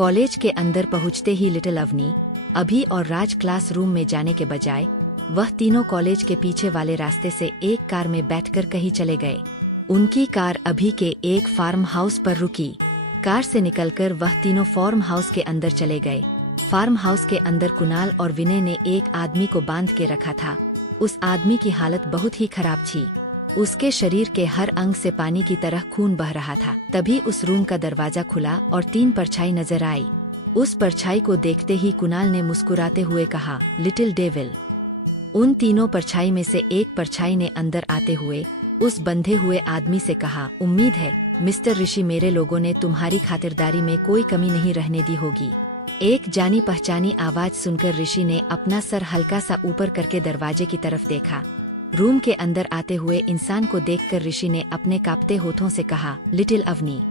College के अंदर पहुंचते ही लिटिल अवनी, अभी और राज क्लासरूम में जाने के बजाय वह तीनों कॉलेज के पीछे वाले रास्ते से एक कार में बैठकर कहीं चले गए। उनकी कार अभी के एक फार्म हाउस पर रुकी। कार से निकलकर वह तीनों फार्म हाउस के अंदर चले गए। फार्म हाउस के अंदर कुणाल और विनय ने एक आदमी को बांध के रखा था। उस आदमी की हालत बहुत ही खराब थी। उसके शरीर के हर अंग से पानी की तरह खून बह रहा था। तभी उस रूम का दरवाजा खुला और 3 परछाई नजर आई। उस परछाई को देखते ही कुणाल ने मुस्कुराते हुए कहा, लिटिल डेविल। उन तीनों परछाई में से एक परछाई ने अंदर आते हुए उस बंधे हुए आदमी से कहा, उम्मीद है मिस्टर ऋषि मेरे लोगों ने तुम्हारी खातिरदारी में कोई कमी नहीं रहने दी होगी। एक जानी पहचानी आवाज सुनकर ऋषि ने अपना सर हल्का सा ऊपर करके दरवाजे की तरफ देखा। रूम के अंदर आते हुए इंसान को देखकर ऋषि ने अपने कांपते होठों से कहा, लिटिल अवनी।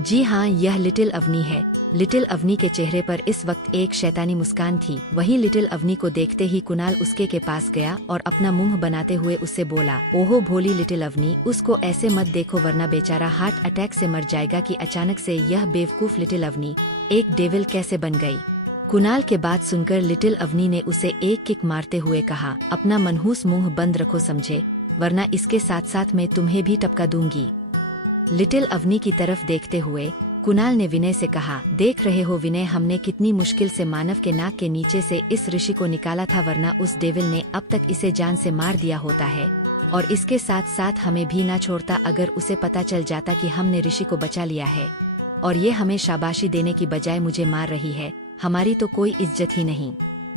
जी हाँ, यह लिटिल अवनी है। लिटिल अवनी के चेहरे पर इस वक्त एक शैतानी मुस्कान थी। वहीं लिटिल अवनी को देखते ही कुणाल उसके के पास गया और अपना मुंह बनाते हुए उससे बोला, ओहो भोली लिटिल अवनी, उसको ऐसे मत देखो वरना बेचारा हार्ट अटैक से मर जाएगा। कि अचानक से यह बेवकूफ लिटिल अवनी एक डेविल कैसे बन गई। कुणाल के बात सुनकर लिटिल अवनी ने उसे एक किक मारते हुए कहा, अपना मनहूस मुंह बंद रखो समझे, वरना इसके साथ साथ मैं तुम्हें भी टपका दूंगी। लिटिल अवनी की तरफ देखते हुए कुणाल ने विनय से कहा, देख रहे हो विनय, हमने कितनी मुश्किल से मानव के नाक के नीचे से इस ऋषि को निकाला था, वरना उस डेविल ने अब तक इसे जान से मार दिया होता है और इसके साथ साथ हमें भी ना छोड़ता अगर उसे पता चल जाता कि हमने ऋषि को बचा लिया है। और ये हमें शाबाशी देने की बजाय मुझे मार रही है। हमारी तो कोई इज्जत ही नहीं।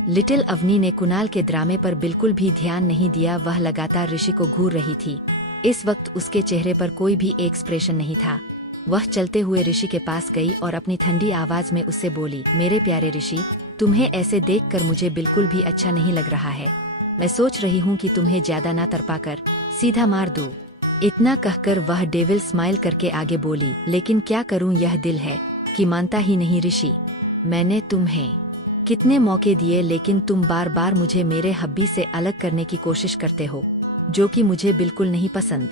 लिटिल अवनी ने कुणाल के ड्रामे पर बिल्कुल भी ध्यान नहीं दिया। वह लगातार ऋषि को घूर रही थी। इस वक्त उसके चेहरे पर कोई भी एक्सप्रेशन नहीं था। वह चलते हुए ऋषि के पास गई और अपनी ठंडी आवाज में उससे बोली, मेरे प्यारे ऋषि, तुम्हें ऐसे देखकर मुझे बिल्कुल भी अच्छा नहीं लग रहा है। मैं सोच रही हूँ कि तुम्हें ज्यादा ना तरपाकर सीधा मार दूं। इतना कहकर वह डेविल स्माइल करके आगे बोली, लेकिन क्या करूँ, यह दिल है कि मानता ही नहीं ऋषि। मैंने तुम्हें कितने मौके दिए लेकिन तुम बार बार मुझे मेरे हब्बी से अलग करने की कोशिश करते हो, जो कि मुझे बिल्कुल नहीं पसंद।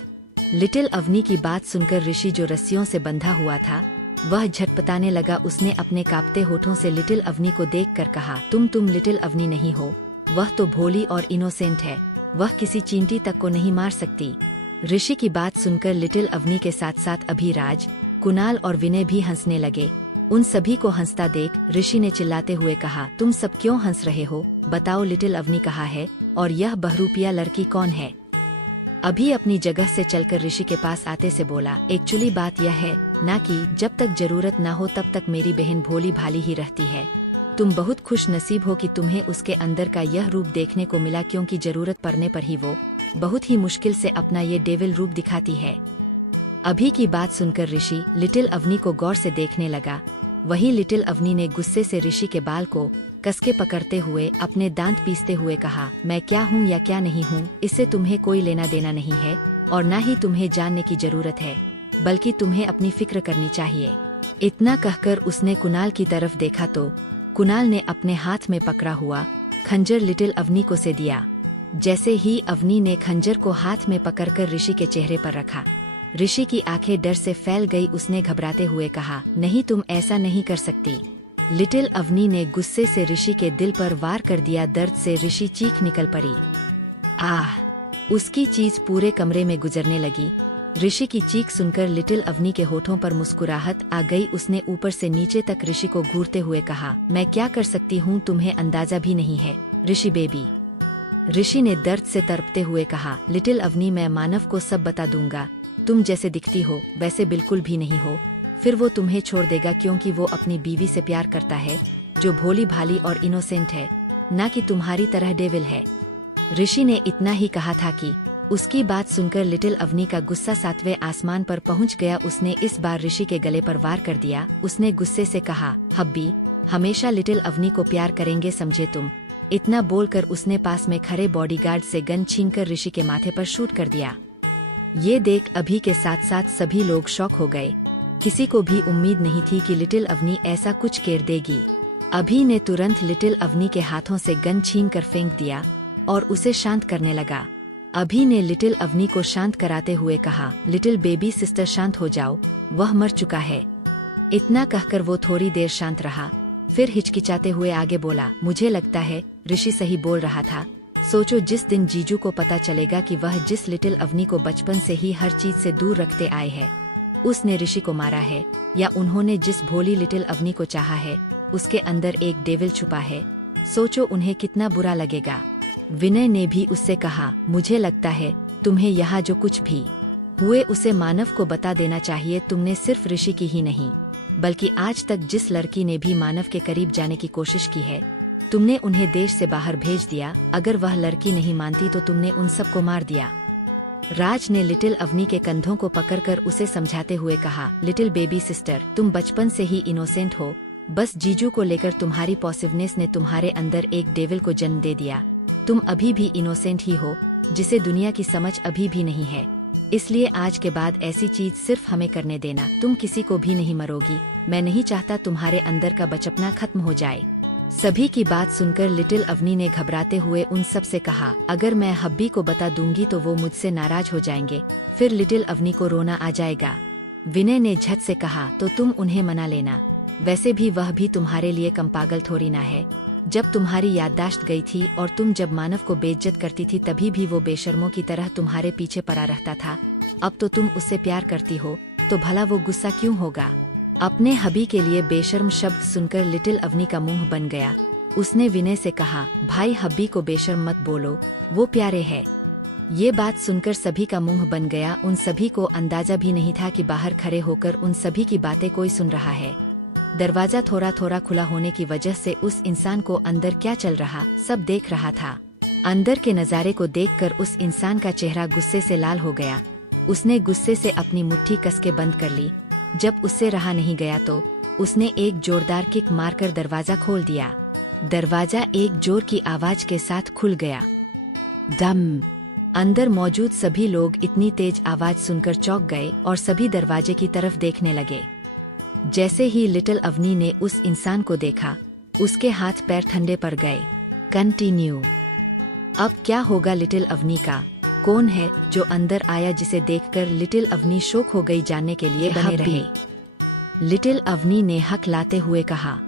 लिटिल अवनी की बात सुनकर ऋषि जो रस्सियों से बंधा हुआ था वह झटपटाने लगा। उसने अपने कांपते होठों से लिटिल अवनी को देखकर कहा, तुम लिटिल अवनी नहीं हो। वह तो भोली और इनोसेंट है। वह किसी चींटी तक को नहीं मार सकती। ऋषि की बात सुनकर लिटिल अवनी के साथ साथ अभिराज, कुणाल और विनय भी हंसने लगे। उन सभी को हंसता देख ऋषि ने चिल्लाते हुए कहा, तुम सब क्यों हंस रहे हो? बताओ लिटिल अवनी कहाँ है और यह बहरूपिया लड़की कौन है? अभी अपनी जगह से चलकर ऋषि के पास आते से बोला, एक्चुअली बात यह है ना कि जब तक जरूरत ना हो तब तक मेरी बहन भोली भाली ही रहती है। तुम बहुत खुश नसीब हो कि तुम्हें उसके अंदर का यह रूप देखने को मिला, क्योंकि जरूरत पड़ने पर ही वो बहुत ही मुश्किल से अपना ये डेविल रूप दिखाती है। अभी की बात सुनकर ऋषि लिटिल अवनी को गौर से देखने लगा। वहीं लिटिल अवनी ने गुस्से से ऋषि के बाल को कसके पकड़ते हुए अपने दांत पीसते हुए कहा, मैं क्या हूँ या क्या नहीं हूँ इससे तुम्हें कोई लेना देना नहीं है और न ही तुम्हें जानने की जरूरत है, बल्कि तुम्हें अपनी फिक्र करनी चाहिए। इतना कहकर उसने कुणाल की तरफ देखा तो कुणाल ने अपने हाथ में पकड़ा हुआ खंजर लिटिल अवनी को से दिया। जैसे ही अवनी ने खंजर को हाथ में पकड़कर ऋषि के चेहरे पर रखा, ऋषि की आंखें डर से फैल गई। उसने घबराते हुए कहा, नहीं, तुम ऐसा नहीं कर सकती। लिटिल अवनी ने गुस्से से ऋषि के दिल पर वार कर दिया। दर्द से ऋषि चीख निकल पड़ी। आह! उसकी चीज पूरे कमरे में गुजरने लगी। ऋषि की चीख सुनकर लिटिल अवनी के होठों पर मुस्कुराहट आ गई। उसने ऊपर से नीचे तक ऋषि को घूरते हुए कहा, मैं क्या कर सकती हूँ, तुम्हें अंदाजा भी नहीं है ऋषि बेबी। ऋषि ने दर्द से तड़पते हुए कहा, लिटिल अवनी, मैं मानव को सब बता दूंगा। तुम जैसे दिखती हो वैसे बिल्कुल भी नहीं हो। फिर वो तुम्हें छोड़ देगा क्योंकि वो अपनी बीवी से प्यार करता है, जो भोली भाली और इनोसेंट है, ना कि तुम्हारी तरह डेविल है। ऋषि ने इतना ही कहा था कि उसकी बात सुनकर लिटिल अवनी का गुस्सा 7वें आसमान पर पहुंच गया। उसने इस बार ऋषि के गले पर वार कर दिया। उसने गुस्से से कहा, हब्बी, हमेशा लिटिल अवनी को प्यार करेंगे समझे तुम। इतना बोलकर उसने पास में खड़े बॉडीगार्ड से गन छीनकर ऋषि के माथे पर शूट कर दिया। ये देख अभी के साथ साथ सभी लोग शॉक हो गए। किसी को भी उम्मीद नहीं थी कि लिटिल अवनी ऐसा कुछ कर देगी। अभी ने तुरंत लिटिल अवनी के हाथों से गन छीनकर फेंक दिया और उसे शांत करने लगा। अभी ने लिटिल अवनी को शांत कराते हुए कहा, लिटिल बेबी सिस्टर शांत हो जाओ, वह मर चुका है। इतना कहकर वो थोड़ी देर शांत रहा, फिर हिचकिचाते हुए आगे बोला, मुझे लगता है ऋषि सही बोल रहा था। सोचो, जिस दिन जीजू को पता चलेगा कि वह जिस लिटिल अवनी को बचपन से ही हर चीज से दूर रखते आए हैं, उसने ऋषि को मारा है, या उन्होंने जिस भोली लिटिल अवनी को चाहा है उसके अंदर एक डेविल छुपा है, सोचो उन्हें कितना बुरा लगेगा। विनय ने भी उससे कहा, मुझे लगता है तुम्हें यहाँ जो कुछ भी हुए उसे मानव को बता देना चाहिए। तुमने सिर्फ ऋषि की ही नहीं बल्कि आज तक जिस लड़की ने भी मानव के करीब जाने की कोशिश की है, तुमने उन्हें देश से बाहर भेज दिया। अगर वह लड़की नहीं मानती तो तुमने उन सबको मार दिया। राज ने लिटिल अवनी के कंधों को पकड़कर उसे समझाते हुए कहा, लिटिल बेबी सिस्टर, तुम बचपन से ही इनोसेंट हो। बस जीजू को लेकर तुम्हारी पॉसिवनेस ने तुम्हारे अंदर एक डेविल को जन्म दे दिया। तुम अभी भी इनोसेंट ही हो, जिसे दुनिया की समझ अभी भी नहीं है। इसलिए आज के बाद ऐसी चीज सिर्फ हमें करने देना। तुम किसी को भी नहीं मरोगी। मैं नहीं चाहता तुम्हारे अंदर का बचपना खत्म हो जाए। सभी की बात सुनकर लिटिल अवनी ने घबराते हुए उन सब से कहा, अगर मैं हब्बी को बता दूंगी तो वो मुझसे नाराज हो जाएंगे, फिर लिटिल अवनी को रोना आ जाएगा। विनय ने झट से कहा, तो तुम उन्हें मना लेना। वैसे भी वह भी तुम्हारे लिए कम पागल थोड़ी ना है। जब तुम्हारी याददाश्त गई थी और तुम जब मानव को बेइज्जत करती थी तभी भी वो बेशर्मों की तरह तुम्हारे पीछे पड़ा रहता था। अब तो तुम उससे प्यार करती हो तो भला वो गुस्सा क्यों होगा। अपने हबी के लिए बेशर्म शब्द सुनकर लिटिल अवनी का मुंह बन गया। उसने विनय से कहा, भाई हब्बी को बेशर्म मत बोलो, वो प्यारे है। ये बात सुनकर सभी का मुंह बन गया। उन सभी को अंदाजा भी नहीं था कि बाहर खड़े होकर उन सभी की बातें कोई सुन रहा है। दरवाजा थोड़ा थोड़ा खुला होने की वजह से उस इंसान को अंदर क्या चल रहा सब देख रहा था। अंदर के नज़ारे को देखकर उस इंसान का चेहरा गुस्से से लाल हो गया। उसने गुस्से से अपनी मुट्ठी कस के बंद कर ली। जब उससे रहा नहीं गया तो उसने एक जोरदार किक मारकर दरवाजा खोल दिया। दरवाजा एक जोर की आवाज के साथ खुल गया। दम! अंदर मौजूद सभी लोग इतनी तेज आवाज सुनकर चौंक गए और सभी दरवाजे की तरफ देखने लगे। जैसे ही लिटिल अवनी ने उस इंसान को देखा, उसके हाथ पैर ठंडे पड़ गए। कंटिन्यू। अब क्या होगा लिटिल अवनी का? कौन है जो अंदर आया जिसे देखकर लिटिल अवनी शौक हो गई जानने के लिए बने रहे। लिटिल अवनी ने हक लाते हुए कहा।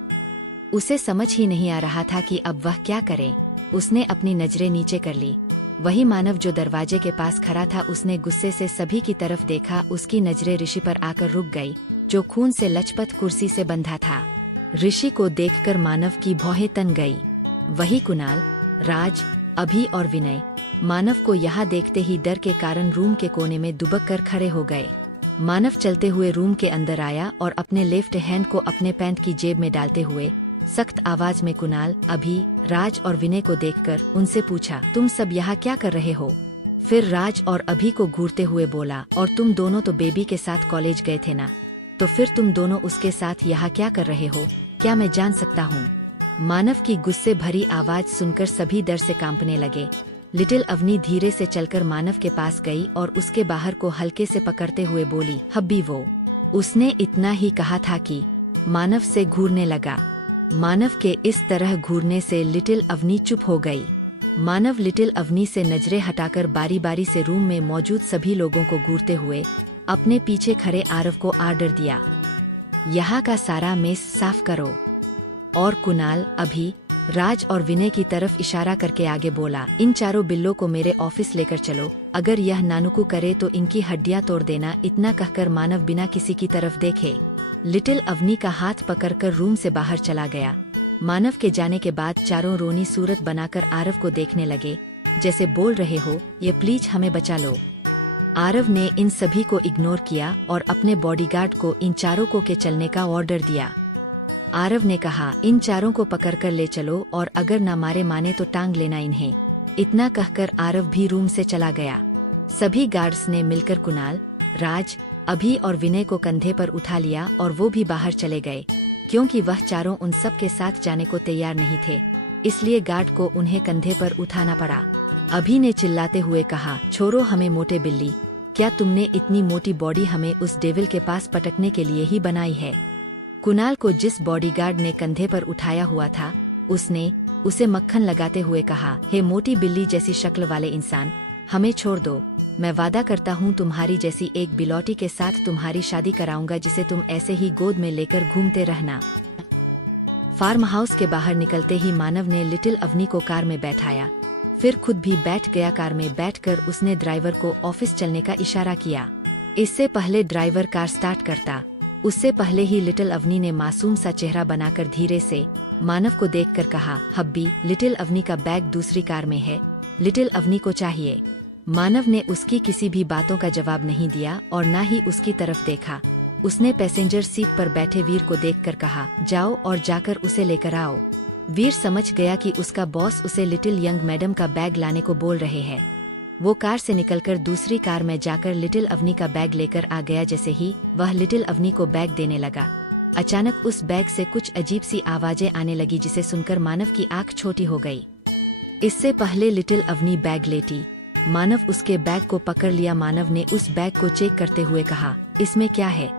उसे समझ ही नहीं आ रहा था कि अब वह क्या करे। उसने अपनी नजरें नीचे कर ली। वही मानव जो दरवाजे के पास खड़ा था, उसने गुस्से से सभी की तरफ देखा। उसकी नजरें ऋषि पर आकर रुक गई, जो खून से लचपत कुर्सी से बंधा था। ऋषि को देखकर मानव की भौहें तन गई। वही कुणाल, राज, अभि और विनय मानव को यहाँ देखते ही डर के कारण रूम के कोने में दुबक कर खड़े हो गए। मानव चलते हुए रूम के अंदर आया और अपने लेफ्ट हैंड को अपने पैंट की जेब में डालते हुए सख्त आवाज में कुणाल, अभि, राज और विनय को देखकर उनसे पूछा, तुम सब यहाँ क्या कर रहे हो? फिर राज और अभि को घूरते हुए बोला, और तुम दोनों तो बेबी के साथ कॉलेज गए थे ना, तो फिर तुम दोनों उसके साथ यहाँ क्या कर रहे हो? क्या मैं जान सकता हूँ? मानव की गुस्से भरी आवाज सुनकर सभी डर से कांपने लगे। लिटिल अवनी धीरे से चलकर मानव के पास गई और उसके बाहर को हल्के से पकड़ते हुए बोली, हब्बी वो। उसने इतना ही कहा था कि मानव से घूरने लगा। मानव के इस तरह घूरने से लिटिल अवनी चुप हो गई। मानव लिटिल अवनी से नजरें हटाकर बारी बारी से रूम में मौजूद सभी लोगों को घूरते हुए अपने पीछे खड़े आरव को आर्डर दिया, यहाँ का सारा मेस साफ करो। और कुणाल, अभि, राज और विनय की तरफ इशारा करके आगे बोला, इन चारों बिल्लों को मेरे ऑफिस लेकर चलो। अगर यह नानुकू करे तो इनकी हड्डियां तोड़ देना। इतना कहकर मानव बिना किसी की तरफ देखे लिटिल अवनी का हाथ पकड़कर रूम से बाहर चला गया। मानव के जाने के बाद चारों रोनी सूरत बनाकर आरव को देखने लगे, जैसे बोल रहे हो, ये प्लीज हमें बचा लो। आरव ने इन सभी को इग्नोर किया और अपने बॉडीगार्ड को इन चारों को के चलने का ऑर्डर दिया। आरव ने कहा, इन चारों को पकड़कर ले चलो और अगर ना मारे माने तो टांग लेना इन्हें। इतना कहकर आरव भी रूम से चला गया। सभी गार्ड्स ने मिलकर कुणाल, राज, अभि और विनय को कंधे पर उठा लिया और वो भी बाहर चले गए, क्योंकि वह चारों उन सब के साथ जाने को तैयार नहीं थे। इसलिए गार्ड को उन्हें कंधे पर उठाना पड़ा। अभि ने चिल्लाते हुए कहा, छोड़ो हमें मोटे बिल्ली, क्या तुमने इतनी मोटी बॉडी हमें उस डेविल के पास पटकने के लिए ही बनाई है? कुणाल को जिस बॉडीगार्ड ने कंधे पर उठाया हुआ था, उसने उसे मक्खन लगाते हुए कहा, हे मोटी बिल्ली जैसी शक्ल वाले इंसान, हमें छोड़ दो। मैं वादा करता हूँ तुम्हारी जैसी एक बिलौटी के साथ तुम्हारी शादी कराऊंगा जिसे तुम ऐसे ही गोद में लेकर घूमते रहना। फार्म हाउस के बाहर निकलते ही मानव ने लिटिल अवनी को कार में बैठाया, फिर खुद भी बैठ गया। कार में बैठकर उसने ड्राइवर को ऑफिस चलने का इशारा किया। इससे पहले ड्राइवर कार स्टार्ट करता, उससे पहले ही लिटिल अवनी ने मासूम सा चेहरा बनाकर धीरे से मानव को देखकर कहा, हब्बी, लिटिल अवनी का बैग दूसरी कार में है, लिटिल अवनी को चाहिए। मानव ने उसकी किसी भी बातों का जवाब नहीं दिया और न ही उसकी तरफ देखा। उसने पैसेंजर सीट पर बैठे वीर को देखकर कहा, जाओ और जाकर उसे लेकर आओ। वीर समझ गया कि उसका बॉस उसे लिटिल यंग मैडम का बैग लाने को बोल रहे हैं। वो कार से निकलकर दूसरी कार में जाकर लिटिल अवनी का बैग लेकर आ गया। जैसे ही वह लिटिल अवनी को बैग देने लगा, अचानक उस बैग से कुछ अजीब सी आवाजें आने लगी जिसे सुनकर मानव की आंख छोटी हो गई। इससे पहले लिटिल अवनी बैग लेटी, मानव उसके बैग को पकड़ लिया। मानव ने उस बैग को चेक करते हुए कहा, इसमें क्या है?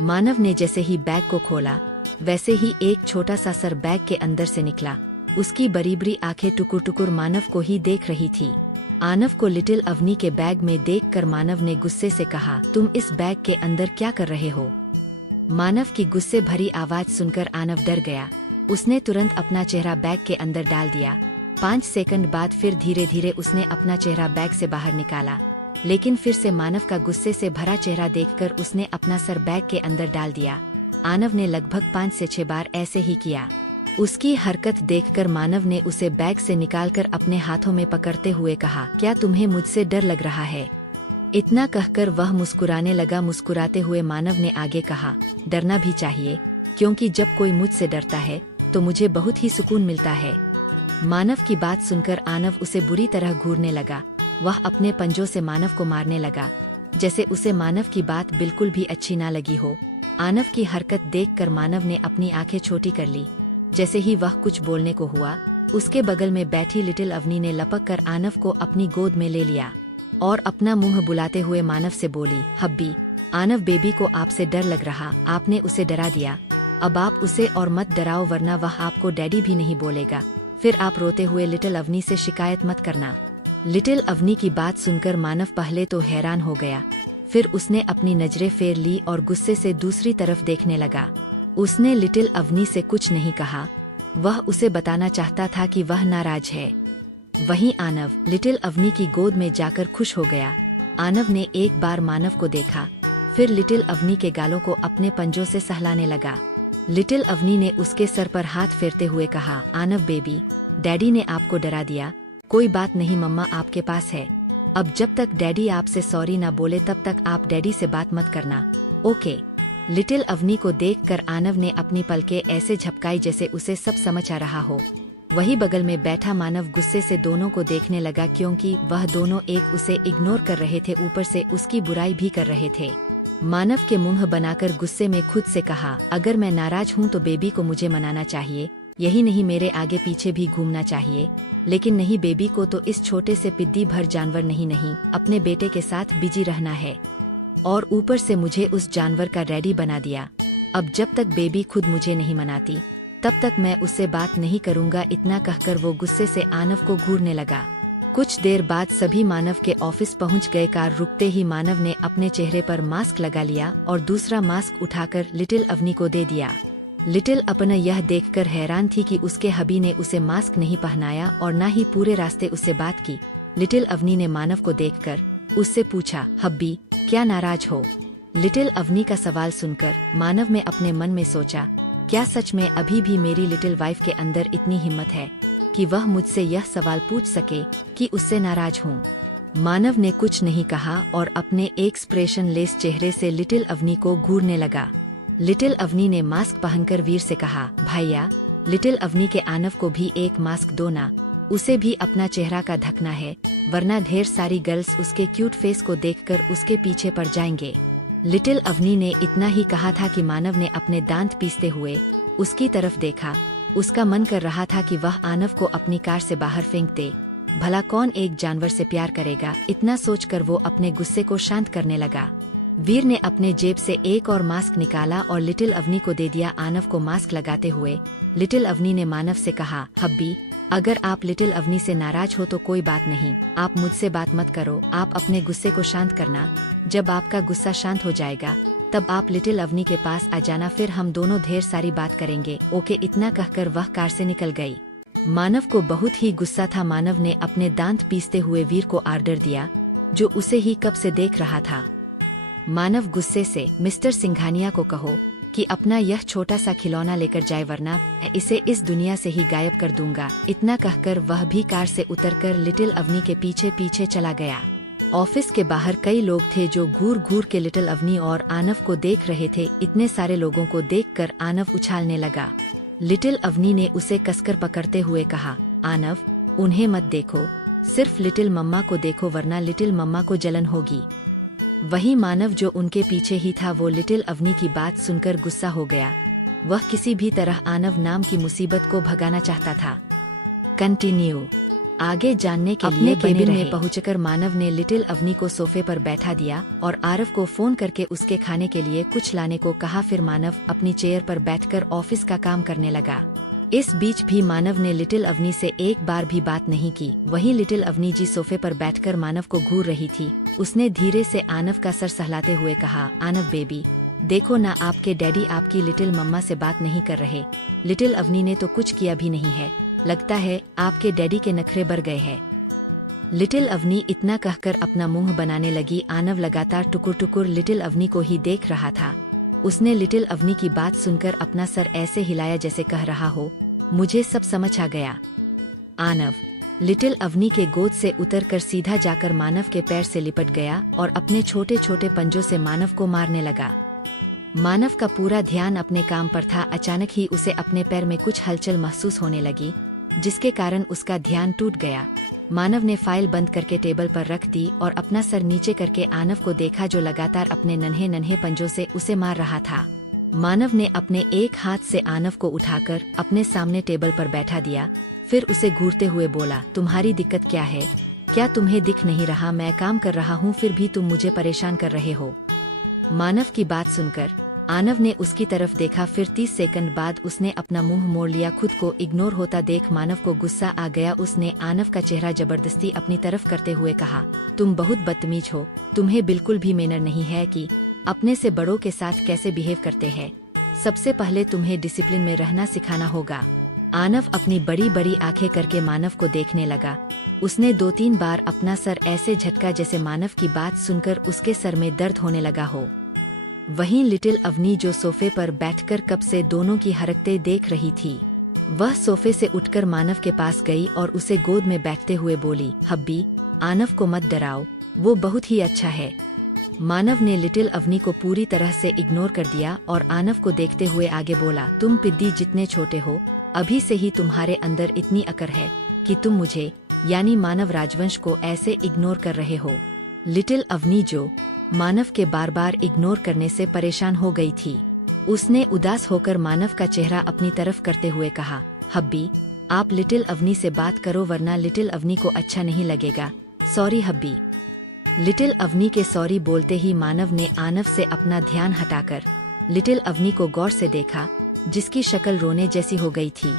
मानव ने जैसे ही बैग को खोला, वैसे ही एक छोटा सा सर बैग के अंदर से निकला। उसकी बरीबरी आंखें टुकुर टुकुर मानव को ही देख रही थी। आनव को लिटिल अवनी के बैग में देखकर मानव ने गुस्से से कहा, तुम इस बैग के अंदर क्या कर रहे हो? मानव की गुस्से भरी आवाज सुनकर आनव डर गया। उसने तुरंत अपना चेहरा बैग के अंदर डाल दिया। 5 सेकंड बाद फिर धीरे धीरे उसने अपना चेहरा बैग से बाहर निकाला, लेकिन फिर से मानव का गुस्से से भरा चेहरा देखकर उसने अपना सर बैग के अंदर डाल दिया। आनव ने लगभग 5 से 6 बार ऐसे ही किया। उसकी हरकत देखकर मानव ने उसे बैग से निकालकर अपने हाथों में पकड़ते हुए कहा, क्या तुम्हें मुझसे डर लग रहा है? इतना कहकर वह मुस्कुराने लगा। मुस्कुराते हुए मानव ने आगे कहा, डरना भी चाहिए, क्योंकि जब कोई मुझसे डरता है तो मुझे बहुत ही सुकून मिलता है। मानव की बात सुनकर आनव उसे बुरी तरह घूरने लगा। वह अपने पंजों से मानव को मारने लगा, जैसे उसे मानव की बात बिल्कुल भी अच्छी ना लगी हो। आनव की हरकत देखकर मानव ने अपनी आंखें छोटी कर ली। जैसे ही वह कुछ बोलने को हुआ, उसके बगल में बैठी लिटिल अवनी ने लपक कर आनव को अपनी गोद में ले लिया और अपना मुंह बुलाते हुए मानव से बोली, हब्बी, आनव बेबी को आपसे डर लग रहा, आपने उसे डरा दिया। अब आप उसे और मत डराओ, वरना वह आपको डैडी भी नहीं बोलेगा। फिर आप रोते हुए लिटिल अवनी से शिकायत मत करना। लिटिल अवनी की बात सुनकर मानव पहले तो हैरान हो गया, फिर उसने अपनी नजरें फेर ली और गुस्से से दूसरी तरफ देखने लगा। उसने लिटिल अवनी से कुछ नहीं कहा, वह उसे बताना चाहता था कि वह नाराज है। वहीं आनव लिटिल अवनी की गोद में जाकर खुश हो गया। आनव ने एक बार मानव को देखा, फिर लिटिल अवनी के गालों को अपने पंजों से सहलाने लगा। लिटिल अवनी ने उसके सर पर हाथ फेरते हुए कहा, आनव बेबी, डैडी ने आपको डरा दिया। कोई बात नहीं मम्मा आपके पास है। अब जब तक डैडी आपसे सॉरी ना बोले तब तक आप डैडी से बात मत करना, ओके? लिटिल अवनी को देखकर आनव ने अपनी पलकें ऐसे झपकाई जैसे उसे सब समझ आ रहा हो। वही बगल में बैठा मानव गुस्से से दोनों को देखने लगा, क्योंकि वह दोनों एक उसे इग्नोर कर रहे थे, ऊपर से उसकी बुराई भी कर रहे थे। मानव के मुंह बनाकर गुस्से में खुद से कहा, अगर मैं नाराज हूँ तो बेबी को मुझे मनाना चाहिए, यही नहीं मेरे आगे पीछे भी घूमना चाहिए। लेकिन नहीं, बेबी को तो इस छोटे से पिद्दी भर जानवर नहीं अपने बेटे के साथ बिजी रहना है, और ऊपर से मुझे उस जानवर का डैडी बना दिया। अब जब तक बेबी खुद मुझे नहीं मनाती तब तक मैं उससे बात नहीं करूंगा। इतना कहकर वो गुस्से से आनव को घूरने लगा। कुछ देर बाद सभी मानव के ऑफिस पहुंच गए। कार रुकते ही मानव ने अपने चेहरे पर मास्क लगा लिया और दूसरा मास्क उठाकर लिटिल अवनी को दे दिया। लिटिल अपना यह देखकर हैरान थी कि उसके हबी ने उसे मास्क नहीं पहनाया और न ही पूरे रास्ते उससे बात की। लिटिल अवनी ने मानव को देखकर उससे पूछा, हब्बी, क्या नाराज हो? लिटिल अवनी का सवाल सुनकर मानव ने अपने मन में सोचा, क्या सच में अभी भी मेरी लिटिल वाइफ के अंदर इतनी हिम्मत है कि वह मुझसे यह सवाल पूछ सके कि उससे नाराज हूँ? मानव ने कुछ नहीं कहा और अपने एक्सप्रेशन लेस चेहरे से लिटिल अवनी को घूरने लगा। लिटिल अवनी ने मास्क पहनकर वीर से कहा, भैया, लिटिल अवनी के आनव को भी एक मास्क दो ना, उसे भी अपना चेहरा का ढकना है, वरना ढेर सारी गर्ल्स उसके क्यूट फेस को देखकर उसके पीछे पड़ जाएंगे। लिटिल अवनी ने इतना ही कहा था कि मानव ने अपने दांत पीसते हुए उसकी तरफ देखा। उसका मन कर रहा था कि वह आनव को अपनी कार से बाहर फेंक दे। भला कौन एक जानवर से प्यार करेगा? इतना सोचकर वो अपने गुस्से को शांत करने लगा। वीर ने अपने जेब से एक और मास्क निकाला और लिटिल अवनी को दे दिया। आनव को मास्क लगाते हुए लिटिल अवनी ने मानव से कहा, हब्बी, अगर आप लिटिल अवनी से नाराज हो तो कोई बात नहीं, आप मुझसे बात मत करो, आप अपने गुस्से को शांत करना। जब आपका गुस्सा शांत हो जाएगा तब आप लिटिल अवनी के पास आ जाना, फिर हम दोनों ढेर सारी बात करेंगे। ओके, इतना कहकर वह कार से निकल गई। मानव को बहुत ही गुस्सा था। मानव ने अपने दांत पीसते हुए वीर को आर्डर दिया, जो उसे ही कब से देख रहा था। मानव गुस्से से, मिस्टर सिंघानिया को कहो कि अपना यह छोटा सा खिलौना लेकर जाए, वरना इसे इस दुनिया से ही गायब कर दूंगा। इतना कहकर वह भी कार से उतरकर लिटिल अवनी के पीछे पीछे चला गया। ऑफिस के बाहर कई लोग थे जो घूर घूर के लिटिल अवनी और आनव को देख रहे थे। इतने सारे लोगों को देखकर आनव उछालने लगा। लिटिल अवनी ने उसे कसकर पकड़ते हुए कहा, आनव, उन्हें मत देखो, सिर्फ लिटिल मम्मा को देखो, वरना लिटिल मम्मा को जलन होगी। वही मानव जो उनके पीछे ही था, वो लिटिल अवनी की बात सुनकर गुस्सा हो गया। वह किसी भी तरह आनव नाम की मुसीबत को भगाना चाहता था। कंटिन्यू आगे जानने के लिए केबिन में पहुंचकर मानव ने लिटिल अवनी को सोफे पर बैठा दिया और आरव को फोन करके उसके खाने के लिए कुछ लाने को कहा। फिर मानव अपनी चेयर पर बैठकर ऑफिस का काम करने लगा। इस बीच भी मानव ने लिटिल अवनी से एक बार भी बात नहीं की। वहीं लिटिल अवनी जी सोफे पर बैठकर मानव को घूर रही थी। उसने धीरे से आनव का सर सहलाते हुए कहा, आनव बेबी, देखो ना, आपके डैडी आपकी लिटिल मम्मा से बात नहीं कर रहे। लिटिल अवनी ने तो कुछ किया भी नहीं है, लगता है आपके डैडी के नखरे बढ़ गए हैं। लिटिल अवनी इतना कहकर अपना मुंह बनाने लगी। आनव लगातार टुकुर टुकुर लिटिल अवनी को ही देख रहा था। उसने लिटिल अवनी की बात सुनकर अपना सर ऐसे हिलाया जैसे कह रहा हो, मुझे सब समझ आ गया। आनव लिटिल अवनी के गोद से उतरकर सीधा जाकर मानव के पैर से लिपट गया और अपने छोटे छोटे पंजों से मानव को मारने लगा। मानव का पूरा ध्यान अपने काम पर था। अचानक ही उसे अपने पैर में कुछ हलचल महसूस होने लगी, जिसके कारण उसका ध्यान टूट गया। मानव ने फाइल बंद करके टेबल पर रख दी और अपना सर नीचे करके आनव को देखा, जो लगातार अपने नन्हे नन्हे पंजों से उसे मार रहा था। मानव ने अपने एक हाथ से आनव को उठाकर अपने सामने टेबल पर बैठा दिया। फिर उसे घूरते हुए बोला, तुम्हारी दिक्कत क्या है? क्या तुम्हें दिख नहीं रहा मैं काम कर रहा हूँ, फिर भी तुम मुझे परेशान कर रहे हो? मानव की बात सुनकर आनव ने उसकी तरफ देखा। फिर 30 सेकंड बाद उसने अपना मुंह मोड़ लिया। खुद को इग्नोर होता देख मानव को गुस्सा आ गया। उसने आनव का चेहरा जबरदस्ती अपनी तरफ करते हुए कहा, तुम बहुत बदतमीज हो, तुम्हें बिल्कुल भी मैनर नहीं है कि अपने से बड़ों के साथ कैसे बिहेव करते हैं। सबसे पहले तुम्हें डिसिप्लिन में रहना सिखाना होगा। आनव अपनी बड़ी बड़ी आंखें करके मानव को देखने लगा। उसने 2-3 बार अपना सर ऐसे झटका जैसे मानव की बात सुनकर उसके सर में दर्द होने लगा हो। वहीं लिटिल अवनी जो सोफे पर बैठकर कब से दोनों की हरकतें देख रही थी, वह सोफे से उठकर मानव के पास गई और उसे गोद में बैठते हुए बोली, हब्बी, आनव को मत डराओ, वो बहुत ही अच्छा है। मानव ने लिटिल अवनी को पूरी तरह से इग्नोर कर दिया और आनव को देखते हुए आगे बोला, तुम पिद्दी जितने छोटे हो, अभी से ही तुम्हारे अंदर इतनी अकड़ है कि तुम मुझे यानी मानव राजवंश को ऐसे इग्नोर कर रहे हो। लिटिल अवनी जो मानव के बार बार इग्नोर करने से परेशान हो गई थी, उसने उदास होकर मानव का चेहरा अपनी तरफ करते हुए कहा, हब्बी, आप लिटिल अवनी से बात करो वरना लिटिल अवनी को अच्छा नहीं लगेगा। Sorry hubby. लिटिल अवनी के सॉरी बोलते ही मानव ने आनव से अपना ध्यान हटाकर लिटिल अवनी को गौर से देखा, जिसकी शक्ल रोने जैसी हो गई थी।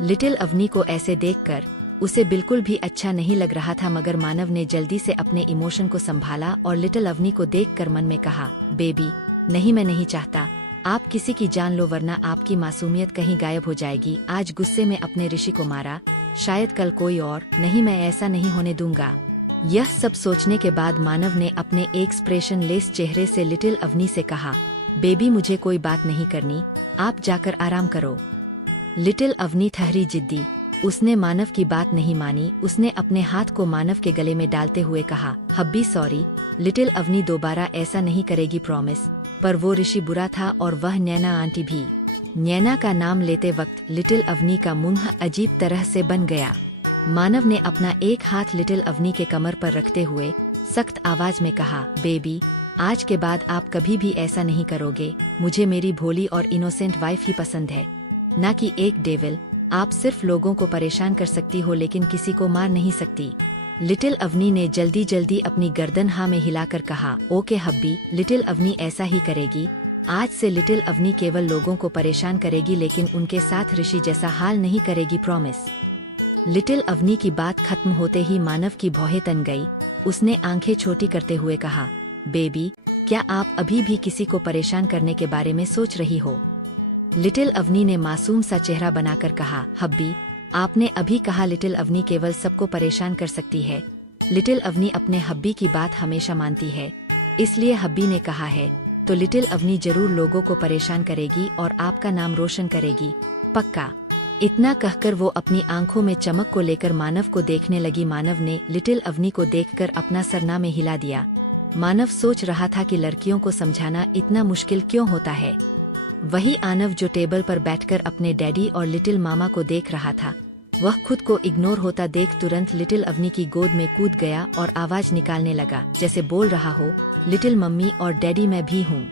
लिटिल अवनी को ऐसे देखकर उसे बिल्कुल भी अच्छा नहीं लग रहा था, मगर मानव ने जल्दी से अपने इमोशन को संभाला और लिटिल अवनी को देखकर मन में कहा, बेबी, नहीं, मैं नहीं चाहता आप किसी की जान लो वरना आपकी मासूमियत कहीं गायब हो जाएगी। आज गुस्से में अपने ऋषि को मारा, शायद कल कोई और, नहीं, मैं ऐसा नहीं होने दूंगा। यह सब सोचने के बाद मानव ने अपने एक्सप्रेशन लेस चेहरे से लिटिल अवनी से कहा, बेबी, मुझे कोई बात नहीं करनी, आप जाकर आराम करो। लिटिल अवनी ठहरी जिद्दी, उसने मानव की बात नहीं मानी। उसने अपने हाथ को मानव के गले में डालते हुए कहा, हब्बी सॉरी। लिटिल अवनी दोबारा ऐसा नहीं करेगी, प्रॉमिस। पर वो ऋषि बुरा था और वह नैना आंटी भी। नैना का नाम लेते वक्त लिटिल अवनी का मुंह अजीब तरह से बन गया। मानव ने अपना एक हाथ लिटिल अवनी के कमर पर रखते हुए सख्त आवाज में कहा, बेबी, आज के बाद आप कभी भी ऐसा नहीं करोगे। मुझे मेरी भोली और इनोसेंट वाइफ ही पसंद है, ना कि एक डेविल। आप सिर्फ लोगों को परेशान कर सकती हो लेकिन किसी को मार नहीं सकती। लिटिल अवनी ने जल्दी जल्दी अपनी गर्दन हाँ में हिलाकर कहा, ओके हब्बी, लिटिल अवनी ऐसा ही करेगी। आज से लिटिल अवनी केवल लोगों को परेशान करेगी लेकिन उनके साथ ऋषि जैसा हाल नहीं करेगी, प्रॉमिस। लिटिल अवनी की बात खत्म होते ही मानव की भौहें तन गई। उसने आंखें छोटी करते हुए कहा, बेबी, क्या आप अभी भी किसी को परेशान करने के बारे में सोच रही हो? लिटिल अवनी ने मासूम सा चेहरा बनाकर कहा, हब्बी, आपने अभी कहा लिटिल अवनी केवल सबको परेशान कर सकती है। लिटिल अवनी अपने हब्बी की बात हमेशा मानती है, इसलिए हब्बी ने कहा है तो लिटिल अवनी जरूर लोगों को परेशान करेगी और आपका नाम रोशन करेगी, पक्का। इतना कहकर वो अपनी आंखों में चमक को लेकर मानव को देखने लगी। मानव ने लिटिल अवनी को देखकर अपना सरना में हिला दिया। मानव सोच रहा था कि लड़कियों को समझाना इतना मुश्किल क्यों होता है। वही आनव जो टेबल पर बैठकर अपने डैडी और लिटिल मामा को देख रहा था, वह खुद को इग्नोर होता देख तुरंत लिटिल अवनी की गोद में कूद गया और आवाज निकालने लगा, जैसे बोल रहा हो, लिटिल मम्मी और डैडी मैं भी हूँ।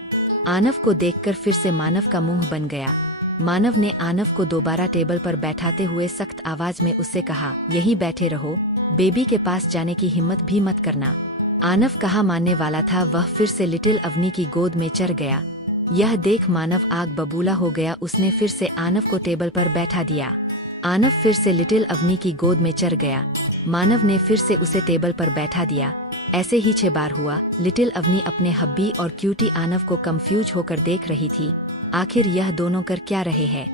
आनव को देखकर फिर से मानव का मुंह बन गया। मानव ने आनव को दोबारा टेबल पर बैठाते हुए सख्त आवाज में उससे कहा, यहीं बैठे रहो, बेबी के पास जाने की हिम्मत भी मत करना। आनव कहा मानने वाला था, वह फिर से लिटिल अवनी की गोद में चढ़ गया। यह देख मानव आग बबूला हो गया। उसने फिर से आनव को टेबल पर बैठा दिया। आनव फिर से लिटिल अवनी की गोद में चढ़ गया। मानव ने फिर से उसे टेबल पर बैठा दिया। ऐसे ही 6 बार हुआ। लिटिल अवनी अपने हब्बी और क्यूटी आनव को कंफ्यूज होकर देख रही थी, आखिर यह दोनों कर क्या रहे हैं।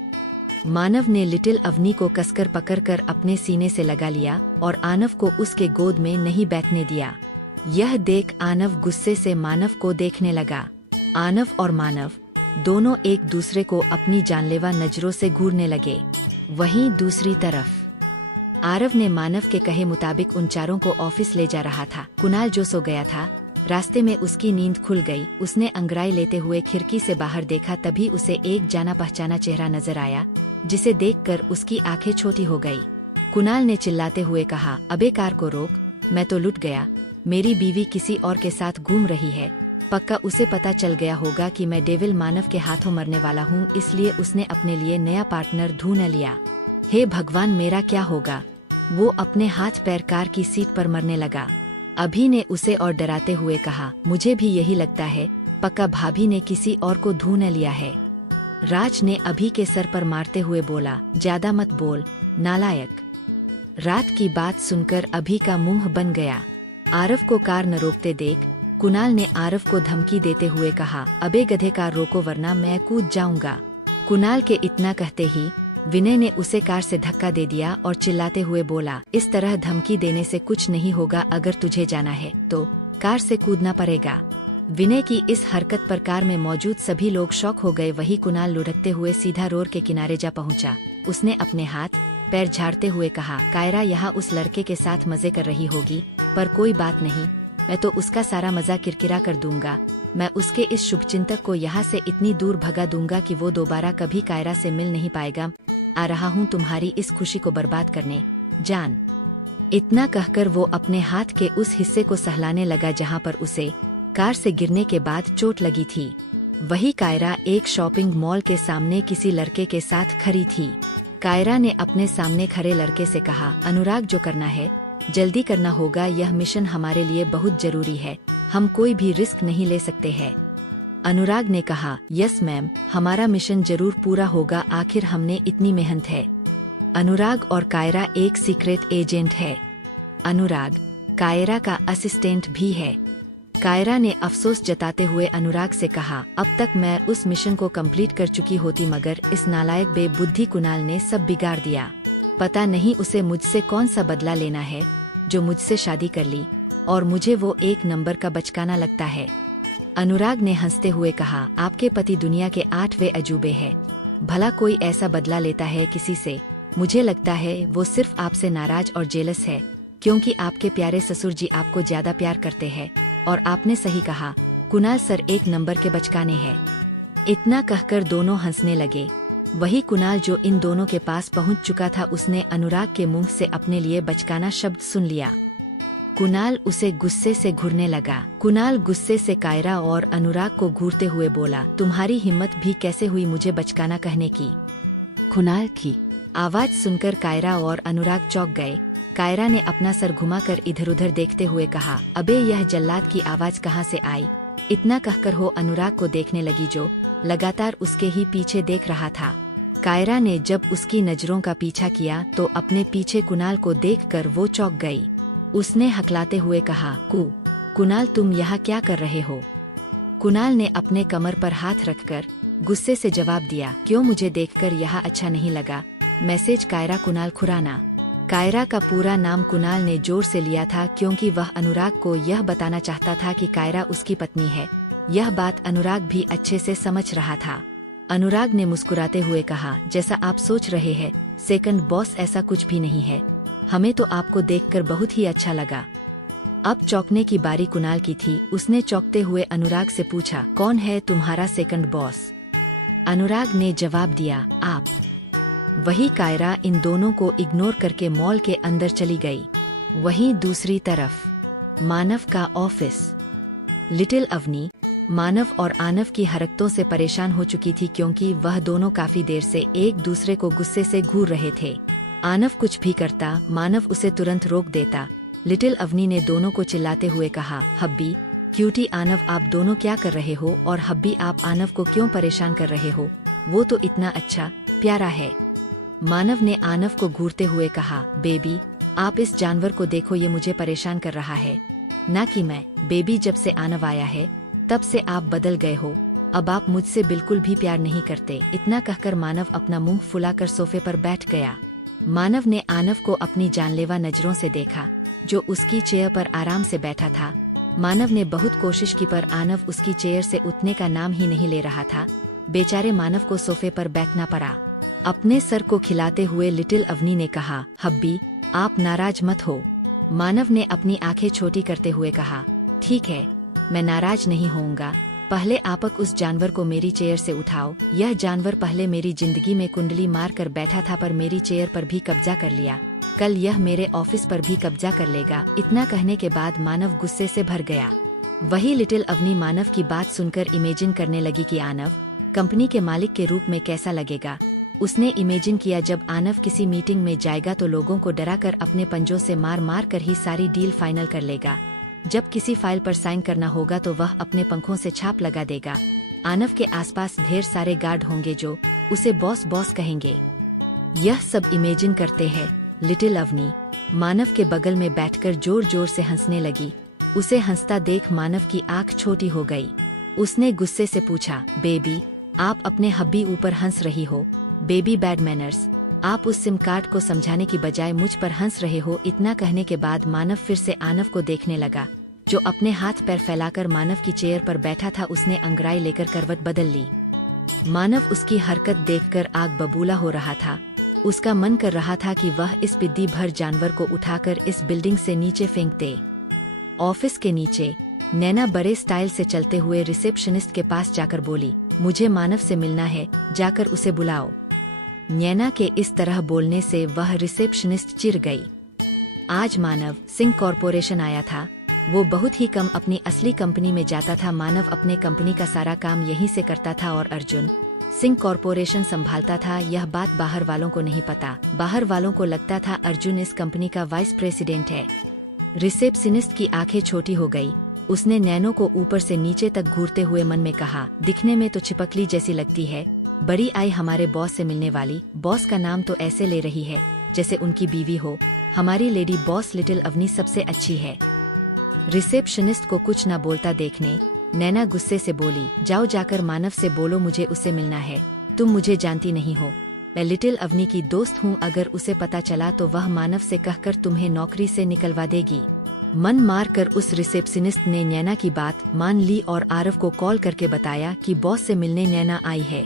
मानव ने लिटिल अवनी को कसकर पकड़कर अपने सीने से लगा लिया और आनव को उसके गोद में नहीं बैठने दिया। यह देख आनव गुस्से से मानव को देखने लगा। आनव और मानव दोनों एक दूसरे को अपनी जानलेवा नजरों से घूरने लगे। वहीं दूसरी तरफ आरव ने मानव के कहे मुताबिक उन चारों को ऑफिस ले जा रहा था। कुणाल जो सो गया था, रास्ते में उसकी नींद खुल गई। उसने अंगड़ाई लेते हुए खिड़की से बाहर देखा, तभी उसे एक जाना पहचाना चेहरा नजर आया, जिसे देखकर उसकी आंखें छोटी हो गई। कुणाल ने चिल्लाते हुए कहा, अबे कार को रोक, मैं तो लुट गया। मेरी बीवी किसी और के साथ घूम रही है। पक्का उसे पता चल गया होगा कि मैं डेविल मानव के हाथों मरने वाला हूँ, इसलिए उसने अपने लिए नया पार्टनर ढूंढ लिया। हे भगवान, मेरा क्या होगा। वो अपने हाथ पैर कार की सीट पर मरने लगा। अभी ने उसे और डराते हुए कहा, मुझे भी यही लगता है, पक्का भाभी ने किसी और को ढूंढ लिया है। राज ने अभी के सर पर मारते हुए बोला, ज्यादा मत बोल, नालायक। रात की बात सुनकर अभी का मुंह बन गया। आरव को कार न रोकते देख कुणाल ने आरव को धमकी देते हुए कहा, अबे गधे, कार रोको वरना मैं कूद जाऊंगा। कुणाल के इतना कहते ही विनय ने उसे कार से धक्का दे दिया और चिल्लाते हुए बोला, इस तरह धमकी देने से कुछ नहीं होगा। अगर तुझे जाना है तो कार से कूदना पड़ेगा। विनय की इस हरकत पर कार में मौजूद सभी लोग शॉक हो गए। वही कुणाल लुढ़कते हुए सीधा रोड के किनारे जा पहुंचा। उसने अपने हाथ पैर झाड़ते हुए कहा, कायरा यहाँ उस लड़के के साथ मजे कर रही होगी, पर कोई बात नहीं, मैं तो उसका सारा मजा किरकिरा कर दूंगा। मैं उसके इस शुभचिंतक को यहाँ से इतनी दूर भगा दूंगा कि वो दोबारा कभी कायरा से मिल नहीं पाएगा। आ रहा हूँ तुम्हारी इस खुशी को बर्बाद करने, जान। इतना कहकर वो अपने हाथ के उस हिस्से को सहलाने लगा जहाँ पर उसे कार से गिरने के बाद चोट लगी थी। वही कायरा एक शॉपिंग मॉल के सामने किसी लड़के के साथ खड़ी थी। कायरा ने अपने सामने खड़े लड़के से कहा, अनुराग, जो करना है जल्दी करना होगा, यह मिशन हमारे लिए बहुत जरूरी है, हम कोई भी रिस्क नहीं ले सकते हैं। अनुराग ने कहा, यस मैम, हमारा मिशन जरूर पूरा होगा, आखिर हमने इतनी मेहनत है। अनुराग और कायरा एक सीक्रेट एजेंट है। अनुराग कायरा का असिस्टेंट भी है। कायरा ने अफसोस जताते हुए अनुराग से कहा, अब तक मैं उस मिशन को कंप्लीट कर चुकी होती, मगर इस नालायक बेबुद्धि कुणाल ने सब बिगाड़ दिया। पता नहीं उसे मुझसे कौन सा बदला लेना है, जो मुझसे शादी कर ली, और मुझे वो एक नंबर का बचकाना लगता है। अनुराग ने हंसते हुए कहा, आपके पति दुनिया के 8वें अजूबे हैं। भला कोई ऐसा बदला लेता है किसी से? मुझे लगता है वो सिर्फ आपसे नाराज और जेलस है, क्योंकि आपके प्यारे ससुर जी आपको ज्यादा प्यार करते हैं। और आपने सही कहा, कुणाल सर एक नंबर के बचकाने हैं। इतना कहकर दोनों हंसने लगे। वही कुणाल जो इन दोनों के पास पहुंच चुका था, उसने अनुराग के मुंह से अपने लिए बचकाना शब्द सुन लिया। कुणाल उसे गुस्से से घूरने लगा। कुणाल गुस्से से कायरा और अनुराग को घूरते हुए बोला, तुम्हारी हिम्मत भी कैसे हुई मुझे बचकाना कहने की? कुणाल की आवाज सुनकर कायरा और अनुराग चौंक गए। कायरा ने अपना सर घुमाकर इधर उधर देखते हुए कहा, अबे यह जल्लाद की आवाज कहाँ से आई? इतना कहकर वो अनुराग को देखने लगी, जो लगातार उसके ही पीछे देख रहा था। कायरा ने जब उसकी नजरों का पीछा किया तो अपने पीछे कुणाल को देखकर वो चौंक गई। उसने हकलाते हुए कहा, कुणाल तुम यहाँ क्या कर रहे हो? कुणाल ने अपने कमर पर हाथ रखकर गुस्से से जवाब दिया, क्यों मुझे देखकर यहाँ अच्छा नहीं लगा? मैसेज कायरा कुणाल खुराना। कायरा का पूरा नाम कुणाल ने जोर से लिया था क्योंकि वह अनुराग को यह बताना चाहता था कि कायरा उसकी पत्नी है। यह बात अनुराग भी अच्छे से समझ रहा था। अनुराग ने मुस्कुराते हुए कहा, जैसा आप सोच रहे हैं सेकंड बॉस, ऐसा कुछ भी नहीं है। हमें तो आपको देखकर बहुत ही अच्छा लगा। अब चौंकने की बारी कुणाल की थी। उसने चौंकते हुए अनुराग से पूछा, कौन है तुम्हारा सेकंड बॉस? अनुराग ने जवाब दिया, आप। वही कायरा इन दोनों को इग्नोर करके मॉल के अंदर चली गई। वहीं दूसरी तरफ मानव का ऑफिस। लिटिल अवनी मानव और आनव की हरकतों से परेशान हो चुकी थी क्योंकि वह दोनों काफी देर से एक दूसरे को गुस्से से घूर रहे थे। आनव कुछ भी करता, मानव उसे तुरंत रोक देता। लिटिल अवनी ने दोनों को चिल्लाते हुए कहा, हब्बी, क्यूटी आनव, आप दोनों क्या कर रहे हो? और हब्बी, आप आनव को क्यों परेशान कर रहे हो? वो तो इतना अच्छा प्यारा है। मानव ने आनव को घूरते हुए कहा, बेबी आप इस जानवर को देखो, ये मुझे परेशान कर रहा है, ना कि मैं। बेबी, जब से आनव आया है तब से आप बदल गए हो। अब आप मुझसे बिल्कुल भी प्यार नहीं करते। इतना कहकर मानव अपना मुंह फुलाकर सोफे पर बैठ गया। मानव ने आनव को अपनी जानलेवा नजरों से देखा, जो उसकी चेयर पर आराम से बैठा था। मानव ने बहुत कोशिश की पर आनव उसकी चेयर से उठने का नाम ही नहीं ले रहा था। बेचारे मानव को सोफे पर बैठना पड़ा। अपने सर को खिलाते हुए लिटिल अवनी ने कहा, हब्बी आप नाराज मत हो। मानव ने अपनी आंखें छोटी करते हुए कहा, ठीक है, मैं नाराज नहीं होऊंगा। पहले आपक उस जानवर को मेरी चेयर से उठाओ। यह जानवर पहले मेरी जिंदगी में कुंडली मार कर बैठा था पर मेरी चेयर पर भी कब्जा कर लिया। कल यह मेरे ऑफिस पर भी कब्जा कर लेगा। इतना कहने के बाद मानव गुस्से से भर गया। वही लिटिल अवनी मानव की बात सुनकर इमेजिन करने लगी कि आनव कंपनी के मालिक के रूप में कैसा लगेगा। उसने इमेजिन किया जब आनव किसी मीटिंग में जाएगा तो लोगों को डराकर अपने पंजों से मार मार कर ही सारी डील फाइनल कर लेगा। जब किसी फाइल पर साइन करना होगा तो वह अपने पंखों से छाप लगा देगा। आनव के आसपास ढेर सारे गार्ड होंगे जो उसे बॉस बॉस कहेंगे। यह सब इमेजिन करते हैं लिटिल अवनी मानव के बगल में बैठकर जोर जोर से हंसने लगी। उसे हंसता देख मानव की आंख छोटी हो गई। उसने गुस्से से पूछा, बेबी आप अपने हब्बी ऊपर हंस रही हो? बेबी बैड मैनर्स, आप उस सिम कार्ड को समझाने की बजाय मुझ पर हंस रहे हो। इतना कहने के बाद मानव फिर से आनव को देखने लगा, जो अपने हाथ पैर फैलाकर मानव की चेयर पर बैठा था। उसने अंगड़ाई लेकर करवट बदल ली। मानव उसकी हरकत देखकर आग बबूला हो रहा था। उसका मन कर रहा था कि वह इस पिद्दी भर जानवर को उठाकर इस बिल्डिंग से नीचे फेंक दे। ऑफिस के नीचे नैना बड़े स्टाइल से चलते हुए रिसेप्शनिस्ट के पास जाकर बोली, मुझे मानव से मिलना है, जाकर उसे बुलाओ। नैना के इस तरह बोलने से वह रिसेप्शनिस्ट चिढ़ गई। आज मानव सिंह कॉरपोरेशन आया था। वो बहुत ही कम अपनी असली कंपनी में जाता था। मानव अपने कंपनी का सारा काम यहीं से करता था और अर्जुन सिंह कॉरपोरेशन संभालता था। यह बात बाहर वालों को नहीं पता। बाहर वालों को लगता था अर्जुन इस कंपनी का वाइस प्रेसिडेंट है। रिसेप्शनिस्ट की आंखें छोटी हो गई। उसने नैनो को ऊपर से नीचे तक घूरते हुए मन में कहा, दिखने में तो चिपकली जैसी लगती है, बड़ी आई हमारे बॉस से मिलने वाली। बॉस का नाम तो ऐसे ले रही है जैसे उनकी बीवी हो। हमारी लेडी बॉस लिटिल अवनी सबसे अच्छी है। रिसेप्शनिस्ट को कुछ न बोलता देखने नैना गुस्से से बोली, जाओ जाकर मानव से बोलो मुझे उससे मिलना है। तुम मुझे जानती नहीं हो, मैं लिटिल अवनी की दोस्त हूँ। अगर उसे पता चला तो वह मानव से कहकर तुम्हें नौकरी से निकलवा देगी। मन मार कर उस रिसेप्शनिस्ट ने नैना की बात मान ली और आरव को कॉल करके बताया कि बॉस से मिलने नैना आई है।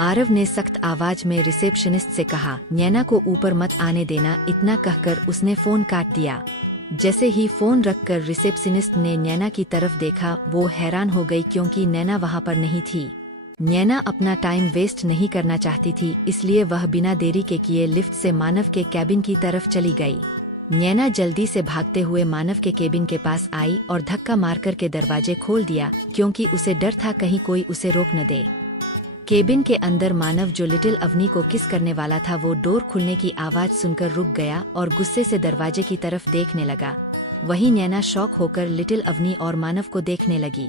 आरव ने सख्त आवाज में रिसेप्शनिस्ट से कहा, नैना को ऊपर मत आने देना। इतना कहकर उसने फोन काट दिया। जैसे ही फोन रखकर रिसेप्शनिस्ट ने नैना की तरफ देखा, वो हैरान हो गई क्योंकि नैना वहाँ पर नहीं थी। नैना अपना टाइम वेस्ट नहीं करना चाहती थी, इसलिए वह बिना देरी के किए लिफ्ट से मानव के कैबिन की तरफ चली गई। नैना जल्दी से भागते हुए मानव के केबिन के पास आई और धक्का मारकर के दरवाजे खोल दिया क्योंकि उसे डर था कहीं कोई उसे रोक न दे। केबिन के अंदर मानव जो लिटिल अवनी को किस करने वाला था, वो डोर खुलने की आवाज सुनकर रुक गया और गुस्से से दरवाजे की तरफ देखने लगा। वहीं नैना शॉक होकर लिटिल अवनी और मानव को देखने लगी।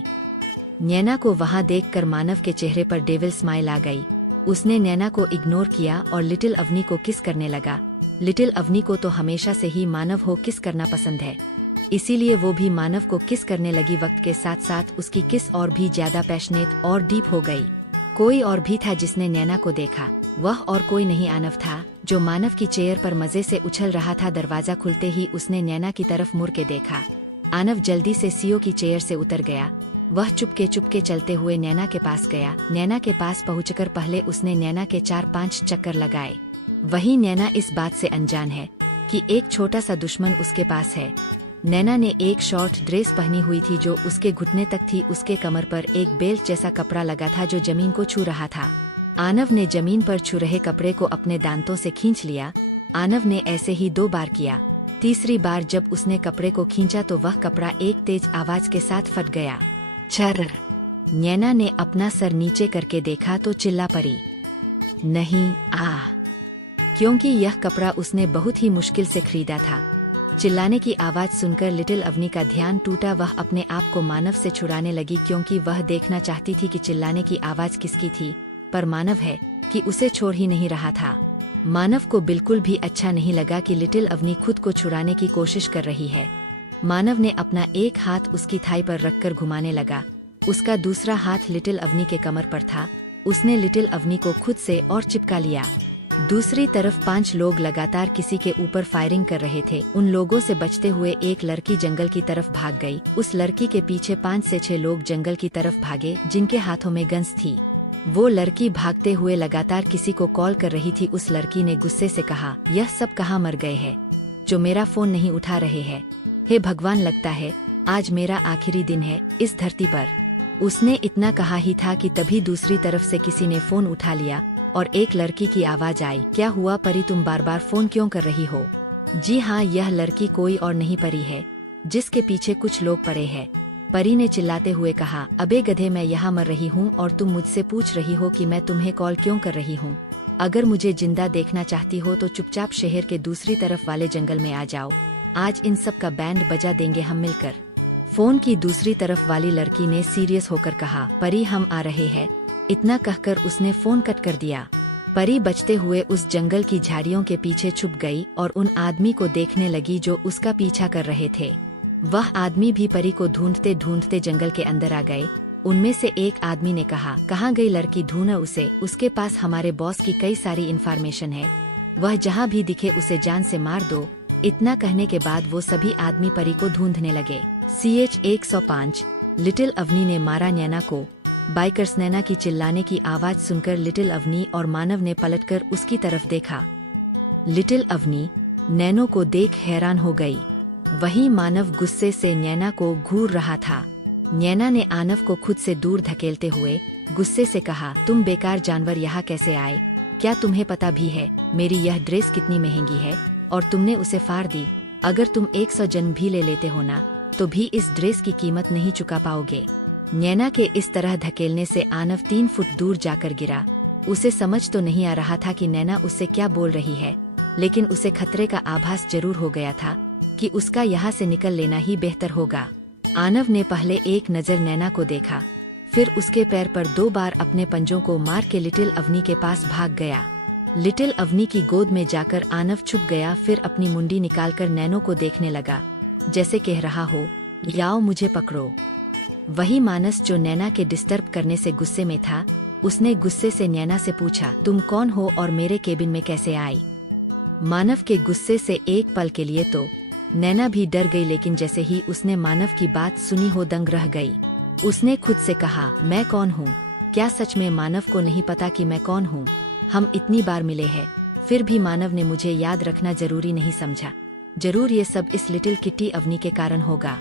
नैना को वहां देखकर मानव के चेहरे पर डेविल स्माइल आ गई। उसने नैना को इग्नोर किया और लिटिल अवनी को किस करने लगा। लिटिल अवनी को तो हमेशा से ही मानव को किस करना पसंद है, इसीलिए वो भी मानव को किस करने लगी। वक्त के साथ साथ उसकी किस और भी ज्यादा पैशनेट और डीप हो गई। कोई और भी था जिसने नैना को देखा। वह और कोई नहीं आनव था, जो मानव की चेयर पर मजे से उछल रहा था। दरवाजा खुलते ही उसने नैना की तरफ मुड़ के देखा। आनव जल्दी से सीओ की चेयर से उतर गया। वह चुपके चलते हुए नैना के पास गया। नैना के पास पहुंचकर पहले उसने नैना के 4-5 चक्कर लगाए। वही नैना इस बात से अनजान है कि एक छोटा सा दुश्मन उसके पास है। नैना ने एक शॉर्ट ड्रेस पहनी हुई थी जो उसके घुटने तक थी। उसके कमर पर एक बेल्ट जैसा कपड़ा लगा था जो जमीन को छू रहा था। आनव ने जमीन पर छू रहे कपड़े को अपने दांतों से खींच लिया। आनव ने ऐसे ही 2 बार किया। तीसरी बार जब उसने कपड़े को खींचा तो वह कपड़ा एक तेज आवाज के साथ फट गया। चर। नैना ने अपना सर नीचे करके देखा तो चिल्ला पड़ी, नहीं क्योंकि यह कपड़ा उसने बहुत ही मुश्किल से खरीदा था। चिल्लाने की आवाज सुनकर लिटिल अवनी का ध्यान टूटा। वह अपने आप को मानव से छुड़ाने लगी क्योंकि वह देखना चाहती थी कि चिल्लाने की आवाज किसकी थी, पर मानव है कि उसे छोड़ ही नहीं रहा था। मानव को बिल्कुल भी अच्छा नहीं लगा कि लिटिल अवनी खुद को छुड़ाने की कोशिश कर रही है। मानव ने अपना एक हाथ उसकी थाई पर रखकर घुमाने लगा। उसका दूसरा हाथ लिटिल अवनी के कमर पर था। उसने लिटिल अवनी को खुद से और चिपका लिया। दूसरी तरफ 5 लोग लगातार किसी के ऊपर फायरिंग कर रहे थे। उन लोगों से बचते हुए एक लड़की जंगल की तरफ भाग गई। उस लड़की के पीछे 5 से 6 लोग जंगल की तरफ भागे जिनके हाथों में गन्स थी। वो लड़की भागते हुए लगातार किसी को कॉल कर रही थी। उस लड़की ने गुस्से से कहा, यह सब कहाँ मर गए हैं जो मेरा फोन नहीं उठा रहे हैं। हे भगवान, लगता है आज मेरा आखिरी दिन है इस धरती पर। उसने इतना कहा ही था कि तभी दूसरी तरफ से किसी ने फोन उठा लिया और एक लड़की की आवाज आई, क्या हुआ परी, तुम बार बार फोन क्यों कर रही हो? जी हाँ, यह लड़की कोई और नहीं परी है जिसके पीछे कुछ लोग पड़े हैं। परी ने चिल्लाते हुए कहा, अबे गधे, मैं यहाँ मर रही हूँ और तुम मुझसे पूछ रही हो कि मैं तुम्हें कॉल क्यों कर रही हूँ। अगर मुझे जिंदा देखना चाहती हो तो चुपचाप शहर के दूसरी तरफ वाले जंगल में आ जाओ। आज इन सब का बैंड बजा देंगे हम मिलकर। फोन की दूसरी तरफ वाली लड़की ने सीरियस होकर कहा, परी हम आ रहे हैं। इतना कहकर उसने फोन कट कर दिया। परी बचते हुए उस जंगल की झाड़ियों के पीछे छुप गई और उन आदमी को देखने लगी जो उसका पीछा कर रहे थे। वह आदमी भी परी को ढूंढते ढूंढते जंगल के अंदर आ गए। उनमें से एक आदमी ने कहा, कहाँ गई लड़की, ढूंढो उसे, उसके पास हमारे बॉस की कई सारी इन्फॉर्मेशन है, वह जहाँ भी दिखे उसे जान से मार दो। इतना कहने के बाद वो सभी आदमी परी को ढूंढने लगे। CH 105। लिटिल अवनी ने मारा नैना को। बाइकर्स। नैना की चिल्लाने की आवाज सुनकर लिटिल अवनी और मानव ने पलटकर उसकी तरफ देखा। लिटिल अवनी नैनो को देख हैरान हो गई। वही मानव गुस्से से नैना को घूर रहा था। नैना ने आनव को खुद से दूर धकेलते हुए गुस्से से कहा, तुम बेकार जानवर यहाँ कैसे आए? क्या तुम्हें पता भी है मेरी यह ड्रेस कितनी महंगी है और तुमने उसे फाड़ दी? अगर तुम 100 जन्म भी ले लेते हो ना तो भी इस ड्रेस की कीमत नहीं चुका पाओगे। नैना के इस तरह धकेलने से आनव 3 फुट दूर जाकर गिरा। उसे समझ तो नहीं आ रहा था कि नैना उससे क्या बोल रही है, लेकिन उसे खतरे का आभास जरूर हो गया था कि उसका यहाँ से निकल लेना ही बेहतर होगा। आनव ने पहले एक नजर नैना को देखा, फिर उसके पैर पर 2 बार अपने पंजों को मार के लिटिल अवनी के पास भाग गया। लिटिल अवनी की गोद में जाकर आनव छुप गया, फिर अपनी मुंडी निकालकर नैनो को देखने लगा, जैसे कह रहा हो, लाओ मुझे पकड़ो। वही मानस जो नैना के डिस्टर्ब करने से गुस्से में था, उसने गुस्से से नैना से पूछा, तुम कौन हो और मेरे केबिन में कैसे आई? मानव के गुस्से से एक पल के लिए तो नैना भी डर गई, लेकिन जैसे ही उसने मानव की बात सुनी हो दंग रह गई। उसने खुद से कहा, मैं कौन हूँ? क्या सच में मानव को नहीं पता कि मैं कौन हूँ? हम इतनी बार मिले हैं, फिर भी मानव ने मुझे याद रखना जरूरी नहीं समझा। जरूर ये सब इस लिटिल किट्टी अवनी के कारण होगा।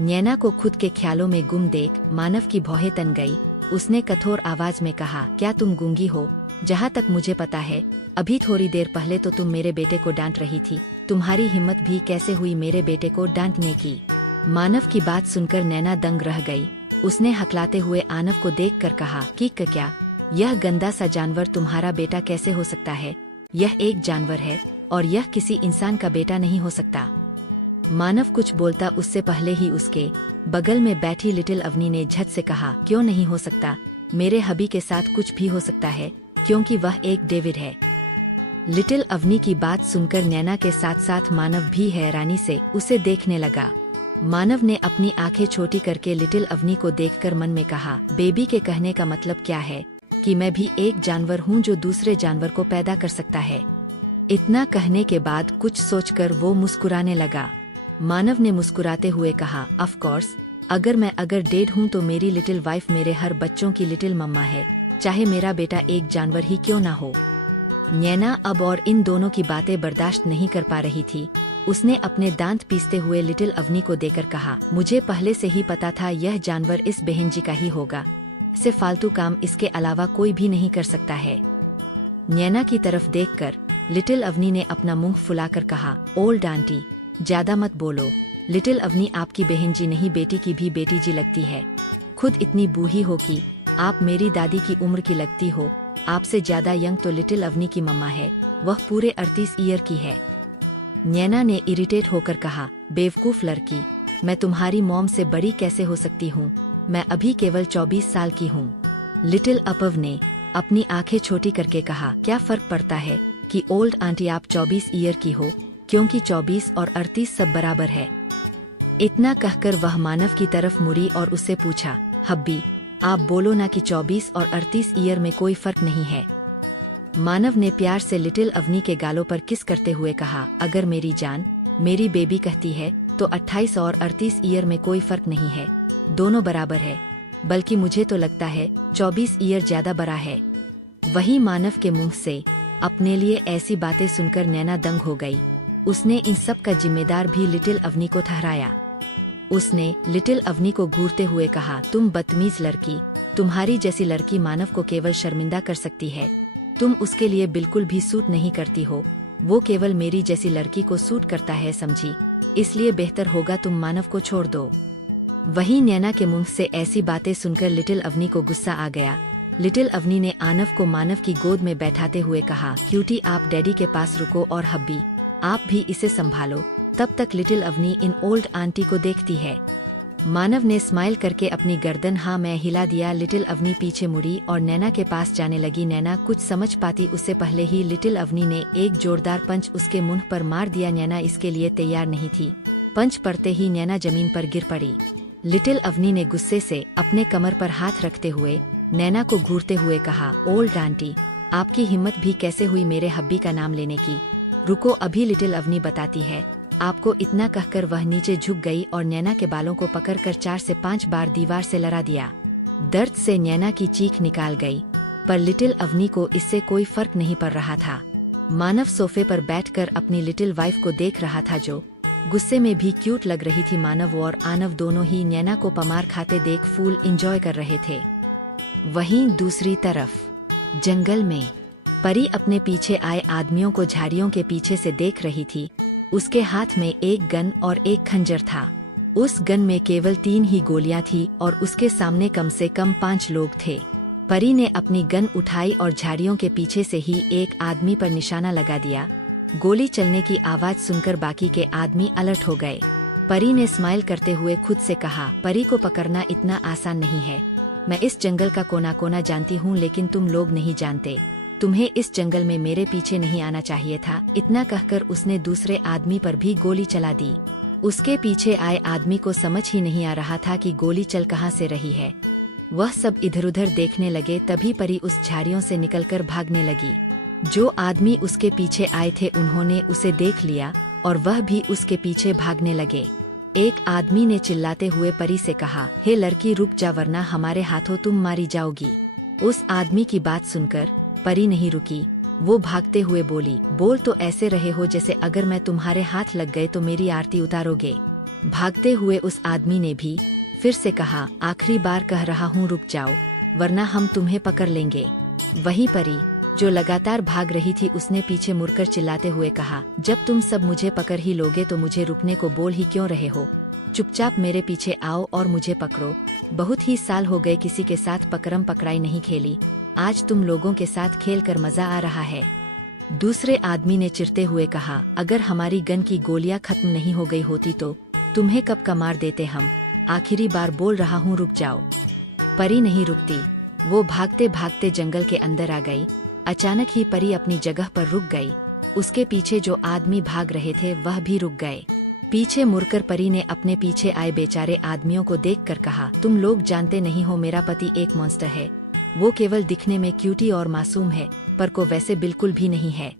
नैना को खुद के ख्यालों में गुम देख मानव की भौहें तन गई। उसने कठोर आवाज में कहा, क्या तुम गूंगी हो? जहाँ तक मुझे पता है, अभी थोड़ी देर पहले तो तुम मेरे बेटे को डांट रही थी। तुम्हारी हिम्मत भी कैसे हुई मेरे बेटे को डांटने की? मानव की बात सुनकर नैना दंग रह गई। उसने हकलाते हुए आनव को देखकर कहा, कि क्या यह गंदा सा जानवर तुम्हारा बेटा कैसे हो सकता है? यह एक जानवर है और यह किसी इंसान का बेटा नहीं हो सकता। मानव कुछ बोलता उससे पहले ही उसके बगल में बैठी लिटिल अवनी ने झट से कहा, क्यों नहीं हो सकता? मेरे हबी के साथ कुछ भी हो सकता है। क्योंकि वह एक डेविड है। लिटिल अवनी की बात सुनकर नैना के साथ साथ मानव भी हैरानी से उसे देखने लगा। मानव ने अपनी आंखें छोटी करके लिटिल अवनी को देखकर मन में कहा, बेबी के कहने का मतलब क्या है कि मैं भी एक जानवर हूँ जो दूसरे जानवर को पैदा कर सकता है। इतना कहने के बाद कुछ सोचकर वो मुस्कुराने लगा। मानव ने मुस्कुराते हुए कहा, ऑफ कोर्स, अगर डेड हूँ तो मेरी लिटिल वाइफ मेरे हर बच्चों की लिटिल मम्मा है, चाहे मेरा बेटा एक जानवर ही क्यों ना हो। नैना अब और इन दोनों की बातें बर्दाश्त नहीं कर पा रही थी। उसने अपने दांत पीसते हुए लिटिल अवनी को देकर कहा, मुझे पहले से ही पता था यह जानवर इस बहन जी का ही होगा। से फालतू काम इसके अलावा कोई भी नहीं कर सकता है। नैना की तरफ देखकर लिटिल अवनी ने अपना मुंह फुलाकर कहा, ओल्ड आंटी, ज्यादा मत बोलो। लिटिल अवनी आपकी बहन जी नहीं, बेटी की भी बेटी जी लगती है। खुद इतनी बूढ़ी हो कि आप मेरी दादी की उम्र की लगती हो। आपसे ज्यादा यंग तो लिटिल अवनी की मम्मा है, वह पूरे 38 ईयर की है। नैना ने इरिटेट होकर कहा, बेवकूफ लड़की, मैं तुम्हारी मॉम से बड़ी कैसे हो सकती हूँ? मैं अभी केवल 24 साल की हूँ। लिटिल अपव ने अपनी आंखें छोटी करके कहा, क्या फर्क पड़ता है कि ओल्ड आंटी आप 24 ईयर की हो, क्योंकि 24 और 38 सब बराबर है। इतना कहकर वह मानव की तरफ मुड़ी और उससे पूछा, हब्बी, आप बोलो ना कि 24 और 38 ईयर में कोई फर्क नहीं है। मानव ने प्यार से लिटिल अवनी के गालों पर किस करते हुए कहा, अगर मेरी जान, मेरी बेबी कहती है तो 28 और 38 ईयर में कोई फर्क नहीं है, दोनों बराबर है। बल्कि मुझे तो लगता है 24 ईयर ज्यादा बड़ा है। वही मानव के मुंह से अपने लिए ऐसी बातें सुनकर नैना दंग हो गई। उसने इन सब का जिम्मेदार भी लिटिल अवनी को ठहराया। उसने लिटिल अवनी को घूरते हुए कहा, तुम बदतमीज लड़की, तुम्हारी जैसी लड़की मानव को केवल शर्मिंदा कर सकती है। तुम उसके लिए बिल्कुल भी सूट नहीं करती हो, वो केवल मेरी जैसी लड़की को सूट करता है, समझी? इसलिए बेहतर होगा तुम मानव को छोड़ दो। वहीं नैना के मुंह से ऐसी बातें सुनकर लिटिल अवनी को गुस्सा आ गया। लिटिल अवनी ने आनव को मानव की गोद में बैठाते हुए कहा, क्यूटी आप डैडी के पास रुको और हब्बी, आप भी इसे संभालो। तब तक little Avni in old aunty को देखती है। मानव ने स्माइल करके अपनी गर्दन हाँ मैं हिला दिया। लिटिल अवनी पीछे मुड़ी और नैना के पास जाने लगी। नैना कुछ समझ पाती उससे पहले ही लिटिल अवनी ने एक जोरदार पंच उसके मुंह पर मार दिया। नैना इसके लिए तैयार नहीं थी। पंच पड़ते ही नैना जमीन पर गिर पड़ी। लिटिल अवनी ने गुस्से से अपने कमर पर हाथ रखते हुए नैना को घूरते हुए कहा, ओल्ड आंटी, आपकी हिम्मत भी कैसे हुई मेरे हब्बी का नाम लेने की? रुको अभी लिटिल अवनी बताती है आपको। इतना कहकर वह नीचे झुक गई और नैना के बालों को पकड़कर 4 से 5 बार दीवार से लड़ा दिया। दर्द से नैना की चीख निकाल गई, पर लिटिल अवनी को इससे कोई फर्क नहीं पड़ रहा था। मानव सोफे पर बैठकर अपनी लिटिल वाइफ को देख रहा था, जो गुस्से में भी क्यूट लग रही थी। मानव और आनव दोनों ही नैना को पमार खाते देख फुल एंजॉय कर रहे थे। वहीं दूसरी तरफ जंगल में परी अपने पीछे आए आदमियों को झाड़ियों के पीछे से देख रही थी। उसके हाथ में एक गन और एक खंजर था। उस गन में केवल 3 ही गोलियां थी और उसके सामने कम से कम 5 लोग थे। परी ने अपनी गन उठाई और झाड़ियों के पीछे से ही एक आदमी पर निशाना लगा दिया। गोली चलने की आवाज सुनकर बाकी के आदमी अलर्ट हो गए। परी ने स्माइल करते हुए खुद से कहा, परी को पकड़ना इतना आसान नहीं है। मैं इस जंगल का कोना कोना जानती हूँ, लेकिन तुम लोग नहीं जानते। तुम्हें इस जंगल में मेरे पीछे नहीं आना चाहिए था। इतना कहकर उसने दूसरे आदमी पर भी गोली चला दी। उसके पीछे आए आदमी को समझ ही नहीं आ रहा था कि गोली चल कहां से रही है। वह सब इधर उधर देखने लगे। तभी परी उस झाड़ियों से निकलकर भागने लगी। जो आदमी उसके पीछे आए थे उन्होंने उसे देख लिया और वह भी उसके पीछे भागने लगे। एक आदमी ने चिल्लाते हुए परी से कहा, हे लड़की रुक जा, वरना हमारे हाथों तुम मारी जाओगी। उस आदमी की बात सुनकर परी नहीं रुकी। वो भागते हुए बोली, बोल तो ऐसे रहे हो जैसे अगर मैं तुम्हारे हाथ लग गए तो मेरी आरती उतारोगे। भागते हुए उस आदमी ने भी फिर से कहा, आखिरी बार कह रहा हूँ रुक जाओ, वरना हम तुम्हें पकड़ लेंगे। वहीं परी जो लगातार भाग रही थी उसने पीछे मुड़कर चिल्लाते हुए कहा, जब तुम सब मुझे पकड़ ही लोगे तो मुझे रुकने को बोल ही क्यों रहे हो? चुपचाप मेरे पीछे आओ और मुझे पकड़ो। बहुत ही साल हो गए किसी के साथ पकड़म पकड़ाई नहीं खेली। आज तुम लोगों के साथ खेल कर मजा आ रहा है। दूसरे आदमी ने चिढ़ते हुए कहा, अगर हमारी गन की गोलियां खत्म नहीं हो गई होती तो तुम्हें कब का मार देते हम। आखिरी बार बोल रहा हूँ रुक जाओ। परी नहीं रुकती। वो भागते भागते जंगल के अंदर आ गई। अचानक ही परी अपनी जगह पर रुक गई। उसके पीछे जो आदमी भाग रहे थे वह भी रुक गए। पीछे मुड़कर परी ने अपने पीछे आए बेचारे आदमियों को देखकर कहा, तुम लोग जानते नहीं हो मेरा पति एक मॉन्स्टर है। वो केवल दिखने में क्यूटी और मासूम है, पर को वैसे बिल्कुल भी नहीं है।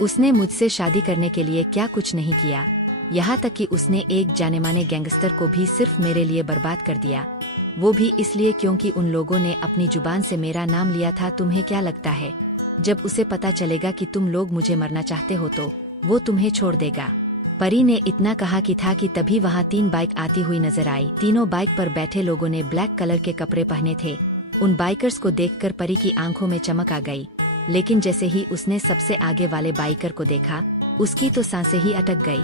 उसने मुझसे शादी करने के लिए क्या कुछ नहीं किया, यहाँ तक कि उसने एक जानेमाने गैंगस्टर को भी सिर्फ मेरे लिए बर्बाद कर दिया। वो भी इसलिए क्योंकि उन लोगों ने अपनी जुबान से मेरा नाम लिया था। तुम्हें क्या लगता है जब उसे पता चलेगा कि तुम लोग मुझे मरना चाहते हो तो वो तुम्हें छोड़ देगा? परी ने इतना कहा कि था कि तभी वहाँ 3 बाइक आती हुई नजर आई। तीनों बाइक पर बैठे लोगों ने ब्लैक कलर के कपड़े पहने थे। उन बाइकर्स को देखकर परी की आंखों में चमक आ गई, लेकिन जैसे ही उसने सबसे आगे वाले बाइकर को देखा उसकी तो सांसें ही अटक गई।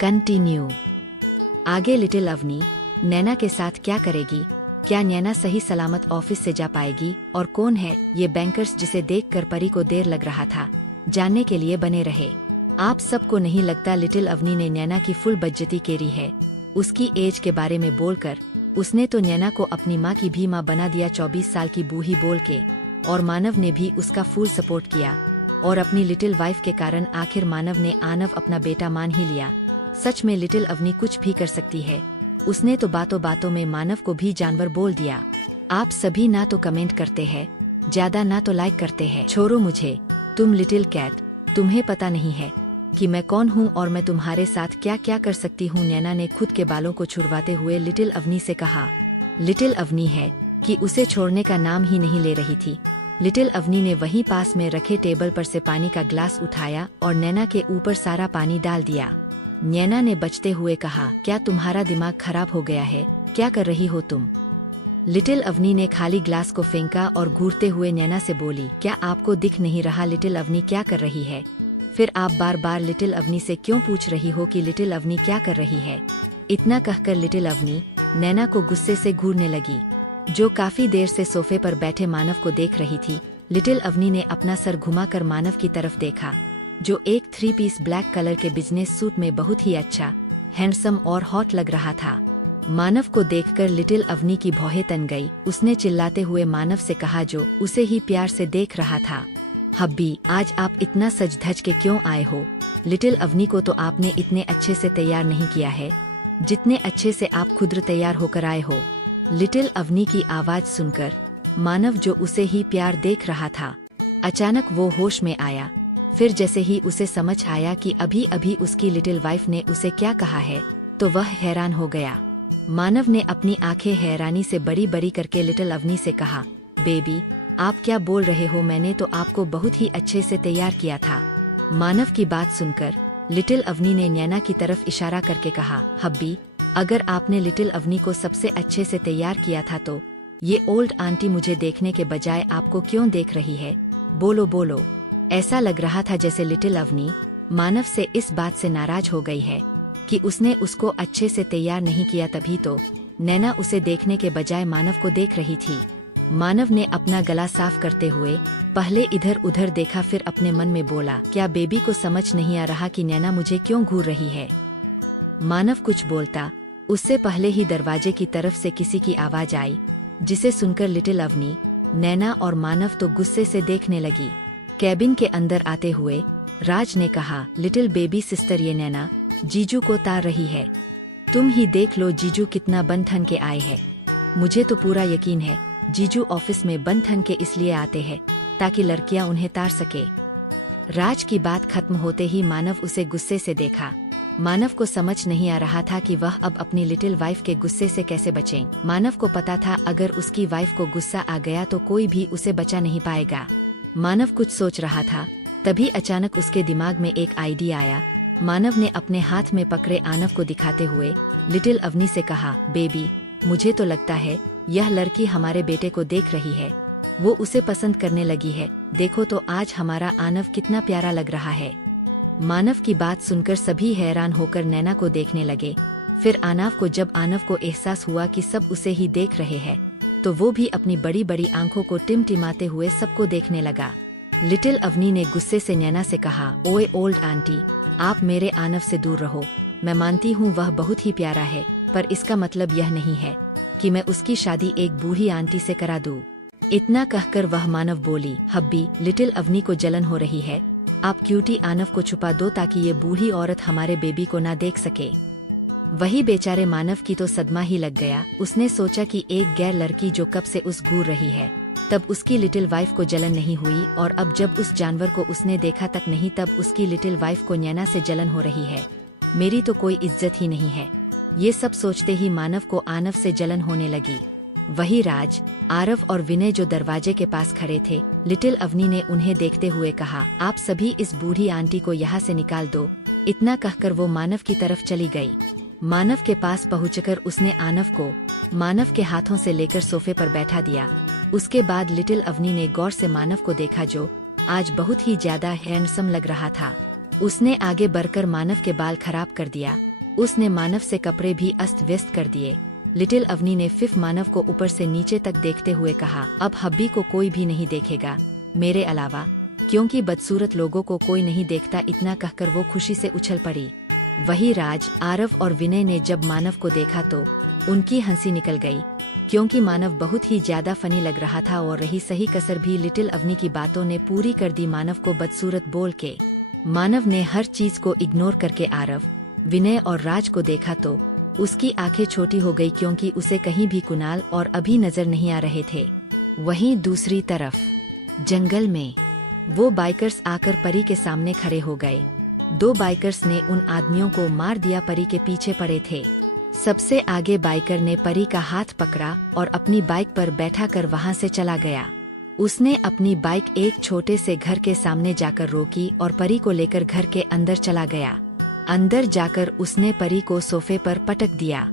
कंटिन्यू। आगे लिटिल अवनी नैना के साथ क्या करेगी? क्या नैना सही सलामत ऑफिस से जा पाएगी? और कौन है ये बैंकर्स जिसे देखकर परी को देर लग रहा था? जानने के लिए बने रहे। आप सबको नहीं लगता लिटिल अवनी ने नैना की फुल बेइज्जती करी है? उसकी एज के बारे में बोलकर उसने तो नैना को अपनी माँ की भी माँ बना दिया, 24 साल की बूढ़ी बोल के। और मानव ने भी उसका फुल सपोर्ट किया, और अपनी लिटिल वाइफ के कारण आखिर मानव ने आनव अपना बेटा मान ही लिया। सच में लिटिल अवनी कुछ भी कर सकती है। उसने तो बातों बातों में मानव को भी जानवर बोल दिया। आप सभी ना तो कमेंट करते हैं ज्यादा, ना तो लाइक करते हैं। छोड़ो मुझे, तुम लिटिल कैट, तुम्हें पता नहीं है कि मैं कौन हूँ और मैं तुम्हारे साथ क्या क्या कर सकती हूँ। नैना ने खुद के बालों को छुड़वाते हुए लिटिल अवनी से कहा। लिटिल अवनी है कि उसे छोड़ने का नाम ही नहीं ले रही थी। लिटिल अवनी ने वहीं पास में रखे टेबल पर से पानी का ग्लास उठाया और नैना के ऊपर सारा पानी डाल दिया। नैना ने बचते हुए कहा, क्या तुम्हारा दिमाग खराब हो गया है? क्या कर रही हो तुम? लिटिल अवनी ने खाली ग्लास को फेंका और घूरते हुए नैना से बोली, क्या आपको दिख नहीं रहा लिटिल अवनी क्या कर रही है? फिर आप बार बार लिटिल अवनी से क्यों पूछ रही हो कि लिटिल अवनी क्या कर रही है? इतना कहकर लिटिल अवनी नैना को गुस्से से घूरने लगी, जो काफी देर से सोफे पर बैठे मानव को देख रही थी। लिटिल अवनी ने अपना सर घुमाकर मानव की तरफ देखा, जो एक 3 पीस ब्लैक कलर के बिजनेस सूट में बहुत ही अच्छा, हैंडसम और हॉट लग रहा था। मानव को देखकर लिटिल अवनी की भौहें तन गई। उसने चिल्लाते हुए मानव से कहा, जो उसे ही प्यार से देख रहा था, हब्बी आज आप इतना सज धज के क्यों आए हो? लिटिल अवनी को तो आपने इतने अच्छे से तैयार नहीं किया है जितने अच्छे से आप खुद तैयार होकर आए हो। लिटिल अवनी की आवाज सुनकर मानव, जो उसे ही प्यार देख रहा था, अचानक वो होश में आया। फिर जैसे ही उसे समझ आया कि अभी अभी उसकी लिटिल वाइफ ने उसे क्या कहा है, तो वह हैरान हो गया। मानव ने अपनी आंखें हैरानी से बड़ी बड़ी करके लिटिल अवनी से कहा, बेबी आप क्या बोल रहे हो? मैंने तो आपको बहुत ही अच्छे से तैयार किया था। मानव की बात सुनकर लिटिल अवनी ने नैना की तरफ इशारा करके कहा, हब्बी अगर आपने लिटिल अवनी को सबसे अच्छे से तैयार किया था तो ये ओल्ड आंटी मुझे देखने के बजाय आपको क्यों देख रही है? बोलो बोलो। ऐसा लग रहा था जैसे लिटिल अवनी मानव से इस बात से नाराज हो गई है कि उसने उसको अच्छे से तैयार नहीं किया, तभी तो नैना उसे देखने के बजाय मानव को देख रही थी। मानव ने अपना गला साफ करते हुए पहले इधर उधर देखा, फिर अपने मन में बोला, क्या बेबी को समझ नहीं आ रहा कि नैना मुझे क्यों घूर रही है? मानव कुछ बोलता उससे पहले ही दरवाजे की तरफ से किसी की आवाज आई, जिसे सुनकर लिटिल अवनी, नैना और मानव तो गुस्से से देखने लगी। कैबिन के अंदर आते हुए राज ने कहा, लिटिल बेबी सिस्टर ये नैना जीजू को तार रही है। तुम ही देख लो जीजू कितना बन ठन के आए हैं। मुझे तो पूरा यकीन है जीजू ऑफिस में बन ठन के इसलिए आते हैं ताकि लड़कियां उन्हें तार सके। राज की बात खत्म होते ही मानव उसे गुस्से से देखा। मानव को समझ नहीं आ रहा था कि वह अब अपनी लिटिल वाइफ के गुस्से से कैसे बचें। मानव को पता था अगर उसकी वाइफ को गुस्सा आ गया तो कोई भी उसे बचा नहीं पाएगा। मानव कुछ सोच रहा था, तभी अचानक उसके दिमाग में एक आइडिया आया। मानव ने अपने हाथ में पकड़े आनव को दिखाते हुए लिटिल अवनी से कहा, बेबी मुझे तो लगता है यह लड़की हमारे बेटे को देख रही है, वो उसे पसंद करने लगी है। देखो तो आज हमारा आनव कितना प्यारा लग रहा है। मानव की बात सुनकर सभी हैरान होकर नैना को देखने लगे। फिर आनव को जब आनव को एहसास हुआ कि सब उसे ही देख रहे हैं, तो वो भी अपनी बड़ी बड़ी आंखों को टिमटिमाते हुए सबको देखने लगा। लिटिल अवनी ने गुस्से से नैना से कहा, ओए ओल्ड आंटी आप मेरे आनव से दूर रहो। मैं मानती हूँ वह बहुत ही प्यारा है, पर इसका मतलब यह नहीं है कि मैं उसकी शादी एक बूढ़ी आंटी से करा दूँ। इतना कहकर वह मानव बोली, हब्बी, लिटिल अवनी को जलन हो रही है, आप क्यूटी आनव को छुपा दो ताकि ये बूढ़ी औरत हमारे बेबी को ना देख सके। वही बेचारे मानव की तो सदमा ही लग गया। उसने सोचा कि एक गैर लड़की जो कब से उस घूर रही है, तब उसकी लिटिल वाइफ को जलन नहीं हुई, और अब जब उस जानवर को उसने देखा तक नहीं, तब उसकी लिटिल वाइफ को नैना से जलन हो रही है। मेरी तो कोई इज्जत ही नहीं है। ये सब सोचते ही मानव को आनव से जलन होने लगी। वही राज, आरव और विनय जो दरवाजे के पास खड़े थे, लिटिल अवनी ने उन्हें देखते हुए कहा, आप सभी इस बूढ़ी आंटी को यहाँ से निकाल दो। इतना कहकर वो मानव की तरफ चली गई। मानव के पास पहुंचकर उसने आनव को मानव के हाथों से लेकर सोफे पर बैठा दिया। उसके बाद लिटिल अवनी ने गौर से मानव को देखा, जो आज बहुत ही ज्यादा हैंडसम लग रहा था। उसने आगे बढ़कर मानव के बाल खराब कर दिया। उसने मानव से कपड़े भी अस्त व्यस्त कर दिए। लिटिल अवनी ने फिर मानव को ऊपर से नीचे तक देखते हुए कहा, अब हब्बी को कोई भी नहीं देखेगा मेरे अलावा, क्योंकि बदसूरत लोगों को कोई नहीं देखता। इतना कहकर वो खुशी से उछल पड़ी। वही राज, आरव और विनय ने जब मानव को देखा तो उनकी हंसी निकल गई, क्योंकि मानव बहुत ही ज्यादा फनी लग रहा था। और रही सही कसर भी लिटिल अवनी की बातों ने पूरी कर दी। मानव को बदसूरत बोल के मानव ने हर चीज को इग्नोर करके आरव, विनय और राज को देखा तो उसकी आंखें छोटी हो गई, क्योंकि उसे कहीं भी कुणाल और अभी नजर नहीं आ रहे थे। वहीं दूसरी तरफ जंगल में वो बाइकर्स आकर परी के सामने खड़े हो गए। दो बाइकर्स ने उन आदमियों को मार दिया। परी के पीछे पड़े थे। सबसे आगे बाइकर ने परी का हाथ पकड़ा और अपनी बाइक पर बैठा कर वहां से चला गया। उसने अपनी बाइक एक छोटे से घर के सामने जाकर रोकी और परी को लेकर घर के अंदर चला गया। अंदर जाकर उसने परी को सोफे पर पटक दिया।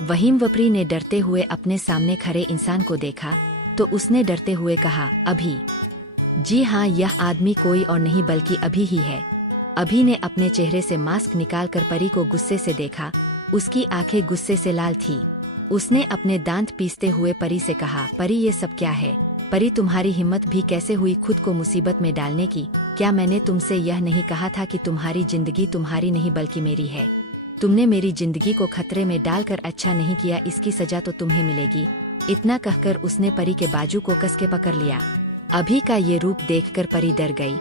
वहीं वपरी ने डरते हुए अपने सामने खड़े इंसान को देखा तो उसने डरते हुए कहा, अभी? जी हाँ, यह आदमी कोई और नहीं बल्कि अभी ही है। अभी ने अपने चेहरे से मास्क निकालकर परी को गुस्से से देखा। उसकी आंखें गुस्से से लाल थी। उसने अपने दांत पीसते हुए परी से कहा, परी ये सब क्या है? परी, तुम्हारी हिम्मत भी कैसे हुई खुद को मुसीबत में डालने की? क्या मैंने तुमसे यह नहीं कहा था कि तुम्हारी जिंदगी तुम्हारी नहीं बल्कि मेरी है? तुमने मेरी जिंदगी को खतरे में डालकर अच्छा नहीं किया, इसकी सजा तो तुम्हें मिलेगी। इतना कहकर उसने परी के बाजू को कस के पकड़ लिया। अभी का ये रूप देखकर परी डर गई,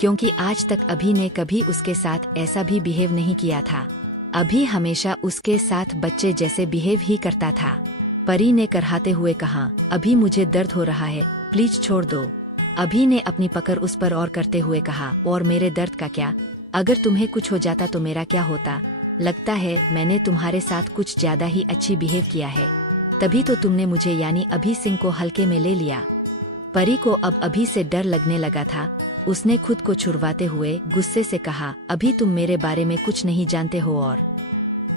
क्योंकि आज तक अभी ने कभी उसके साथ ऐसा भी बिहेव नहीं किया था। अभी हमेशा उसके साथ बच्चे जैसे बिहेव ही करता था। परी ने करहाते हुए कहा, अभी मुझे दर्द हो रहा है, प्लीज छोड़ दो। अभी ने अपनी पकड़ उस पर और करते हुए कहा, और मेरे दर्द का क्या? अगर तुम्हें कुछ हो जाता तो मेरा क्या होता? लगता है मैंने तुम्हारे साथ कुछ ज्यादा ही अच्छी बिहेव किया है, तभी तो तुमने मुझे यानी अभी सिंह को हल्के में ले लिया। परी को अब अभी से डर लगने लगा था। उसने खुद को छुड़वाते हुए गुस्से से कहा, अभी तुम मेरे बारे में कुछ नहीं जानते हो। और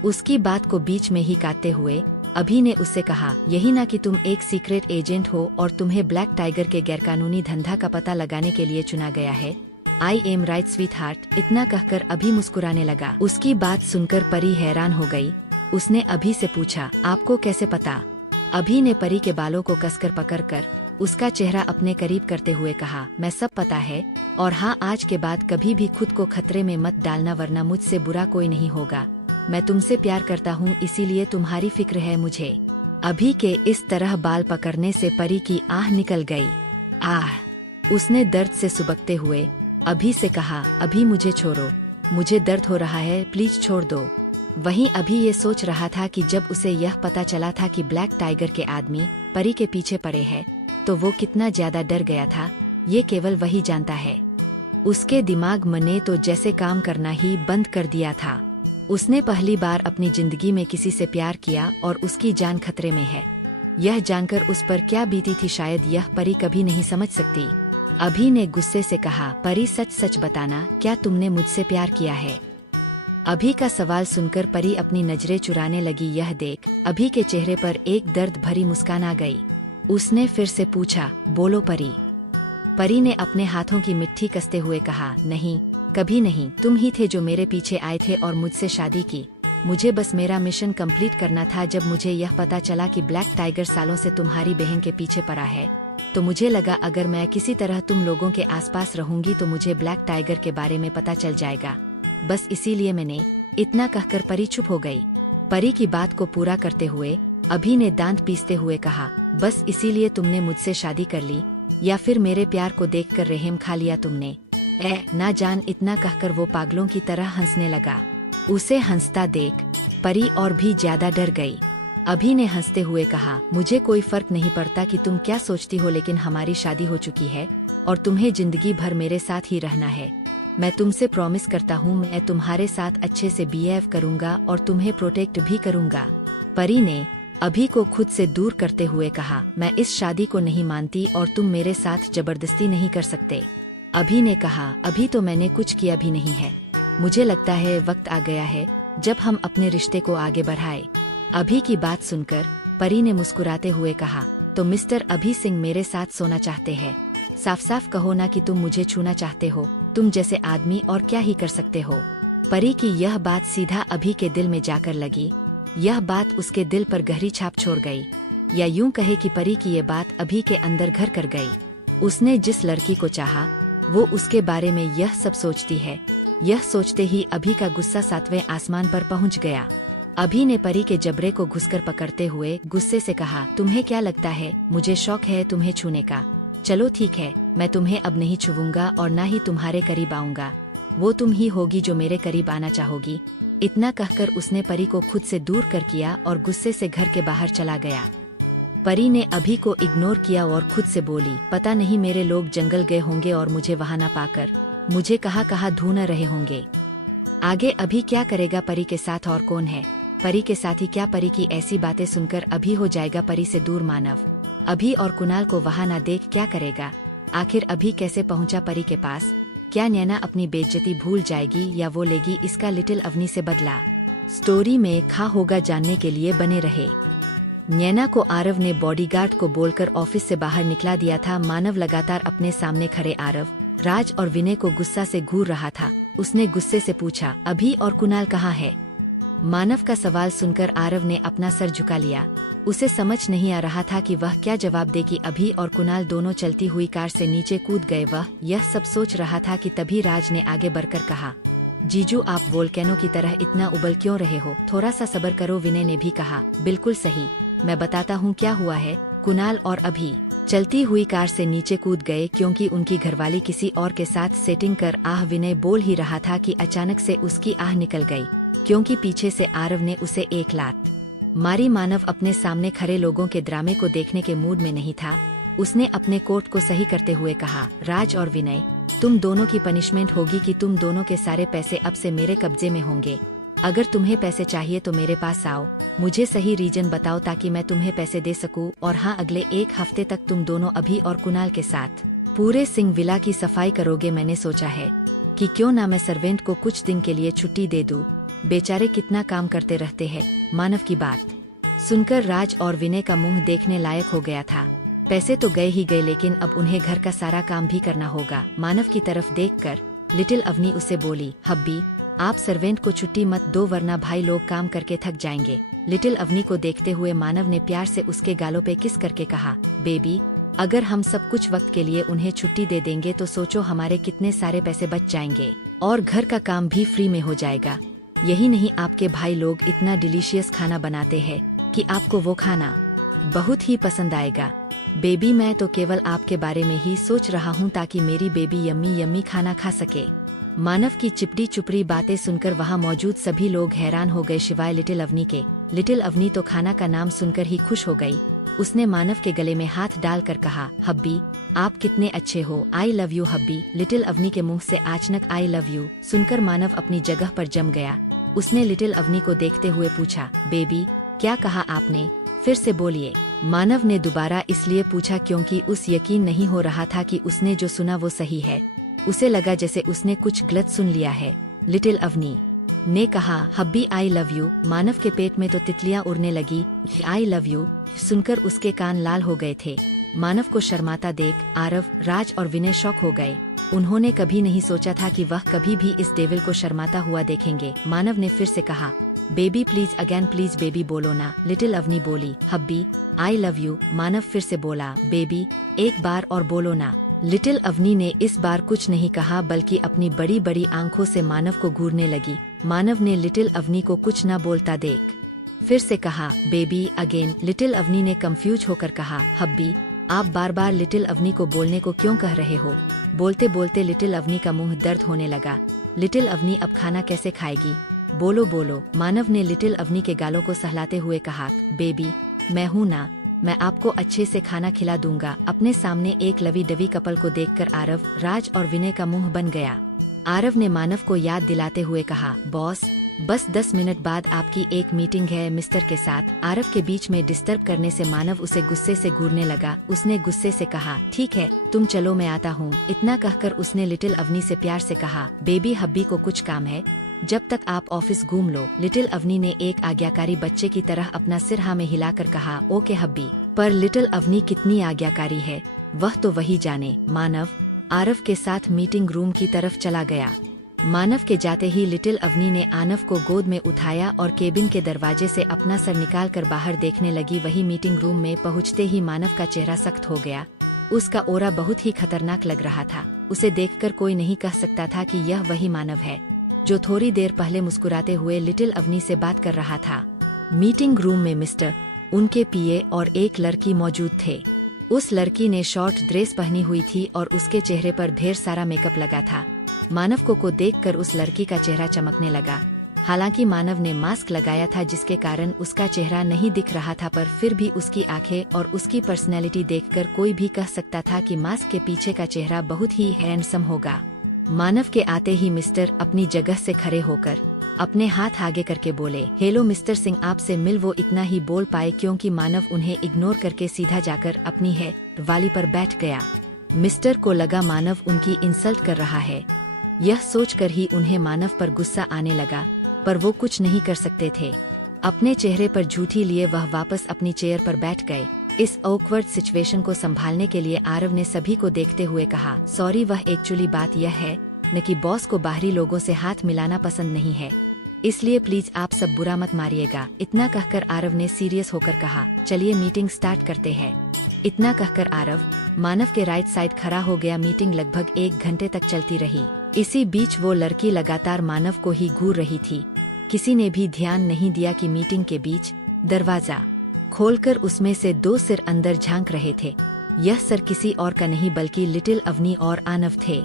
उसकी बात को बीच में ही काटते हुए अभी ने उससे कहा, यही ना कि तुम एक सीक्रेट एजेंट हो और तुम्हें ब्लैक टाइगर के गैरकानूनी धंधा का पता लगाने के लिए चुना गया है। I am right sweet heart. इतना कहकर अभी मुस्कुराने लगा। उसकी बात सुनकर परी हैरान हो गई। उसने अभी से पूछा, आपको कैसे पता? अभी ने परी के बालों को कसकर पकड़कर उसका चेहरा अपने करीब करते हुए कहा, मैं सब पता है, और हाँ, आज के बाद कभी भी खुद को खतरे में मत डालना, वरना मुझसे बुरा कोई नहीं होगा। मैं तुमसे प्यार करता हूँ, इसीलिए तुम्हारी फिक्र है मुझे। अभी के इस तरह बाल पकड़ने से परी की आह निकल गई। आह! उसने दर्द से सुबकते हुए अभी से कहा, अभी मुझे छोड़ो, मुझे दर्द हो रहा है, प्लीज छोड़ दो। वहीं अभी ये सोच रहा था कि जब उसे यह पता चला था कि ब्लैक टाइगर के आदमी परी के पीछे पड़े हैं, तो वो कितना ज्यादा डर गया था, ये केवल वही जानता है। उसके दिमाग में तो जैसे काम करना ही बंद कर दिया था। उसने पहली बार अपनी जिंदगी में किसी से प्यार किया और उसकी जान खतरे में है। यह जानकर उस पर क्या बीती थी, शायद यह परी कभी नहीं समझ सकती। अभी ने गुस्से से कहा, परी सच सच बताना, क्या तुमने मुझसे प्यार किया है? अभी का सवाल सुनकर परी अपनी नजरें चुराने लगी। यह देख अभी के चेहरे पर एक दर्द भरी मुस्कान आ गई। उसने फिर से पूछा, बोलो परी। परी ने अपने हाथों की मिट्टी कसते हुए कहा, नहीं, कभी नहीं। तुम ही थे जो मेरे पीछे आए थे और मुझसे शादी की। मुझे बस मेरा मिशन कंप्लीट करना था। जब मुझे यह पता चला कि ब्लैक टाइगर सालों से तुम्हारी बहन के पीछे पड़ा है, तो मुझे लगा अगर मैं किसी तरह तुम लोगों के आसपास रहूंगी तो मुझे ब्लैक टाइगर के बारे में पता चल जाएगा। बस इसीलिए मैंने। इतना कहकर परी चुप हो गई। परी की बात को पूरा करते हुए अभी ने दांत पीसते हुए कहा, बस इसीलिए तुमने मुझसे शादी कर ली, या फिर मेरे प्यार को देखकर रहम खा लिया तुमने? ना जान, इतना कहकर वो पागलों की तरह हंसने लगा। उसे हंसता देख परी और भी ज्यादा डर गई। अभी ने हंसते हुए कहा, मुझे कोई फर्क नहीं पड़ता कि तुम क्या सोचती हो, लेकिन हमारी शादी हो चुकी है और तुम्हें जिंदगी भर मेरे साथ ही रहना है। मैं तुमसे प्रॉमिस करता हूँ, मैं तुम्हारे साथ अच्छे से बिहेव करूंगा और तुम्हें प्रोटेक्ट भी करूंगा। परी ने अभी को खुद से दूर करते हुए कहा, मैं इस शादी को नहीं मानती और तुम मेरे साथ जबरदस्ती नहीं कर सकते। अभी ने कहा, अभी तो मैंने कुछ किया भी नहीं है। मुझे लगता है वक्त आ गया है जब हम अपने रिश्ते को आगे बढ़ाए। अभी की बात सुनकर परी ने मुस्कुराते हुए कहा, तो मिस्टर अभी सिंह मेरे साथ सोना चाहते हैं? साफ साफ कहो ना कि तुम मुझे छूना चाहते हो। तुम जैसे आदमी और क्या ही कर सकते हो। परी की यह बात सीधा अभी के दिल में जाकर लगी। यह बात उसके दिल पर गहरी छाप छोड़ गई, या यूं कहे कि परी की ये बात अभी के अंदर घर कर गई। उसने जिस लड़की को चाहा वो उसके बारे में यह सब सोचती है। यह सोचते ही अभी का गुस्सा 7वें आसमान पर पहुंच गया। अभी ने परी के जबड़े को घुसकर पकड़ते हुए गुस्से से कहा, तुम्हें क्या लगता है मुझे शौक है तुम्हें छूने का? चलो ठीक है, मैं तुम्हें अब नहीं छूऊंगा और ना ही तुम्हारे करीब आऊंगा। वो तुम ही होगी जो मेरे करीब आना चाहोगी। इतना कहकर उसने परी को खुद से दूर कर किया और गुस्से से घर के बाहर चला गया। परी ने अभी को इग्नोर किया और खुद से बोली, पता नहीं मेरे लोग जंगल गए होंगे और मुझे वहां न पाकर मुझे कहाँ ढूंढ रहे होंगे। आगे अभी क्या करेगा परी के साथ, और कौन है परी के साथ ही? क्या परी की ऐसी बातें सुनकर अभी हो जाएगा परी से दूर मानव? अभी और कुणाल को वहां न देख क्या करेगा? आखिर अभी कैसे पहुंचा परी के पास? क्या नैना अपनी बेइज्जती भूल जाएगी या वो लेगी इसका लिटिल अवनी से बदला? स्टोरी में खा होगा जानने के लिए बने रहे। नैना को आरव ने बॉडीगार्ड को बोलकर ऑफिस से बाहर निकला दिया था। मानव लगातार अपने सामने खड़े आरव, राज और विनय को गुस्सा से घूर रहा था। उसने गुस्से से पूछा, अभी और कुणाल कहाँ है? मानव का सवाल सुनकर आरव ने अपना सर झुका लिया। उसे समझ नहीं आ रहा था कि वह क्या जवाब दे कि अभी और कुणाल दोनों चलती हुई कार से नीचे कूद गए। वह यह सब सोच रहा था कि तभी राज ने आगे बढ़कर कहा, जीजू आप वोल्केनो की तरह इतना उबल क्यों रहे हो? थोड़ा सा सब्र करो। विनय ने भी कहा, बिल्कुल सही, मैं बताता हूँ क्या हुआ है। कुणाल और अभी चलती हुई कार से नीचे कूद गए क्योंकि उनकी घरवाली किसी और के साथ सेटिंग कर। विनय बोल ही रहा था कि अचानक से उसकी आह निकल गई क्योंकि पीछे से आरव ने उसे एक लात मारी। मानव अपने सामने खड़े लोगों के ड्रामे को देखने के मूड में नहीं था। उसने अपने कोट को सही करते हुए कहा, राज और विनय, तुम दोनों की पनिशमेंट होगी कि तुम दोनों के सारे पैसे अब से मेरे कब्जे में होंगे। अगर तुम्हें पैसे चाहिए तो मेरे पास आओ, मुझे सही रीजन बताओ ताकि मैं तुम्हें पैसे दे सकूं। और हाँ, अगले 1 हफ्ते तक तुम दोनों अभी और कुणाल के साथ पूरे सिंह विला की सफाई करोगे। मैंने सोचा है कि क्यों ना मैं सर्वेंट को कुछ दिन के लिए छुट्टी दे दूं, बेचारे कितना काम करते रहते हैं। मानव की बात सुनकर राज और विनय का मुंह देखने लायक हो गया था। पैसे तो गए ही गए, लेकिन अब उन्हें घर का सारा काम भी करना होगा। मानव की तरफ देखकर लिटिल अवनी उसे बोली, हब्बी आप सर्वेंट को छुट्टी मत दो वरना भाई लोग काम करके थक जाएंगे। लिटिल अवनी को देखते हुए मानव ने प्यार से उसके गालों पे किस करके कहा, बेबी अगर हम सब कुछ वक्त के लिए उन्हें छुट्टी दे देंगे तो सोचो हमारे कितने सारे पैसे बच जाएंगे और घर का काम भी फ्री में हो जाएगा। यही नहीं, आपके भाई लोग इतना डिलीशियस खाना बनाते हैं कि आपको वो खाना बहुत ही पसंद आएगा। बेबी मैं तो केवल आपके बारे में ही सोच रहा हूँ ताकि मेरी बेबी यम्मी यम्मी खाना खा सके। मानव की चिपड़ी चुपड़ी बातें सुनकर वहाँ मौजूद सभी लोग हैरान हो गए सिवाय लिटिल अवनी के। लिटिल अवनी तो खाना का नाम सुनकर ही खुश हो गई। उसने मानव के गले में हाथ डालकर कहा, हब्बी आप कितने अच्छे हो, I love you hubby. Little Avni के मुंह से अचानक आई लव यू सुनकर मानव अपनी जगह पर जम गया। उसने लिटिल अवनी को देखते हुए पूछा, बेबी क्या कहा आपने, फिर से बोलिए। मानव ने दोबारा इसलिए पूछा क्योंकि उस यकीन नहीं हो रहा था कि उसने जो सुना वो सही है। उसे लगा जैसे उसने कुछ गलत सुन लिया है। लिटिल अवनी ने कहा, हब्बी आई लव यू। मानव के पेट में तो तितलियां उड़ने लगी। आई लव यू सुनकर उसके कान लाल हो गए थे। मानव को शर्माता देख आरव, राज और विनय शॉक हो गए। उन्होंने कभी नहीं सोचा था कि वह कभी भी इस डेविल को शर्माता हुआ देखेंगे। मानव ने फिर से कहा, baby please again please baby बोलो ना। लिटिल अवनी बोली, हब्बी आई लव यू। मानव फिर से बोला, बेबी एक बार और बोलो ना। लिटिल अवनी ने इस बार कुछ नहीं कहा बल्कि अपनी बड़ी बड़ी आंखों से मानव को घूरने लगी। मानव ने लिटिल अवनी को कुछ न बोलता देख फिर से कहा, बेबी अगेन। लिटिल अवनी ने कंफ्यूज होकर कहा, हब्बी आप बार बार लिटिल अवनी को बोलने को क्यों कह रहे हो? बोलते बोलते लिटिल अवनी का मुंह दर्द होने लगा। लिटिल अवनी अब खाना कैसे खाएगी? बोलो बोलो। मानव ने लिटिल अवनी के गालों को सहलाते हुए कहा, बेबी मैं हूँ ना, मैं आपको अच्छे से खाना खिला दूंगा। अपने सामने एक लवी डवी कपल को देखकर आरव, राज और विनय का मुंह बन गया। आरव ने मानव को याद दिलाते हुए कहा, बॉस बस 10 मिनट बाद आपकी एक मीटिंग है मिस्टर के साथ। आरव के बीच में डिस्टर्ब करने से मानव उसे गुस्से से घूरने लगा। उसने गुस्से से कहा, ठीक है तुम चलो मैं आता हूँ। इतना कहकर उसने लिटिल अवनी से प्यार से कहा, बेबी हब्बी को कुछ काम है, जब तक आप ऑफिस घूम लो। लिटिल अवनी ने एक आज्ञाकारी बच्चे की तरह अपना सिर हाँ में हिलाकर कहा, ओके हब्बी। पर लिटिल अवनी कितनी आज्ञाकारी है वह तो वही जाने। मानव आरव के साथ मीटिंग रूम की तरफ चला गया। मानव के जाते ही लिटिल अवनी ने आनव को गोद में उठाया और केबिन के दरवाजे से अपना सर निकालकर बाहर देखने लगी। वही मीटिंग रूम में पहुंचते ही मानव का चेहरा सख्त हो गया। उसका ओरा बहुत ही खतरनाक लग रहा था। उसे देखकर कोई नहीं कह सकता था कि यह वही मानव है जो थोड़ी देर पहले मुस्कुराते हुए लिटिल अवनी से बात कर रहा था। मीटिंग रूम में मिस्टर, उनके पीए और एक लड़की मौजूद थे। उस लड़की ने शॉर्ट ड्रेस पहनी हुई थी और उसके चेहरे पर ढेर सारा मेकअप लगा था। मानव को देखकर उस लड़की का चेहरा चमकने लगा। हालांकि मानव ने मास्क लगाया था जिसके कारण उसका चेहरा नहीं दिख रहा था, पर फिर भी उसकी आंखें और उसकी पर्सनैलिटी देखकर कोई भी कह सकता था कि मास्क के पीछे का चेहरा बहुत ही हैंडसम होगा। मानव के आते ही मिस्टर अपनी जगह से खड़े होकर अपने हाथ आगे करके बोले, हेलो मिस्टर सिंह आपसे मिल। वो इतना ही बोल पाए क्योंकि मानव उन्हें इग्नोर करके सीधा जाकर अपनी है वाली पर बैठ गया। मिस्टर को लगा मानव उनकी इंसल्ट कर रहा है। यह सोचकर ही उन्हें मानव पर गुस्सा आने लगा, पर वो कुछ नहीं कर सकते थे। अपने चेहरे पर झूठी लिए वह वापस अपनी चेयर पर बैठ गए। इस ऑकवर्ड सिचुएशन को संभालने के लिए आरव ने सभी को देखते हुए कहा, सॉरी वह एक्चुअली बात यह है न कि बॉस को बाहरी लोगों से हाथ मिलाना पसंद नहीं है, इसलिए प्लीज आप सब बुरा मत मारिएगा। इतना कहकर आरव ने सीरियस होकर कहा, चलिए मीटिंग स्टार्ट करते हैं। इतना कहकर आरव मानव के राइट साइड खड़ा हो गया। मीटिंग लगभग 1 घंटे तक चलती रही। इसी बीच वो लड़की लगातार मानव को ही घूर रही थी। किसी ने भी ध्यान नहीं दिया कि मीटिंग के बीच दरवाजा खोलकर उसमें से 2 सिर अंदर झांक रहे थे। यह सर किसी और का नहीं बल्कि लिटिल अवनी और आनव थे।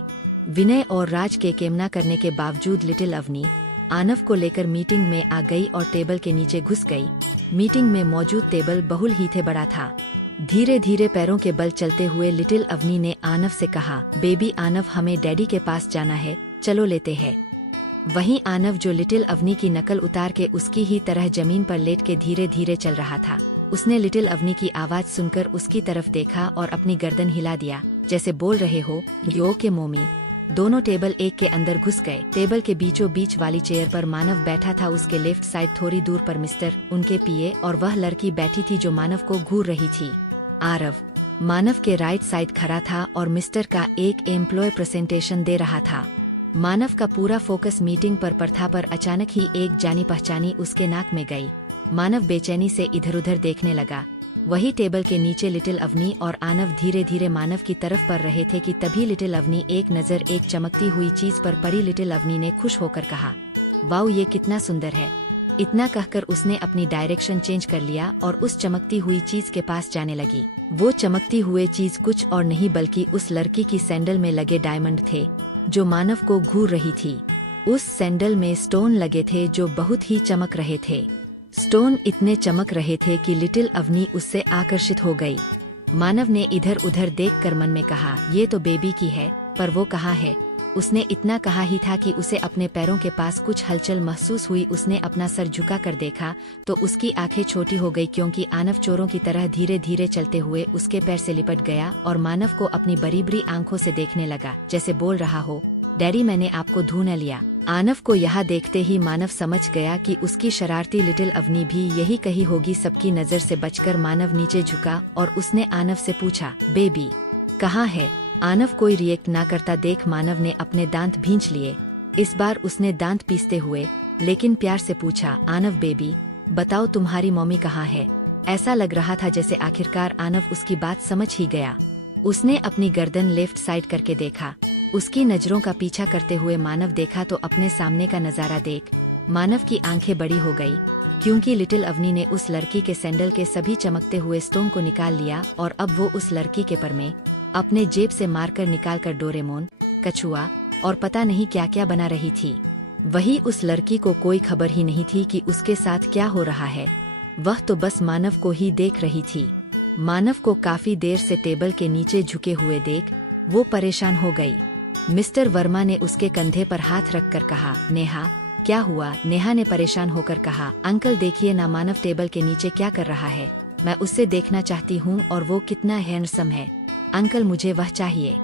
विनय और राज के केमना करने के बावजूद लिटिल अवनी आनव को लेकर मीटिंग में आ गई और टेबल के नीचे घुस गई। मीटिंग में मौजूद टेबल बहुल ही थे बड़ा था। धीरे धीरे पैरों के बल चलते हुए लिटिल अवनी ने आनव से कहा, बेबी आनव हमें डैडी के पास जाना है, चलो लेते हैं। वहीं आनव जो लिटिल अवनी की नकल उतार के उसकी ही तरह जमीन पर लेट के धीरे धीरे चल रहा था। उसने लिटिल अवनी की आवाज सुनकर उसकी तरफ देखा और अपनी गर्दन हिला दिया जैसे बोल रहे हो, यो के मोमी। दोनों टेबल एक के अंदर घुस गए। टेबल के बीचों बीच वाली चेयर पर मानव बैठा था। उसके लेफ्ट साइड थोड़ी दूर पर मिस्टर, उनके पीए और वह लड़की बैठी थी जो मानव को घूर रही थी। आरव मानव के राइट साइड खड़ा था और मिस्टर का एक एम्प्लॉय प्रेजेंटेशन दे रहा था। मानव का पूरा फोकस मीटिंग पर था, पर अचानक ही एक जानी पहचानी उसके नाक में गई। मानव बेचैनी से इधर उधर देखने लगा। वही टेबल के नीचे लिटिल अवनी और आनव धीरे धीरे मानव की तरफ बढ़ रहे थे कि तभी लिटिल अवनी एक नज़र एक चमकती हुई चीज पर पड़ी। लिटिल अवनी ने खुश होकर कहा, वाओ ये कितना सुंदर है। इतना कहकर उसने अपनी डायरेक्शन चेंज कर लिया और उस चमकती हुई चीज के पास जाने लगी। वो चमकती हुए चीज कुछ और नहीं बल्कि उस लड़की की सैंडल में लगे डायमंड थे जो मानव को घूर रही थी। उस सैंडल में स्टोन लगे थे जो बहुत ही चमक रहे थे। स्टोन इतने चमक रहे थे कि लिटिल अवनी उससे आकर्षित हो गई। मानव ने इधर उधर देखकर मन में कहा, ये तो बेबी की है, पर वो कहाँ है? उसने इतना कहा ही था कि उसे अपने पैरों के पास कुछ हलचल महसूस हुई। उसने अपना सर झुका कर देखा तो उसकी आंखें छोटी हो गई क्योंकि आनव चोरों की तरह धीरे धीरे चलते हुए उसके पैर से लिपट गया और मानव को अपनी बड़ी बड़ी आंखों से देखने लगा जैसे बोल रहा हो, डैडी मैंने आपको ढूंढ लिया। आनव को यहाँ देखते ही मानव समझ गया कि उसकी शरारती लिटिल अवनी भी यही कही होगी। सबकी नजर से बचकर मानव नीचे झुका और उसने आनव से पूछा, बेबी कहाँ है? आनव कोई रिएक्ट ना करता देख मानव ने अपने दांत भींच लिए। इस बार उसने दांत पीसते हुए लेकिन प्यार से पूछा, आनव बेबी बताओ तुम्हारी मम्मी कहाँ है? ऐसा लग रहा था जैसे आखिरकार आनव उसकी बात समझ ही गया। उसने अपनी गर्दन लेफ्ट साइड करके देखा। उसकी नजरों का पीछा करते हुए मानव देखा तो अपने सामने का नजारा देख मानव की आंखें बड़ी हो गई क्योंकि लिटिल अवनी ने उस लड़की के सैंडल के सभी चमकते हुए स्टोन को निकाल लिया और अब वो उस लड़की के पर में अपने जेब से मारकर निकालकर डोरेमोन, कछुआ और पता नहीं क्या क्या बना रही थी। वही उस लड़की को कोई खबर ही नहीं थी कि उसके साथ क्या हो रहा है। वह तो बस मानव को ही देख रही थी। मानव को काफी देर से टेबल के नीचे झुके हुए देख वो परेशान हो गई। मिस्टर वर्मा ने उसके कंधे पर हाथ रखकर कहा, नेहा क्या हुआ? नेहा ने परेशान होकर कहा, अंकल देखिए ना, मानव टेबल के नीचे क्या कर रहा है। मैं उससे देखना चाहती हूँ और वो कितना हैंडसम है। अंकल मुझे वह चाहिए।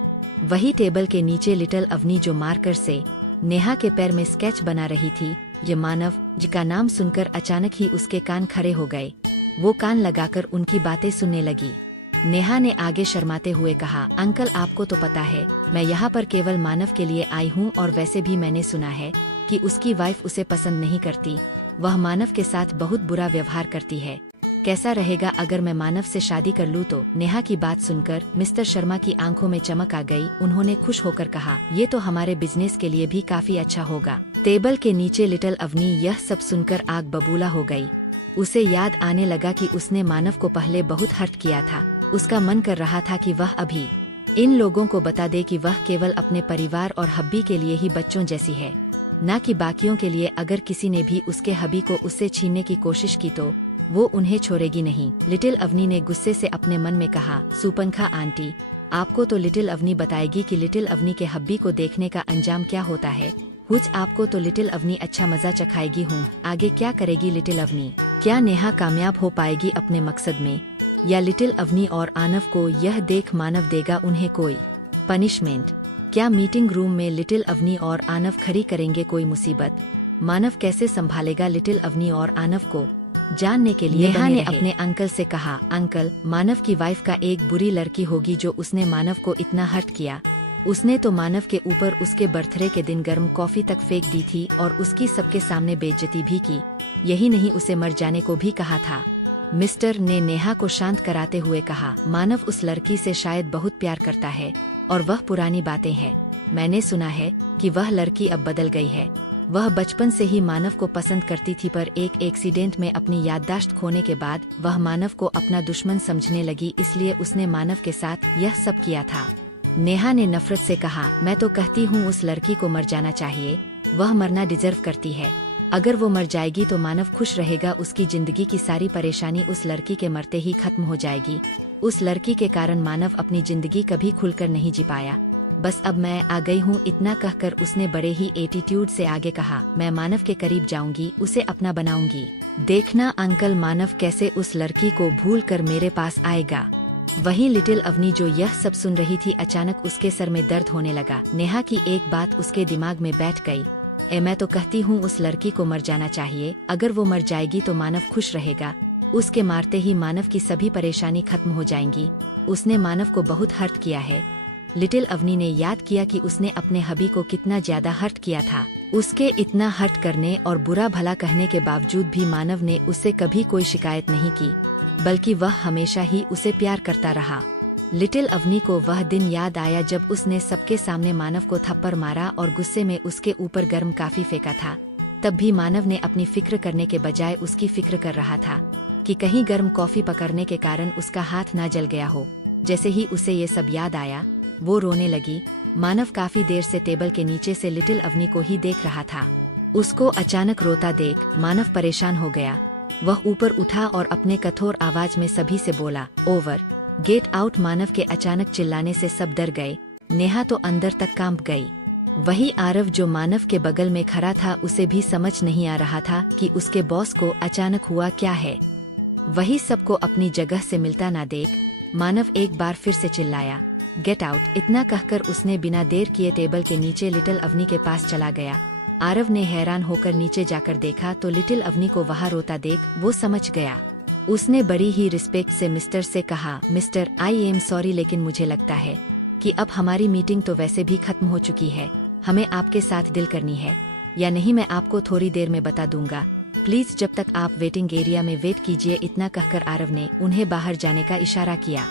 वही टेबल के नीचे लिटिल अवनी जो मार्कर से नेहा के पैर में स्केच बना रही थी। ये मानव जिसका नाम सुनकर अचानक ही उसके कान खड़े हो गए। वो कान लगाकर उनकी बातें सुनने लगी। नेहा ने आगे शर्माते हुए कहा, अंकल आपको तो पता है मैं यहाँ पर केवल मानव के लिए आई हूँ और वैसे भी मैंने सुना है कि उसकी वाइफ उसे पसंद नहीं करती। वह मानव के साथ बहुत बुरा व्यवहार करती है। कैसा रहेगा अगर मैं मानव से शादी कर लूँ तो? नेहा की बात सुनकर मिस्टर शर्मा की आंखों में चमक आ गई। उन्होंने खुश होकर कहा, ये तो हमारे बिजनेस के लिए भी काफी अच्छा होगा। टेबल के नीचे लिटिल अवनी यह सब सुनकर आग बबूला हो गई। उसे याद आने लगा कि उसने मानव को पहले बहुत हर्ट किया था। उसका मन कर रहा था कि वह अभी इन लोगों को बता दे कि वह केवल अपने परिवार और हब्बी के लिए ही बच्चों जैसी है, न कि बाकियों के लिए। अगर किसी ने भी उसके हब्बी को उससे छीनने की कोशिश की तो वो उन्हें छोड़ेगी नहीं। लिटिल अवनी ने गुस्से से अपने मन में कहा, सुपंखा आंटी, आपको तो लिटिल अवनी बताएगी कि लिटिल अवनी के हब्बी को देखने का अंजाम क्या होता है। कुछ आपको तो लिटिल अवनी अच्छा मजा चखाएगी हूँ। आगे क्या करेगी लिटिल अवनी? क्या नेहा कामयाब हो पाएगी अपने मकसद में, या लिटिल अवनी और आनव को यह देख मानव देगा उन्हें कोई पनिशमेंट? क्या मीटिंग रूम में लिटिल अवनी और आनव खड़ी करेंगे कोई मुसीबत? मानव कैसे संभालेगा लिटिल अवनी और आनव को? जानने के लिए नेहा ने अपने अंकल से कहा, अंकल मानव की वाइफ का एक बुरी लड़की होगी जो उसने मानव को इतना हर्ट किया। उसने तो मानव के ऊपर उसके बर्थडे के दिन गर्म कॉफी तक फेंक दी थी और उसकी सबके सामने बेइज्जती भी की। यही नहीं, उसे मर जाने को भी कहा था। मिस्टर ने नेहा को शांत कराते हुए कहा, मानव उस लड़की से शायद बहुत प्यार करता है और वह पुरानी बातें हैं। मैंने सुना है कि वह लड़की अब बदल गई है। वह बचपन से ही मानव को पसंद करती थी, पर एक एक्सीडेंट में अपनी याददाश्त खोने के बाद वह मानव को अपना दुश्मन समझने लगी, इसलिए उसने मानव के साथ यह सब किया था। नेहा ने नफरत से कहा, मैं तो कहती हूँ उस लड़की को मर जाना चाहिए। वह मरना डिजर्व करती है। अगर वो मर जाएगी तो मानव खुश रहेगा। उसकी जिंदगी की सारी परेशानी उस लड़की के मरते ही खत्म हो जाएगी। उस लड़की के कारण मानव अपनी जिंदगी कभी खुलकर नहीं जी पाया। बस अब मैं आ गई हूँ। इतना कहकर उसने बड़े ही एटीट्यूड से आगे कहा, मैं मानव के करीब जाऊंगी, उसे अपना बनाऊंगी। देखना अंकल मानव कैसे उस लड़की को भूल कर मेरे पास आएगा। वहीं लिटिल अवनी जो यह सब सुन रही थी, अचानक उसके सर में दर्द होने लगा। नेहा की एक बात उसके दिमाग में बैठ गई, मैं तो कहती हूँ उस लड़की को मर जाना चाहिए। अगर वो मर जाएगी तो मानव खुश रहेगा। उसके मारते ही मानव की सभी परेशानी खत्म हो जाएंगी। उसने मानव को बहुत हर्ट किया है। लिटिल अवनी ने याद किया कि उसने अपने हबी को कितना ज्यादा हर्ट किया था। उसके इतना हर्ट करने और बुरा भला कहने के बावजूद भी मानव ने उससे कभी कोई शिकायत नहीं की, बल्कि वह हमेशा ही उसे प्यार करता रहा। लिटिल अवनी को वह दिन याद आया जब उसने सबके सामने मानव को थप्पड़ मारा और गुस्से में उसके ऊपर गर्म कॉफी फेंका था। तब भी मानव ने अपनी फिक्र करने के बजाय उसकी फिक्र कर रहा था कि कहीं गर्म कॉफी पकड़ने के कारण उसका हाथ ना जल गया हो। जैसे ही उसे ये सब याद आया वो रोने लगी। मानव काफी देर से टेबल के नीचे से लिटिल अवनी को ही देख रहा था। उसको अचानक रोता देख मानव परेशान हो गया। वह ऊपर उठा और अपने कठोर आवाज में सभी से बोला, ओवर, गेट आउट। मानव के अचानक चिल्लाने से सब डर गए। नेहा तो अंदर तक कांप गई। वही आरव जो मानव के बगल में खड़ा था, उसे भी समझ नहीं आ रहा था कि उसके बॉस को अचानक हुआ क्या है। वही सबको अपनी जगह से मिलता ना देख मानव एक बार फिर से चिल्लाया, गेट आउट। इतना कहकर उसने बिना देर किए टेबल के नीचे लिटिल अवनी के पास चला गया। आरव ने हैरान होकर नीचे जाकर देखा तो लिटिल अवनी को वहाँ रोता देख वो समझ गया। उसने बड़ी ही रिस्पेक्ट से मिस्टर से कहा, मिस्टर आई एम सॉरी, लेकिन मुझे लगता है कि अब हमारी मीटिंग तो वैसे भी खत्म हो चुकी है। हमें आपके साथ डील करनी है या नहीं मैं आपको थोड़ी देर में बता दूंगा। प्लीज जब तक आप वेटिंग एरिया में वेट कीजिए। इतना कहकर आरव ने उन्हें बाहर जाने का इशारा किया।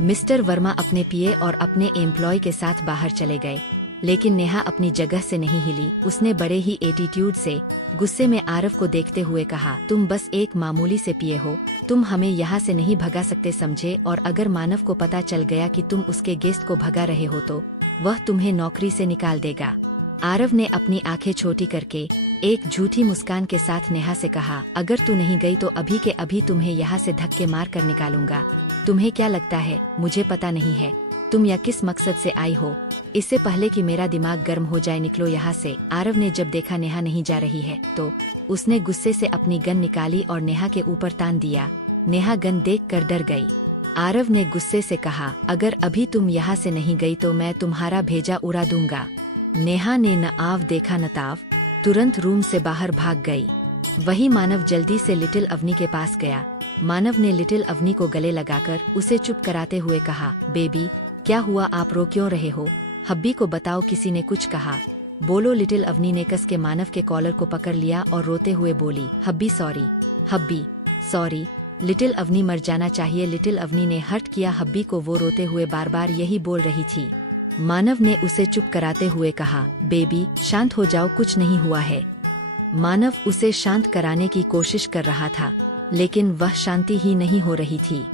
मिस्टर वर्मा अपने पीए और अपने एम्प्लॉय के साथ बाहर चले गए। लेकिन नेहा अपनी जगह से नहीं हिली। उसने बड़े ही एटीट्यूड से गुस्से में आरव को देखते हुए कहा, तुम बस एक मामूली से पिए हो, तुम हमें यहाँ से नहीं भगा सकते समझे, और अगर मानव को पता चल गया कि तुम उसके गेस्ट को भगा रहे हो तो वह तुम्हें नौकरी से निकाल देगा। आरव ने अपनी आंखें छोटी करके एक झूठी मुस्कान के साथ नेहा से कहा, अगर तू नहीं गई तो अभी के अभी तुम्हें यहाँ से धक्के मार कर निकालूंगा। तुम्हें क्या लगता है मुझे पता नहीं है तुम या किस मकसद से आई हो? इससे पहले कि मेरा दिमाग गर्म हो जाए निकलो यहाँ से। आरव ने जब देखा नेहा नहीं जा रही है तो उसने गुस्से से अपनी गन निकाली और नेहा के ऊपर तान दिया। नेहा गन देखकर डर गई। आरव ने गुस्से से कहा, अगर अभी तुम यहाँ से नहीं गई तो मैं तुम्हारा भेजा उड़ा दूंगा। नेहा ने न आव देखा न ताव, तुरंत रूम से बाहर भाग गई। वही मानव जल्दी से लिटिल अवनी के पास गया। मानव ने लिटिल अवनी को गले लगाकर उसे चुप कराते हुए कहा, बेबी क्या हुआ, आप रो क्यों रहे हो? हब्बी को बताओ किसी ने कुछ कहा? बोलो। लिटिल अवनी ने कस के मानव के कॉलर को पकड़ लिया और रोते हुए बोली, hubby sorry, hubby sorry. Little Avani मर जाना चाहिए। लिटिल अवनी ने हर्ट किया हब्बी को, वो रोते हुए बार बार यही बोल रही थी। मानव ने उसे चुप कराते हुए कहा, बेबी शांत हो जाओ, कुछ नहीं हुआ है। मानव उसे शांत कराने की कोशिश कर रहा था लेकिन वह शांति ही नहीं हो रही थी।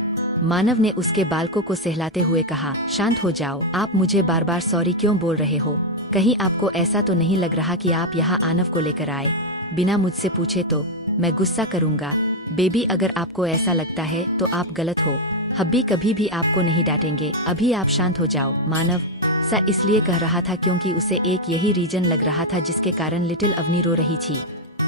मानव ने उसके बालकों को सहलाते हुए कहा, शांत हो जाओ, आप मुझे बार बार सॉरी क्यों बोल रहे हो? कहीं आपको ऐसा तो नहीं लग रहा कि आप यहाँ आनव को लेकर आए बिना मुझसे पूछे? तो मैं गुस्सा करूँगा। बेबी अगर आपको ऐसा लगता है तो आप गलत हो। हब्बी कभी भी आपको नहीं डांटेंगे, अभी आप शांत हो जाओ। मानव सा इसलिए कह रहा था क्योंकि उसे एक यही रीजन लग रहा था जिसके कारण लिटिल अवनी रो रही थी।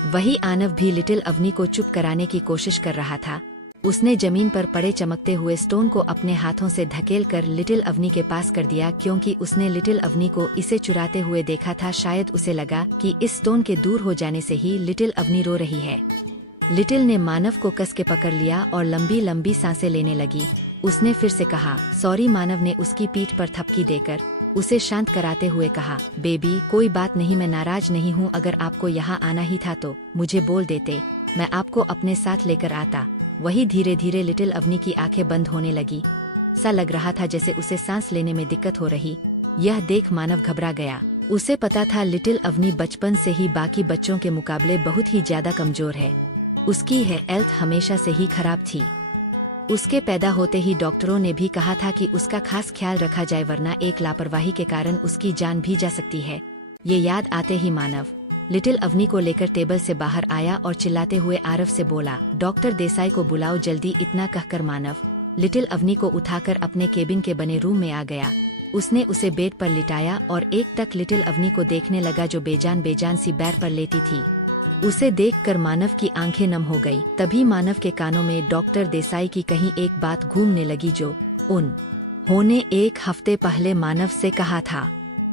वही आनव भी लिटिल अवनी को चुप कराने की कोशिश कर रहा था। उसने जमीन पर पड़े चमकते हुए स्टोन को अपने हाथों से धकेल कर लिटिल अवनी के पास कर दिया, क्योंकि उसने लिटिल अवनी को इसे चुराते हुए देखा था। शायद उसे लगा कि इस स्टोन के दूर हो जाने से ही लिटिल अवनी रो रही है। लिटिल ने मानव को कस के पकड़ लिया और लंबी लंबी सांसें लेने लगी। उसने फिर से कहा, सॉरी। मानव ने उसकी पीठ पर थपकी देकर उसे शांत कराते हुए कहा, बेबी कोई बात नहीं, मैं नाराज नहीं हूँ। अगर आपको यहाँ आना ही था तो मुझे बोल देते, मैं आपको अपने साथ लेकर आता। वही धीरे धीरे लिटिल अवनी की आंखें बंद होने लगी। सा लग रहा था जैसे उसे सांस लेने में दिक्कत हो रही। यह देख मानव घबरा गया। उसे पता था लिटिल अवनी बचपन से ही बाकी बच्चों के मुकाबले बहुत ही ज्यादा कमजोर है। उसकी हेल्थ हमेशा से ही खराब थी। उसके पैदा होते ही डॉक्टरों ने भी कहा था कि उसका खास ख्याल रखा जाए, वरना एक लापरवाही के कारण उसकी जान भी जा सकती है। ये याद आते ही मानव लिटिल अवनी को लेकर टेबल से बाहर आया और चिल्लाते हुए आरव से बोला, डॉक्टर देसाई को बुलाओ जल्दी। इतना कहकर मानव लिटिल अवनी को उठाकर अपने केबिन के बने रूम में आ गया। उसने उसे बेड पर लिटाया और एक टक लिटिल अवनी को देखने लगा जो बेजान सी बैर पर लेटी थी। उसे देखकर मानव की आंखें नम हो गई। तभी मानव के कानों में डॉक्टर देसाई की कहीं एक बात घूमने लगी जो उन्होंने एक हफ्ते पहले मानव से कहा था।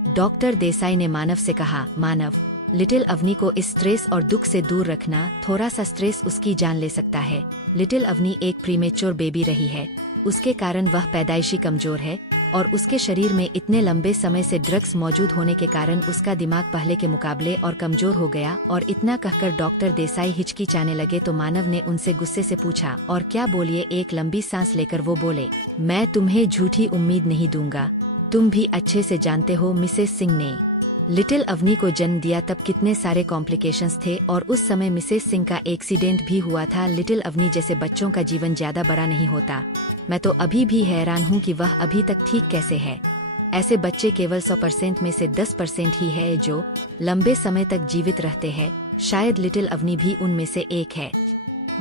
डॉक्टर देसाई ने मानव से कहा, मानव लिटिल अवनी को इस स्ट्रेस और दुख से दूर रखना। थोड़ा सा स्ट्रेस उसकी जान ले सकता है। लिटिल अवनी एक प्रीमेच्योर बेबी रही है, उसके कारण वह पैदाइशी कमजोर है और उसके शरीर में इतने लंबे समय से ड्रग्स मौजूद होने के कारण उसका दिमाग पहले के मुकाबले और कमजोर हो गया। और इतना कहकर डॉक्टर देसाई हिचकिचाने लगे तो मानव ने उनसे गुस्से से पूछा, और क्या बोलिए? एक लंबी सांस लेकर वो बोले, मैं तुम्हें झूठी उम्मीद नहीं दूंगा। तुम भी अच्छे से जानते हो मिसेस सिंह ने लिटिल अवनी को जन्म दिया तब कितने सारे कॉम्प्लिकेशंस थे और उस समय मिसेस सिंह का एक्सीडेंट भी हुआ था। लिटिल अवनी जैसे बच्चों का जीवन ज्यादा बड़ा नहीं होता। मैं तो अभी भी हैरान हूँ कि वह अभी तक ठीक कैसे है। ऐसे बच्चे केवल 100% में से 10% ही है जो लंबे समय तक जीवित रहते हैं। शायद लिटिल अवनी भी उनमें से एक है।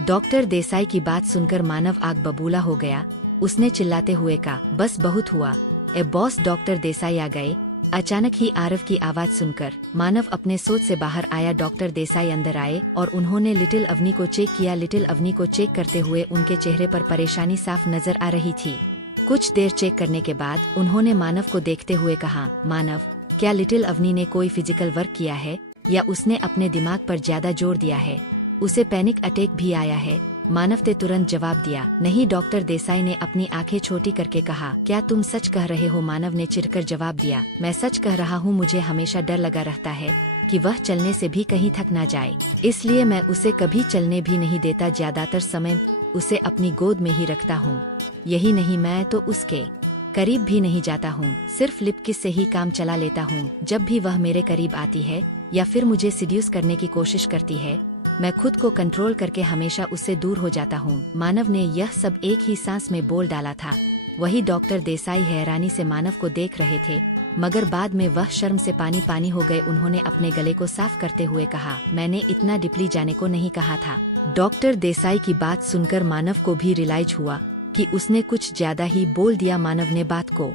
डॉक्टर देसाई की बात सुनकर मानव आग बबूला हो गया। उसने चिल्लाते हुए कहा, बस बहुत हुआ। ए बॉस, डॉक्टर देसाई आ गए। अचानक ही आरव की आवाज सुनकर मानव अपने सोच से बाहर आया। डॉक्टर देसाई अंदर आए और उन्होंने लिटिल अवनी को चेक किया। लिटिल अवनी को चेक करते हुए उनके चेहरे पर परेशानी साफ नजर आ रही थी। कुछ देर चेक करने के बाद उन्होंने मानव को देखते हुए कहा, मानव क्या लिटिल अवनी ने कोई फिजिकल वर्क किया है या उसने अपने दिमाग पर ज्यादा जोर दिया है? उसे पैनिक अटैक भी आया है? मानव ने तुरंत जवाब दिया, नहीं। डॉक्टर देसाई ने अपनी आंखें छोटी करके कहा, क्या तुम सच कह रहे हो? मानव ने चिढ़कर जवाब दिया, मैं सच कह रहा हूँ। मुझे हमेशा डर लगा रहता है कि वह चलने से भी कहीं थक ना जाए, इसलिए मैं उसे कभी चलने भी नहीं देता। ज्यादातर समय उसे अपनी गोद में ही रखता हूँ। यही नहीं, मैं तो उसके करीब भी नहीं जाता हूँ, सिर्फ लिप किस से ही काम चला लेता हूँ। जब भी वह मेरे करीब आती है या फिर मुझे सिड्यूस करने की कोशिश करती है, मैं खुद को कंट्रोल करके हमेशा उससे दूर हो जाता हूँ। मानव ने यह सब एक ही सांस में बोल डाला था। वही डॉक्टर देसाई हैरानी से मानव को देख रहे थे, मगर बाद में वह शर्म से पानी पानी हो गए। उन्होंने अपने गले को साफ करते हुए कहा, मैंने इतना डीपली जाने को नहीं कहा था। डॉक्टर देसाई की बात सुनकर मानव को भी रियलाइज हुआ कि उसने कुछ ज्यादा ही बोल दिया। मानव ने बात को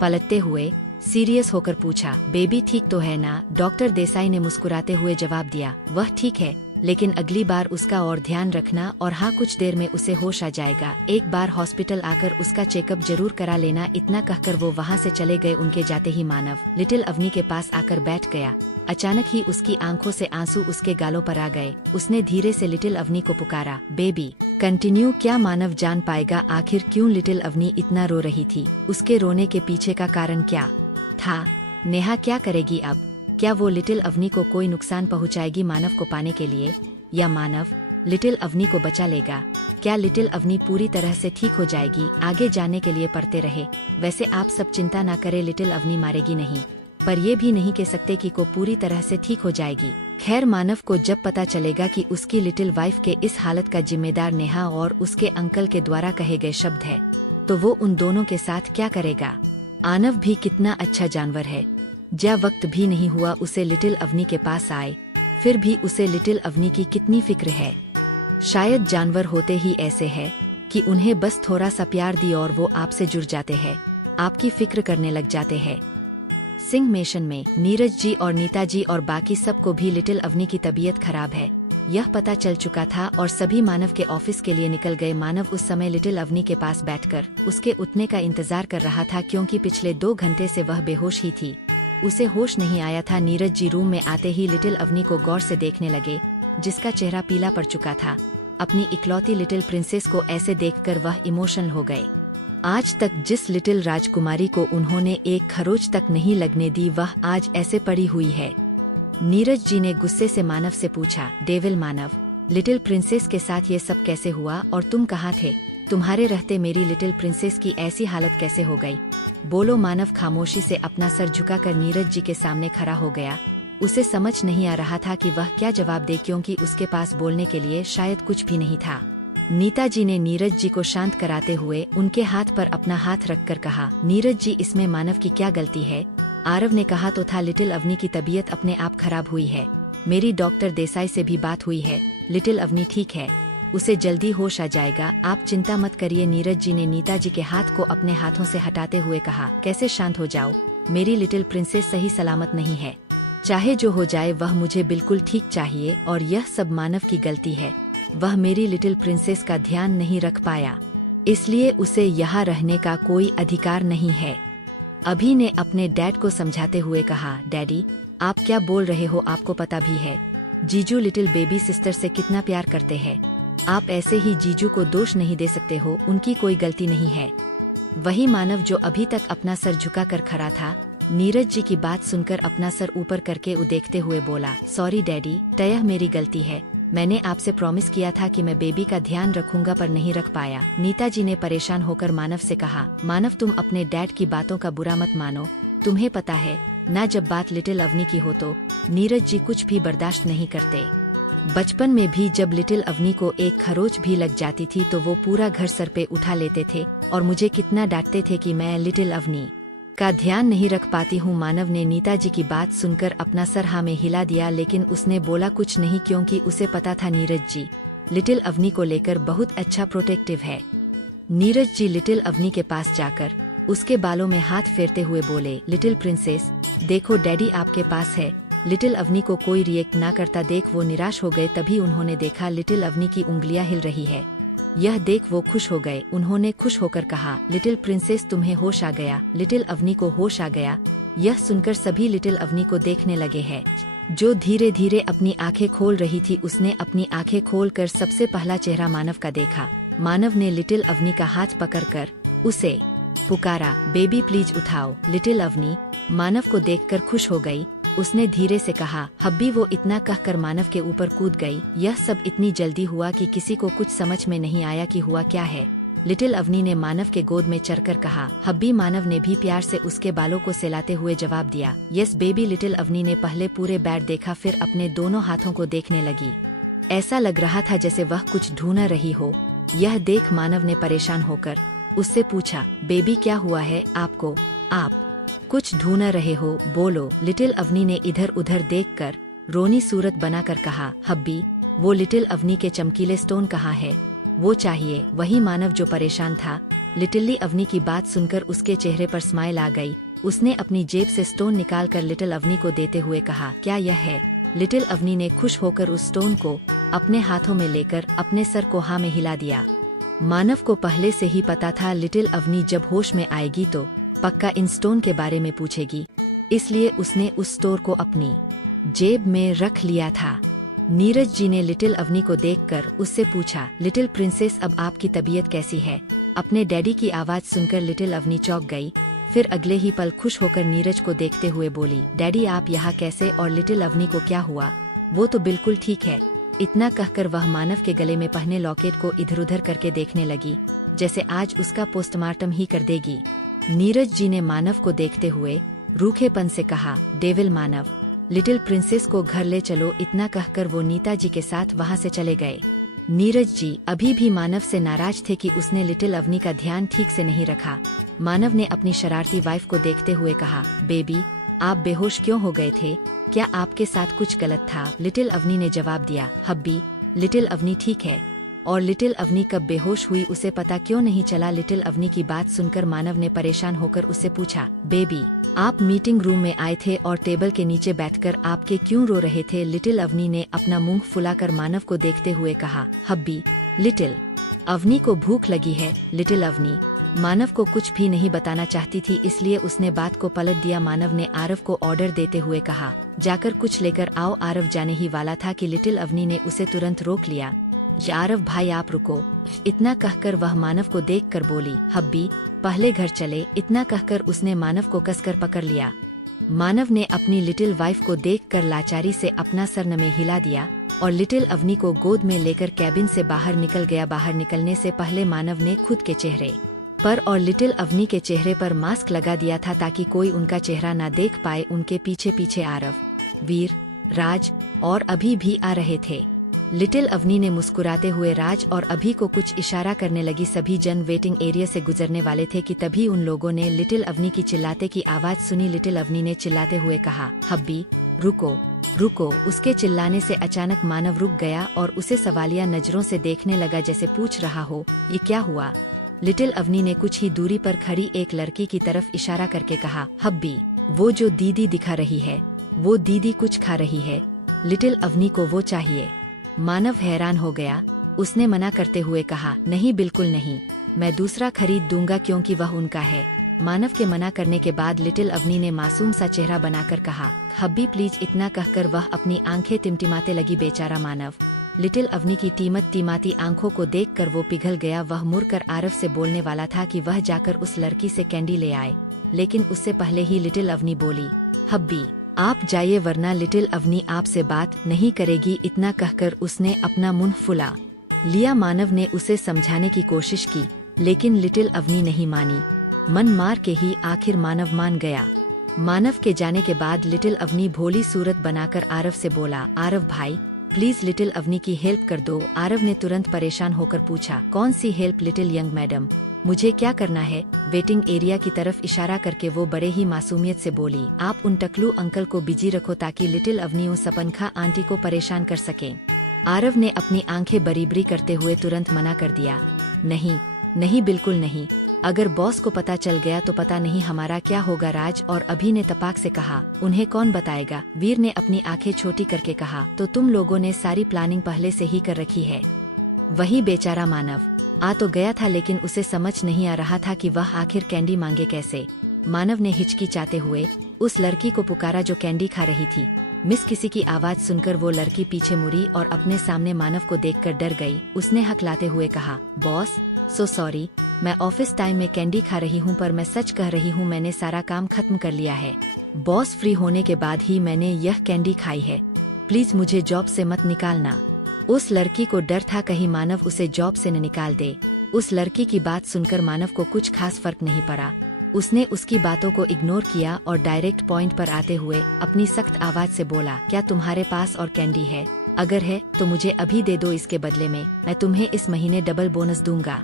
पलटते हुए सीरियस होकर पूछा, बेबी ठीक तो है ना? डॉक्टर देसाई ने मुस्कुराते हुए जवाब दिया, वह ठीक है, लेकिन अगली बार उसका और ध्यान रखना, और हाँ, कुछ देर में उसे होश आ जाएगा। एक बार हॉस्पिटल आकर उसका चेकअप जरूर करा लेना। इतना कहकर वो वहाँ से चले गए। उनके जाते ही मानव लिटिल अवनी के पास आकर बैठ गया। अचानक ही उसकी आंखों से आंसू उसके गालों पर आ गए। उसने धीरे से लिटिल अवनी को पुकारा, बेबी कंटिन्यू। क्या मानव जान पाएगा आखिर क्यों लिटिल अवनी इतना रो रही थी? उसके रोने के पीछे का कारण क्या था? नेहा क्या करेगी अब? क्या वो लिटिल अवनी को कोई नुकसान पहुंचाएगी मानव को पाने के लिए, या मानव लिटिल अवनी को बचा लेगा? क्या लिटिल अवनी पूरी तरह से ठीक हो जाएगी? आगे जाने के लिए पढ़ते रहे। वैसे आप सब चिंता ना करें, लिटिल अवनी मारेगी नहीं, पर ये भी नहीं कह सकते कि को पूरी तरह से ठीक हो जाएगी। खैर, मानव को जब पता चलेगा कि उसकी लिटिल वाइफ के इस हालत का जिम्मेदार नेहा और उसके अंकल के द्वारा कहे गए शब्द है, तो वो उन दोनों के साथ क्या करेगा? आनव भी कितना अच्छा जानवर है। ज्या वक्त भी नहीं हुआ उसे लिटिल अवनी के पास आए, फिर भी उसे लिटिल अवनी की कितनी फिक्र है। शायद जानवर होते ही ऐसे है कि उन्हें बस थोड़ा सा प्यार दी और वो आपसे जुड़ जाते हैं, आपकी फिक्र करने लग जाते हैं। सिंह मेशन में नीरज जी और नीता जी और बाकी सबको भी लिटिल अवनी की तबीयत खराब है, यह पता चल चुका था और सभी मानव के ऑफिस के लिए निकल गए। मानव उस समय लिटिल अवनी के पास बैठकर उसके उठने का इंतजार कर रहा था, क्योंकि पिछले 2 घंटे से वह बेहोश ही थी। उसे होश नहीं आया था। नीरज जी रूम में आते ही लिटिल अवनी को गौर से देखने लगे, जिसका चेहरा पीला पड़ चुका था। अपनी इकलौती लिटिल प्रिंसेस को ऐसे देखकर वह इमोशनल हो गए। आज तक जिस लिटिल राजकुमारी को उन्होंने एक खरोच तक नहीं लगने दी, वह आज ऐसे पड़ी हुई है। नीरज जी ने गुस्से से मानव से पूछा, डेविल मानव, लिटिल प्रिंसेस के साथ ये सब कैसे हुआ और तुम कहाँ थे? तुम्हारे रहते मेरी लिटिल प्रिंसेस की ऐसी हालत कैसे हो गई? बोलो। मानव खामोशी से अपना सर झुकाकर नीरज जी के सामने खड़ा हो गया। उसे समझ नहीं आ रहा था कि वह क्या जवाब दे, क्योंकि उसके पास बोलने के लिए शायद कुछ भी नहीं था। नीता जी ने नीरज जी को शांत कराते हुए उनके हाथ पर अपना हाथ रखकर कहा, नीरज जी, इसमें मानव की क्या गलती है? आरव ने कहा तो था, लिटिल अवनी की तबीयत अपने आप खराब हुई है। मेरी डॉक्टर देसाई से भी बात हुई है, लिटिल अवनी ठीक है, उसे जल्दी होश आ जाएगा, आप चिंता मत करिए। नीरज जी ने नीता जी के हाथ को अपने हाथों से हटाते हुए कहा, कैसे शांत हो जाओ? मेरी लिटिल प्रिंसेस सही सलामत नहीं है। चाहे जो हो जाए वह मुझे बिल्कुल ठीक चाहिए, और यह सब मानव की गलती है। वह मेरी लिटिल प्रिंसेस का ध्यान नहीं रख पाया, इसलिए उसे यहाँ रहने का कोई अधिकार नहीं है। अभी ने अपने डैड को समझाते हुए कहा, डैडी आप क्या बोल रहे हो? आपको पता भी है जीजू लिटिल बेबी सिस्टर से कितना प्यार करते हैं। आप ऐसे ही जीजू को दोष नहीं दे सकते हो, उनकी कोई गलती नहीं है। वही मानव जो अभी तक अपना सर झुका कर खड़ा था, नीरज जी की बात सुनकर अपना सर ऊपर करके देखते हुए बोला, सॉरी डैडी, यह मेरी गलती है। मैंने आपसे प्रॉमिस किया था कि मैं बेबी का ध्यान रखूंगा, पर नहीं रख पाया। नीता जी ने परेशान होकर मानव से कहा, मानव तुम अपने डैड की बातों का बुरा मत मानो। तुम्हें पता है ना, जब बात लिटिल अवनी की हो तो नीरज जी कुछ भी बर्दाश्त नहीं करते। बचपन में भी जब लिटिल अवनी को एक खरोच भी लग जाती थी तो वो पूरा घर सर पे उठा लेते थे और मुझे कितना डांटते थे कि मैं लिटिल अवनी का ध्यान नहीं रख पाती हूँ। मानव ने नीता जी की बात सुनकर अपना सर हाँ में हिला दिया, लेकिन उसने बोला कुछ नहीं, क्योंकि उसे पता था नीरज जी लिटिल अवनी को लेकर बहुत अच्छा प्रोटेक्टिव है। नीरज जी लिटिल अवनी के पास जाकर उसके बालों में हाथ फेरते हुए बोले, लिटिल प्रिंसेस देखो, डैडी आपके पास है। लिटिल अवनी को कोई रिएक्ट ना करता देख वो निराश हो गए। तभी उन्होंने देखा लिटिल अवनी की उंगलियां हिल रही है। यह देख वो खुश हो गए। उन्होंने खुश होकर कहा, लिटिल प्रिंसेस तुम्हें होश आ गया। लिटिल अवनी को होश आ गया। यह सुनकर सभी लिटिल अवनी को देखने लगे हैं, जो धीरे धीरे अपनी आंखें खोल रही थी। उसने अपनी आंखें खोलकर सबसे पहला चेहरा मानव का देखा। मानव ने लिटिल अवनी का हाथ पकड़कर उसे पुकारा, बेबी प्लीज उठाओ। लिटिल अवनी मानव को देखकर खुश हो गई। उसने धीरे से कहा, हब्बी। वो इतना कहकर मानव के ऊपर कूद गई। यह सब इतनी जल्दी हुआ कि किसी को कुछ समझ में नहीं आया कि हुआ क्या है। लिटिल अवनी ने मानव के गोद में चढ़कर कहा। हब्बी मानव ने भी प्यार से उसके बालों को सहलाते हुए जवाब दिया, यस बेबी। लिटिल अवनी ने पहले पूरे बेड देखा, फिर अपने दोनों हाथों को देखने लगी। ऐसा लग रहा था जैसे वह कुछ ढूंढ रही हो। यह देख मानव ने परेशान होकर उससे पूछा, बेबी क्या हुआ है आपको? आप कुछ ढूंढ रहे हो, बोलो। लिटिल अवनी ने इधर उधर देखकर रोनी सूरत बनाकर कहा, हब्बी वो लिटिल अवनी के चमकीले स्टोन कहाँ है? वो चाहिए। वही मानव जो परेशान था। लिटिल अवनी की बात सुनकर उसके चेहरे पर स्माइल आ गई। उसने अपनी जेब से स्टोन निकालकर लिटिल अवनी को देते हुए कहा, क्या यह है? लिटिल अवनी ने खुश होकर उस स्टोन को अपने हाथों में लेकर अपने सर को हाँ में हिला दिया। मानव को पहले से ही पता था लिटिल अवनी जब होश में आएगी तो पक्का इन स्टोन के बारे में पूछेगी, इसलिए उसने उस स्टोर को अपनी जेब में रख लिया था। नीरज जी ने लिटिल अवनी को देखकर उससे पूछा, लिटिल प्रिंसेस अब आपकी तबीयत कैसी है? अपने डैडी की आवाज सुनकर लिटिल अवनी चौंक गई। फिर अगले ही पल खुश होकर नीरज को देखते हुए बोली, डैडी आप यहाँ कैसे? और लिटिल अवनी को क्या हुआ? वो तो बिल्कुल ठीक है। इतना कहकर वह मानव के गले में पहने लॉकेट को इधर उधर करके देखने लगी, जैसे आज उसका पोस्टमार्टम ही कर देगी। नीरज जी ने मानव को देखते हुए रूखेपन से कहा, डेविल मानव, लिटिल प्रिंसेस को घर ले चलो। इतना कहकर वो नीता जी के साथ वहां से चले गए। नीरज जी अभी भी मानव से नाराज थे कि उसने लिटिल अवनी का ध्यान ठीक से नहीं रखा। मानव ने अपनी शरारती वाइफ को देखते हुए कहा, बेबी आप बेहोश क्यों हो गए थे? क्या आपके साथ कुछ गलत था? लिटिल अवनी ने जवाब दिया, हब्बी लिटिल अवनी ठीक है। और लिटिल अवनी कब बेहोश हुई उसे पता क्यों नहीं चला? लिटिल अवनी की बात सुनकर मानव ने परेशान होकर उससे पूछा, बेबी आप मीटिंग रूम में आए थे और टेबल के नीचे बैठकर आपके क्यों रो रहे थे? लिटिल अवनी ने अपना मुंह फुलाकर मानव को देखते हुए कहा, हब्बी लिटिल अवनी को भूख लगी है। लिटिल अवनी मानव को कुछ भी नहीं बताना चाहती थी, इसलिए उसने बात को पलट दिया। मानव ने आरव को ऑर्डर देते हुए कहा, जाकर कुछ लेकर आओ। आरव जाने ही वाला था कि लिटिल अवनी ने उसे तुरंत रोक लिया। आरव भाई आप रुको। इतना कहकर वह मानव को देखकर बोली, हब्बी पहले घर चले। इतना कहकर उसने मानव को कसकर पकड़ लिया। मानव ने अपनी लिटिल वाइफ को देखकर लाचारी से अपना सर न में हिला दिया और लिटिल अवनी को गोद में लेकर कैबिन से बाहर निकल गया। बाहर निकलने से पहले मानव ने खुद के चेहरे पर और लिटिल अवनी के चेहरे पर मास्क लगा दिया था ताकि कोई उनका चेहरा ना देख पाए। उनके पीछे पीछे आरव, वीर, राज और अभी भी आ रहे थे। लिटिल अवनी ने मुस्कुराते हुए राज और अभी को कुछ इशारा करने लगी। सभी जन वेटिंग एरिया से गुजरने वाले थे कि तभी उन लोगों ने लिटिल अवनी की चिल्लाते की आवाज सुनी। लिटिल अवनी ने चिल्लाते हुए कहा, हब्बी रुको रुको। उसके चिल्लाने से अचानक मानव रुक गया और उसे सवालिया नजरों से देखने लगा, जैसे पूछ रहा हो, ये क्या हुआ? लिटिल अवनी ने कुछ ही दूरी पर खड़ी एक लड़की की तरफ इशारा करके कहा, हब्बी वो जो दीदी दिखा रही है वो दीदी कुछ खा रही है। लिटिल अवनी को वो चाहिए। मानव हैरान हो गया। उसने मना करते हुए कहा, नहीं बिल्कुल नहीं, मैं दूसरा खरीद दूंगा क्योंकि वह उनका है। मानव के मना करने के बाद लिटिल अवनी ने मासूम सा चेहरा बनाकर कहा, हब्बी प्लीज। इतना कहकर वह अपनी आंखें टिमटिमाते लगी। बेचारा मानव लिटिल अवनी की टिमाती आंखों को देखकर वो पिघल गया। वह मुड़कर आरव से बोलने वाला था कि वह जाकर उस लड़की से कैंडी ले आए, लेकिन उससे पहले ही लिटिल अवनी बोली, हब्बी आप जाइए वरना लिटिल अवनी आपसे बात नहीं करेगी। इतना कहकर उसने अपना मुंह फुला लिया। मानव ने उसे समझाने की कोशिश की, लेकिन लिटिल अवनी नहीं मानी। मन मार के ही आखिर मानव मान गया। मानव के जाने के बाद लिटिल अवनी भोली सूरत बनाकर आरव से बोला, आरव भाई प्लीज लिटिल अवनी की हेल्प कर दो। आरव ने तुरंत परेशान होकर पूछा, कौन सी हेल्प लिटिल यंग मैडम? मुझे क्या करना है? वेटिंग एरिया की तरफ इशारा करके वो बड़े ही मासूमियत से बोली, आप उन टकलू अंकल को बिजी रखो ताकि लिटिल अवनी उन सपनखा आंटी को परेशान कर सके। आरव ने अपनी आंखें बरीबरी करते हुए तुरंत मना कर दिया, नहीं नहीं बिल्कुल नहीं। अगर बॉस को पता चल गया तो पता नहीं हमारा क्या होगा। राज और अभी ने तपाक से कहा, उन्हें कौन बताएगा? वीर ने अपनी आंखें छोटी करके कहा, तो तुम लोगों ने सारी प्लानिंग पहले से ही कर रखी है। वही बेचारा मानव आ तो गया था, लेकिन उसे समझ नहीं आ रहा था कि वह आखिर कैंडी मांगे कैसे। मानव ने हिचकिचाते हुए उस लड़की को पुकारा जो कैंडी खा रही थी। मिस किसी की आवाज सुनकर वो लड़की पीछे मुड़ी और अपने सामने मानव को देखकर डर गई। उसने हकलाते हुए कहा, बॉस सो सॉरी, मैं ऑफिस टाइम में कैंडी खा रही हूँ, पर मैं सच कह रही हूँ मैंने सारा काम खत्म कर लिया है। बॉस फ्री होने के बाद ही मैंने यह कैंडी खाई है। प्लीज मुझे जॉब से मत निकालना। उस लड़की को डर था कहीं मानव उसे जॉब से न निकाल दे। उस लड़की की बात सुनकर मानव को कुछ खास फर्क नहीं पड़ा। उसने उसकी बातों को इग्नोर किया और डायरेक्ट पॉइंट पर आते हुए अपनी सख्त आवाज से बोला, क्या तुम्हारे पास और कैंडी है? अगर है तो मुझे अभी दे दो, इसके बदले में मैं तुम्हें इस महीने डबल बोनस दूंगा।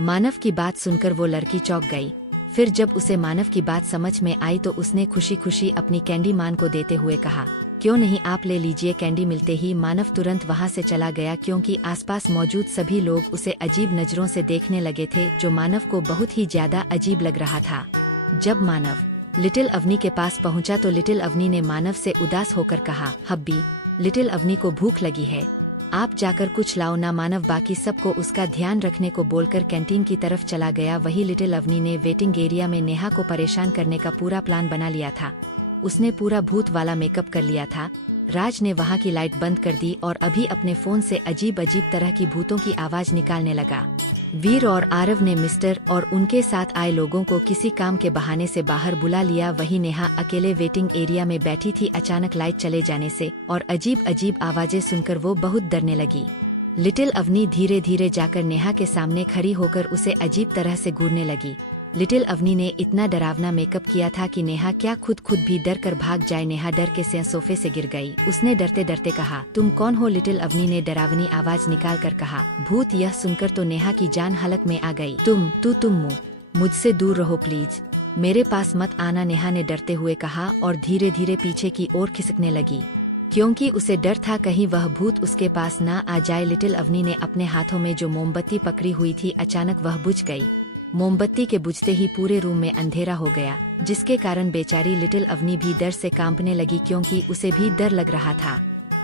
मानव की बात सुनकर वो लड़की चौंक गई। फिर जब उसे मानव की बात समझ में आई तो उसने खुशी खुशी अपनी कैंडी मान को देते हुए कहा, क्यों नहीं, आप ले लीजिए। कैंडी मिलते ही मानव तुरंत वहां से चला गया, क्योंकि आसपास मौजूद सभी लोग उसे अजीब नजरों से देखने लगे थे, जो मानव को बहुत ही ज्यादा अजीब लग रहा था। जब मानव लिटिल अवनी के पास पहुंचा तो लिटिल अवनी ने मानव से उदास होकर कहा, हब्बी, लिटिल अवनी को भूख लगी है, आप जाकर कुछ लाओ ना। मानव बाकी सबको उसका ध्यान रखने को बोलकर कैंटीन की तरफ चला गया। वही लिटिल अवनी ने वेटिंग एरिया में नेहा को परेशान करने का पूरा प्लान बना लिया था। उसने पूरा भूत वाला मेकअप कर लिया था। राज ने वहां की लाइट बंद कर दी और अभी अपने फोन से अजीब अजीब तरह की भूतों की आवाज निकालने लगा। वीर और आरव ने मिस्टर और उनके साथ आए लोगों को किसी काम के बहाने से बाहर बुला लिया। वही नेहा अकेले वेटिंग एरिया में बैठी थी। अचानक लाइट चले जाने से और अजीब अजीब आवाजें सुनकर वो बहुत डरने लगी। लिटिल अवनी धीरे धीरे जाकर नेहा के सामने खड़ी होकर उसे अजीब तरह से घूरने लगी। लिटिल अवनी ने इतना डरावना मेकअप किया था कि नेहा क्या खुद भी डर कर भाग जाए। नेहा डर के से सोफे से गिर गई। उसने डरते डरते कहा, तुम कौन हो? लिटिल अवनी ने डरावनी आवाज निकाल कर कहा, भूत। यह सुनकर तो नेहा की जान हलक में आ गई। तुम मुझसे दूर रहो प्लीज, मेरे पास मत आना, नेहा ने डरते हुए कहा और धीरे धीरे पीछे की ओर खिसकने लगी, क्योंकि उसे डर था कहीं वह भूत उसके पास ना आ जाए। लिटिल अवनी ने अपने हाथों में जो मोमबत्ती पकड़ी हुई थी अचानक वह बुझ गई। मोमबत्ती के बुझते ही पूरे रूम में अंधेरा हो गया, जिसके कारण बेचारी लिटिल अवनी भी डर से कांपने लगी, क्योंकि उसे भी डर लग रहा था।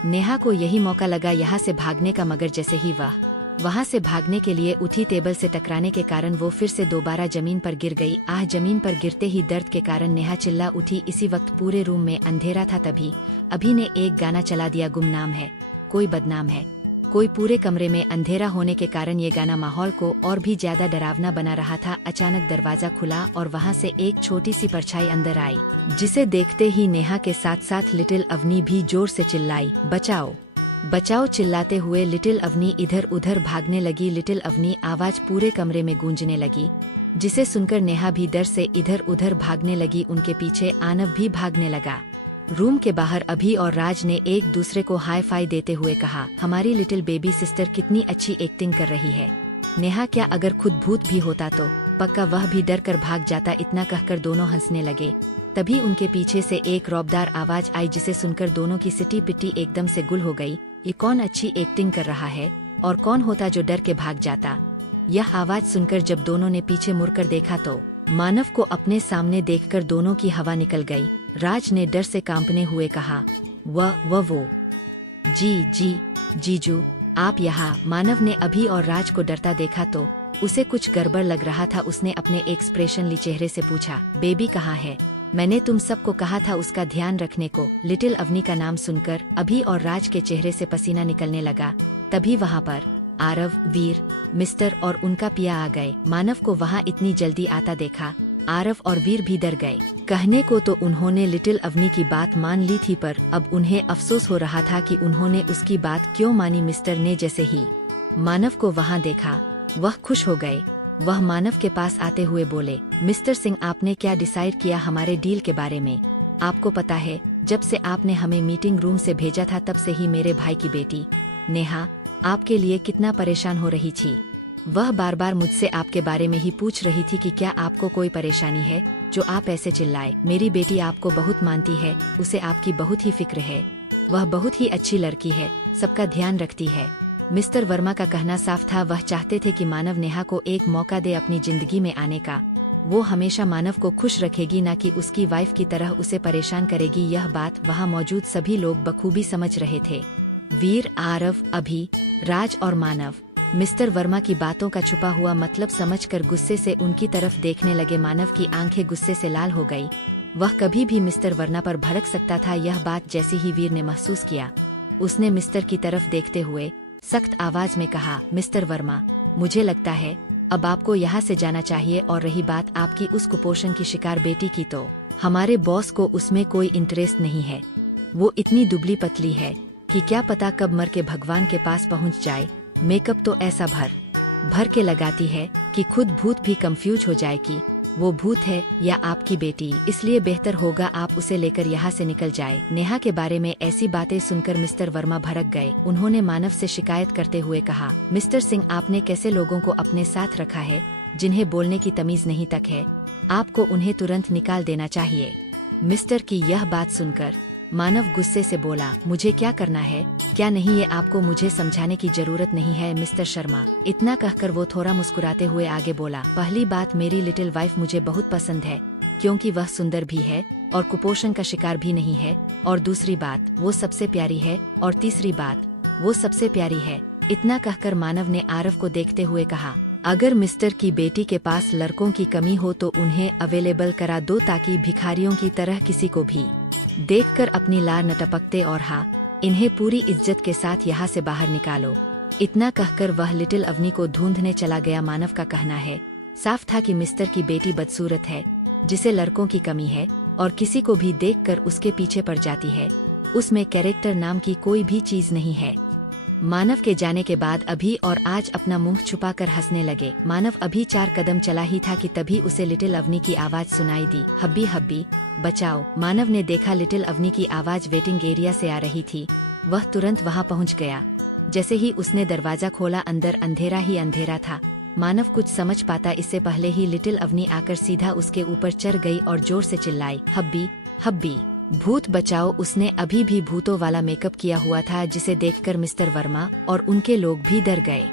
नेहा को यही मौका लगा यहाँ से भागने का, मगर जैसे ही वह वहाँ से भागने के लिए उठी, टेबल से टकराने के कारण वो फिर से दोबारा जमीन पर गिर गई। जमीन पर गिरते ही दर्द के कारण नेहा चिल्ला उठी। इसी वक्त पूरे रूम में अंधेरा था। तभी अभी ने एक गाना चला दिया, गुमनाम है कोई बदनाम है कोई। पूरे कमरे में अंधेरा होने के कारण ये गाना माहौल को और भी ज्यादा डरावना बना रहा था। अचानक दरवाजा खुला और वहाँ से एक छोटी सी परछाई अंदर आई, जिसे देखते ही नेहा के साथ साथ लिटिल अवनी भी जोर से चिल्लाई, बचाओ बचाओ। चिल्लाते हुए लिटिल अवनी इधर उधर भागने लगी। लिटिल अवनी आवाज पूरे कमरे में गूंजने लगी, जिसे सुनकर नेहा भी डर से इधर उधर भागने लगी। उनके पीछे आनव भी भागने लगा। रूम के बाहर अभी और राज ने एक दूसरे को हाई फाई देते हुए कहा, हमारी लिटिल बेबी सिस्टर कितनी अच्छी एक्टिंग कर रही है। नेहा क्या अगर खुद भूत भी होता तो पक्का वह भी डर कर भाग जाता। इतना कहकर दोनों हंसने लगे। तभी उनके पीछे से एक रौबदार आवाज आई, जिसे सुनकर दोनों की सिटी पिट्टी एकदम से गुल हो गई। ये कौन अच्छी एक्टिंग कर रहा है और कौन होता जो डर के भाग जाता। यह आवाज सुनकर जब दोनों ने पीछे मुड़कर देखा तो मानव को अपने सामने देखकर दोनों की हवा निकल गई। राज ने डर से कांपने हुए कहा, वो जीजू आप यहाँ। मानव ने अभी और राज को डरता देखा तो उसे कुछ गड़बड़ लग रहा था। उसने अपने एक्सप्रेशन ली चेहरे से पूछा, बेबी कहाँ है? मैंने तुम सबको कहा था उसका ध्यान रखने को। लिटिल अवनी का नाम सुनकर अभी और राज के चेहरे से पसीना निकलने लगा। तभी वहाँ पर आरव, वीर, मिस्टर और उनका पिया आ गए। मानव को वहाँ इतनी जल्दी आता देखा आरव और वीर भी डर गए। कहने को तो उन्होंने लिटिल अवनी की बात मान ली थी, पर अब उन्हें अफसोस हो रहा था कि उन्होंने उसकी बात क्यों मानी। मिस्टर ने जैसे ही मानव को वहाँ देखा वह खुश हो गए। वह मानव के पास आते हुए बोले, मिस्टर सिंह आपने क्या डिसाइड किया हमारे डील के बारे में? आपको पता है जब से आपने हमें मीटिंग रूम से भेजा था तब से ही मेरे भाई की बेटी नेहा आपके लिए कितना परेशान हो रही थी। वह बार बार मुझसे आपके बारे में ही पूछ रही थी कि क्या आपको कोई परेशानी है जो आप ऐसे चिल्लाए। मेरी बेटी आपको बहुत मानती है, उसे आपकी बहुत ही फिक्र है। वह बहुत ही अच्छी लड़की है, सबका ध्यान रखती है। मिस्टर वर्मा का कहना साफ था, वह चाहते थे कि मानव नेहा को एक मौका दे अपनी जिंदगी में आने का। वो हमेशा मानव को खुश रखेगी, ना कि उसकी वाइफ की तरह उसे परेशान करेगी। यह बात वहाँ मौजूद सभी लोग बखूबी समझ रहे थे। वीर, आरव, अभी, राज और मानव मिस्टर वर्मा की बातों का छुपा हुआ मतलब समझकर गुस्से से उनकी तरफ देखने लगे। मानव की आंखें गुस्से से लाल हो गई। वह कभी भी मिस्टर वर्मा पर भड़क सकता था। यह बात जैसी ही वीर ने महसूस किया, उसने मिस्टर की तरफ देखते हुए सख्त आवाज में कहा, मिस्टर वर्मा, मुझे लगता है अब आपको यहाँ से जाना चाहिए। और रही बात आपकी उस कुपोषण की शिकार बेटी की, तो हमारे बॉस को उसमें कोई इंटरेस्ट नहीं है। वो इतनी दुबली पतली है कि क्या पता कब मर के भगवान के पास पहुँच जाए। मेकअप तो ऐसा भर भर के लगाती है कि खुद भूत भी कंफ्यूज हो जाए कि वो भूत है या आपकी बेटी, इसलिए बेहतर होगा आप उसे लेकर यहाँ से निकल जाए। नेहा के बारे में ऐसी बातें सुनकर मिस्टर वर्मा भड़क गए। उन्होंने मानव से शिकायत करते हुए कहा, मिस्टर सिंह, आपने कैसे लोगों को अपने साथ रखा है जिन्हें बोलने की तमीज नहीं तक है? आपको उन्हें तुरंत निकाल देना चाहिए। मिस्टर की यह बात सुनकर मानव गुस्से से बोला, मुझे क्या करना है क्या नहीं, ये आपको मुझे समझाने की जरूरत नहीं है मिस्टर शर्मा। इतना कहकर वो थोड़ा मुस्कुराते हुए आगे बोला, पहली बात, मेरी लिटिल वाइफ मुझे बहुत पसंद है क्योंकि वह सुंदर भी है और कुपोषण का शिकार भी नहीं है, और दूसरी बात, वो सबसे प्यारी है, और तीसरी बात, वो सबसे प्यारी है। इतना कहकर मानव ने आरव को देखते हुए कहा, अगर मिस्टर की बेटी के पास लड़कों की कमी हो तो उन्हें अवेलेबल करा दो ताकि भिखारियों की तरह किसी को भी देखकर अपनी लार न टपकते, और हाँ, इन्हें पूरी इज्जत के साथ यहाँ से बाहर निकालो। इतना कहकर वह लिटिल अवनी को ढूंढने चला गया। मानव का कहना है, साफ था कि मिस्टर की बेटी बदसूरत है, जिसे लड़कों की कमी है और किसी को भी देखकर उसके पीछे पड़ जाती है। उसमें कैरेक्टर नाम की कोई भी चीज नहीं है। मानव के जाने के बाद अभी और आज अपना मुंह छुपाकर हंसने लगे। मानव अभी 4 कदम चला ही था कि तभी उसे लिटिल अवनी की आवाज सुनाई दी, हब्बी हब्बी बचाओ। मानव ने देखा लिटिल अवनी की आवाज वेटिंग एरिया से आ रही थी। वह तुरंत वहां पहुंच गया। जैसे ही उसने दरवाजा खोला, अंदर अंधेरा ही अंधेरा था। मानव कुछ समझ पाता इससे पहले ही लिटिल अवनी आकर सीधा उसके ऊपर चढ़ गई और जोर से चिल्लाई, हब्बी हब्बी भूत बचाओ। उसने अभी भी भूतों वाला मेकअप किया हुआ था, जिसे देखकर मिस्टर वर्मा और उनके लोग भी डर गए।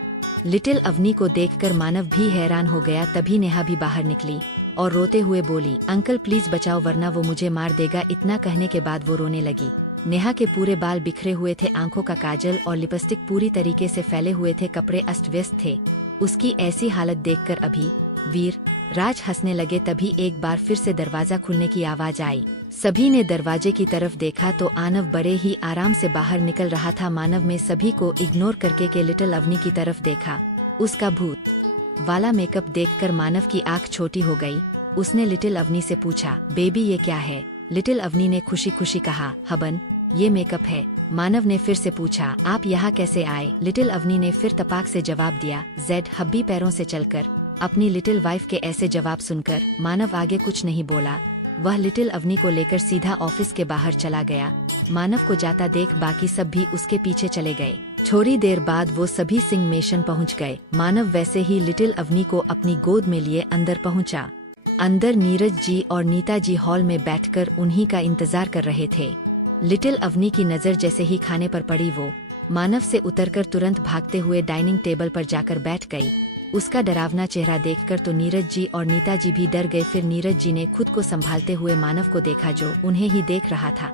लिटिल अवनी को देखकर मानव भी हैरान हो गया। तभी नेहा भी बाहर निकली और रोते हुए बोली, अंकल प्लीज बचाओ वरना वो मुझे मार देगा। इतना कहने के बाद वो रोने लगी। नेहा के पूरे बाल बिखरे हुए थे, आंखों का काजल और लिपस्टिक पूरी तरीके से फैले हुए थे, कपड़े अस्त व्यस्त थे। उसकी ऐसी हालत देखकर अभी वीर राज हंसने लगे। तभी एक बार फिर से दरवाजा खुलने की आवाज आई। सभी ने दरवाजे की तरफ देखा तो आनव बड़े ही आराम से बाहर निकल रहा था। मानव में सभी को इग्नोर करके के लिटिल अवनी की तरफ देखा। उसका भूत वाला मेकअप देखकर मानव की आंख छोटी हो गई। उसने लिटिल अवनी से पूछा, बेबी ये क्या है? लिटिल अवनी ने खुशी खुशी कहा, हबन ये मेकअप है। मानव ने फिर से पूछा, आप यहाँ कैसे आए? लिटिल अवनी ने फिर तपाक से जवाब दिया, जेड हब्बी पैरों से चलकर। अपनी लिटिल वाइफ के ऐसे जवाब सुनकर मानव आगे कुछ नहीं बोला। वह लिटिल अवनी को लेकर सीधा ऑफिस के बाहर चला गया। मानव को जाता देख बाकी सब भी उसके पीछे चले गए। थोड़ी देर बाद वो सभी सिंह मेशन पहुँच गए। मानव वैसे ही लिटिल अवनी को अपनी गोद में लिए अंदर पहुँचा। अंदर नीरज जी और नीता जी हॉल में बैठकर उन्हीं का इंतजार कर रहे थे। लिटिल अवनी की नजर जैसे ही खाने पर पड़ी, वो मानव से उतरकर तुरंत भागते हुए डाइनिंग टेबल पर जाकर बैठ गई। उसका डरावना चेहरा देखकर तो नीरज जी और नीता जी भी डर गए। फिर नीरज जी ने खुद को संभालते हुए मानव को देखा जो उन्हें ही देख रहा था।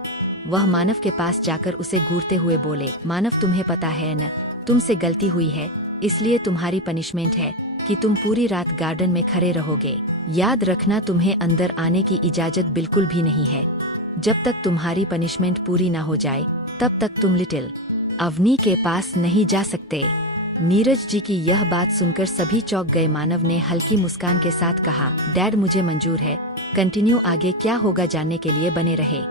वह मानव के पास जाकर उसे घूरते हुए बोले, मानव तुम्हें पता है न, तुमसे गलती हुई है, इसलिए तुम्हारी पनिशमेंट है कि तुम पूरी रात गार्डन में खड़े रहोगे। याद रखना तुम्हें अंदर आने की इजाजत बिल्कुल भी नहीं है। जब तक तुम्हारी पनिशमेंट पूरी ना हो जाए तब तक तुम लिटिल अवनी के पास नहीं जा सकते। नीरज जी की यह बात सुनकर सभी चौंक गए। मानव ने हल्की मुस्कान के साथ कहा, डैड मुझे मंजूर है, कंटिन्यू, आगे क्या होगा जानने के लिए बने रहे।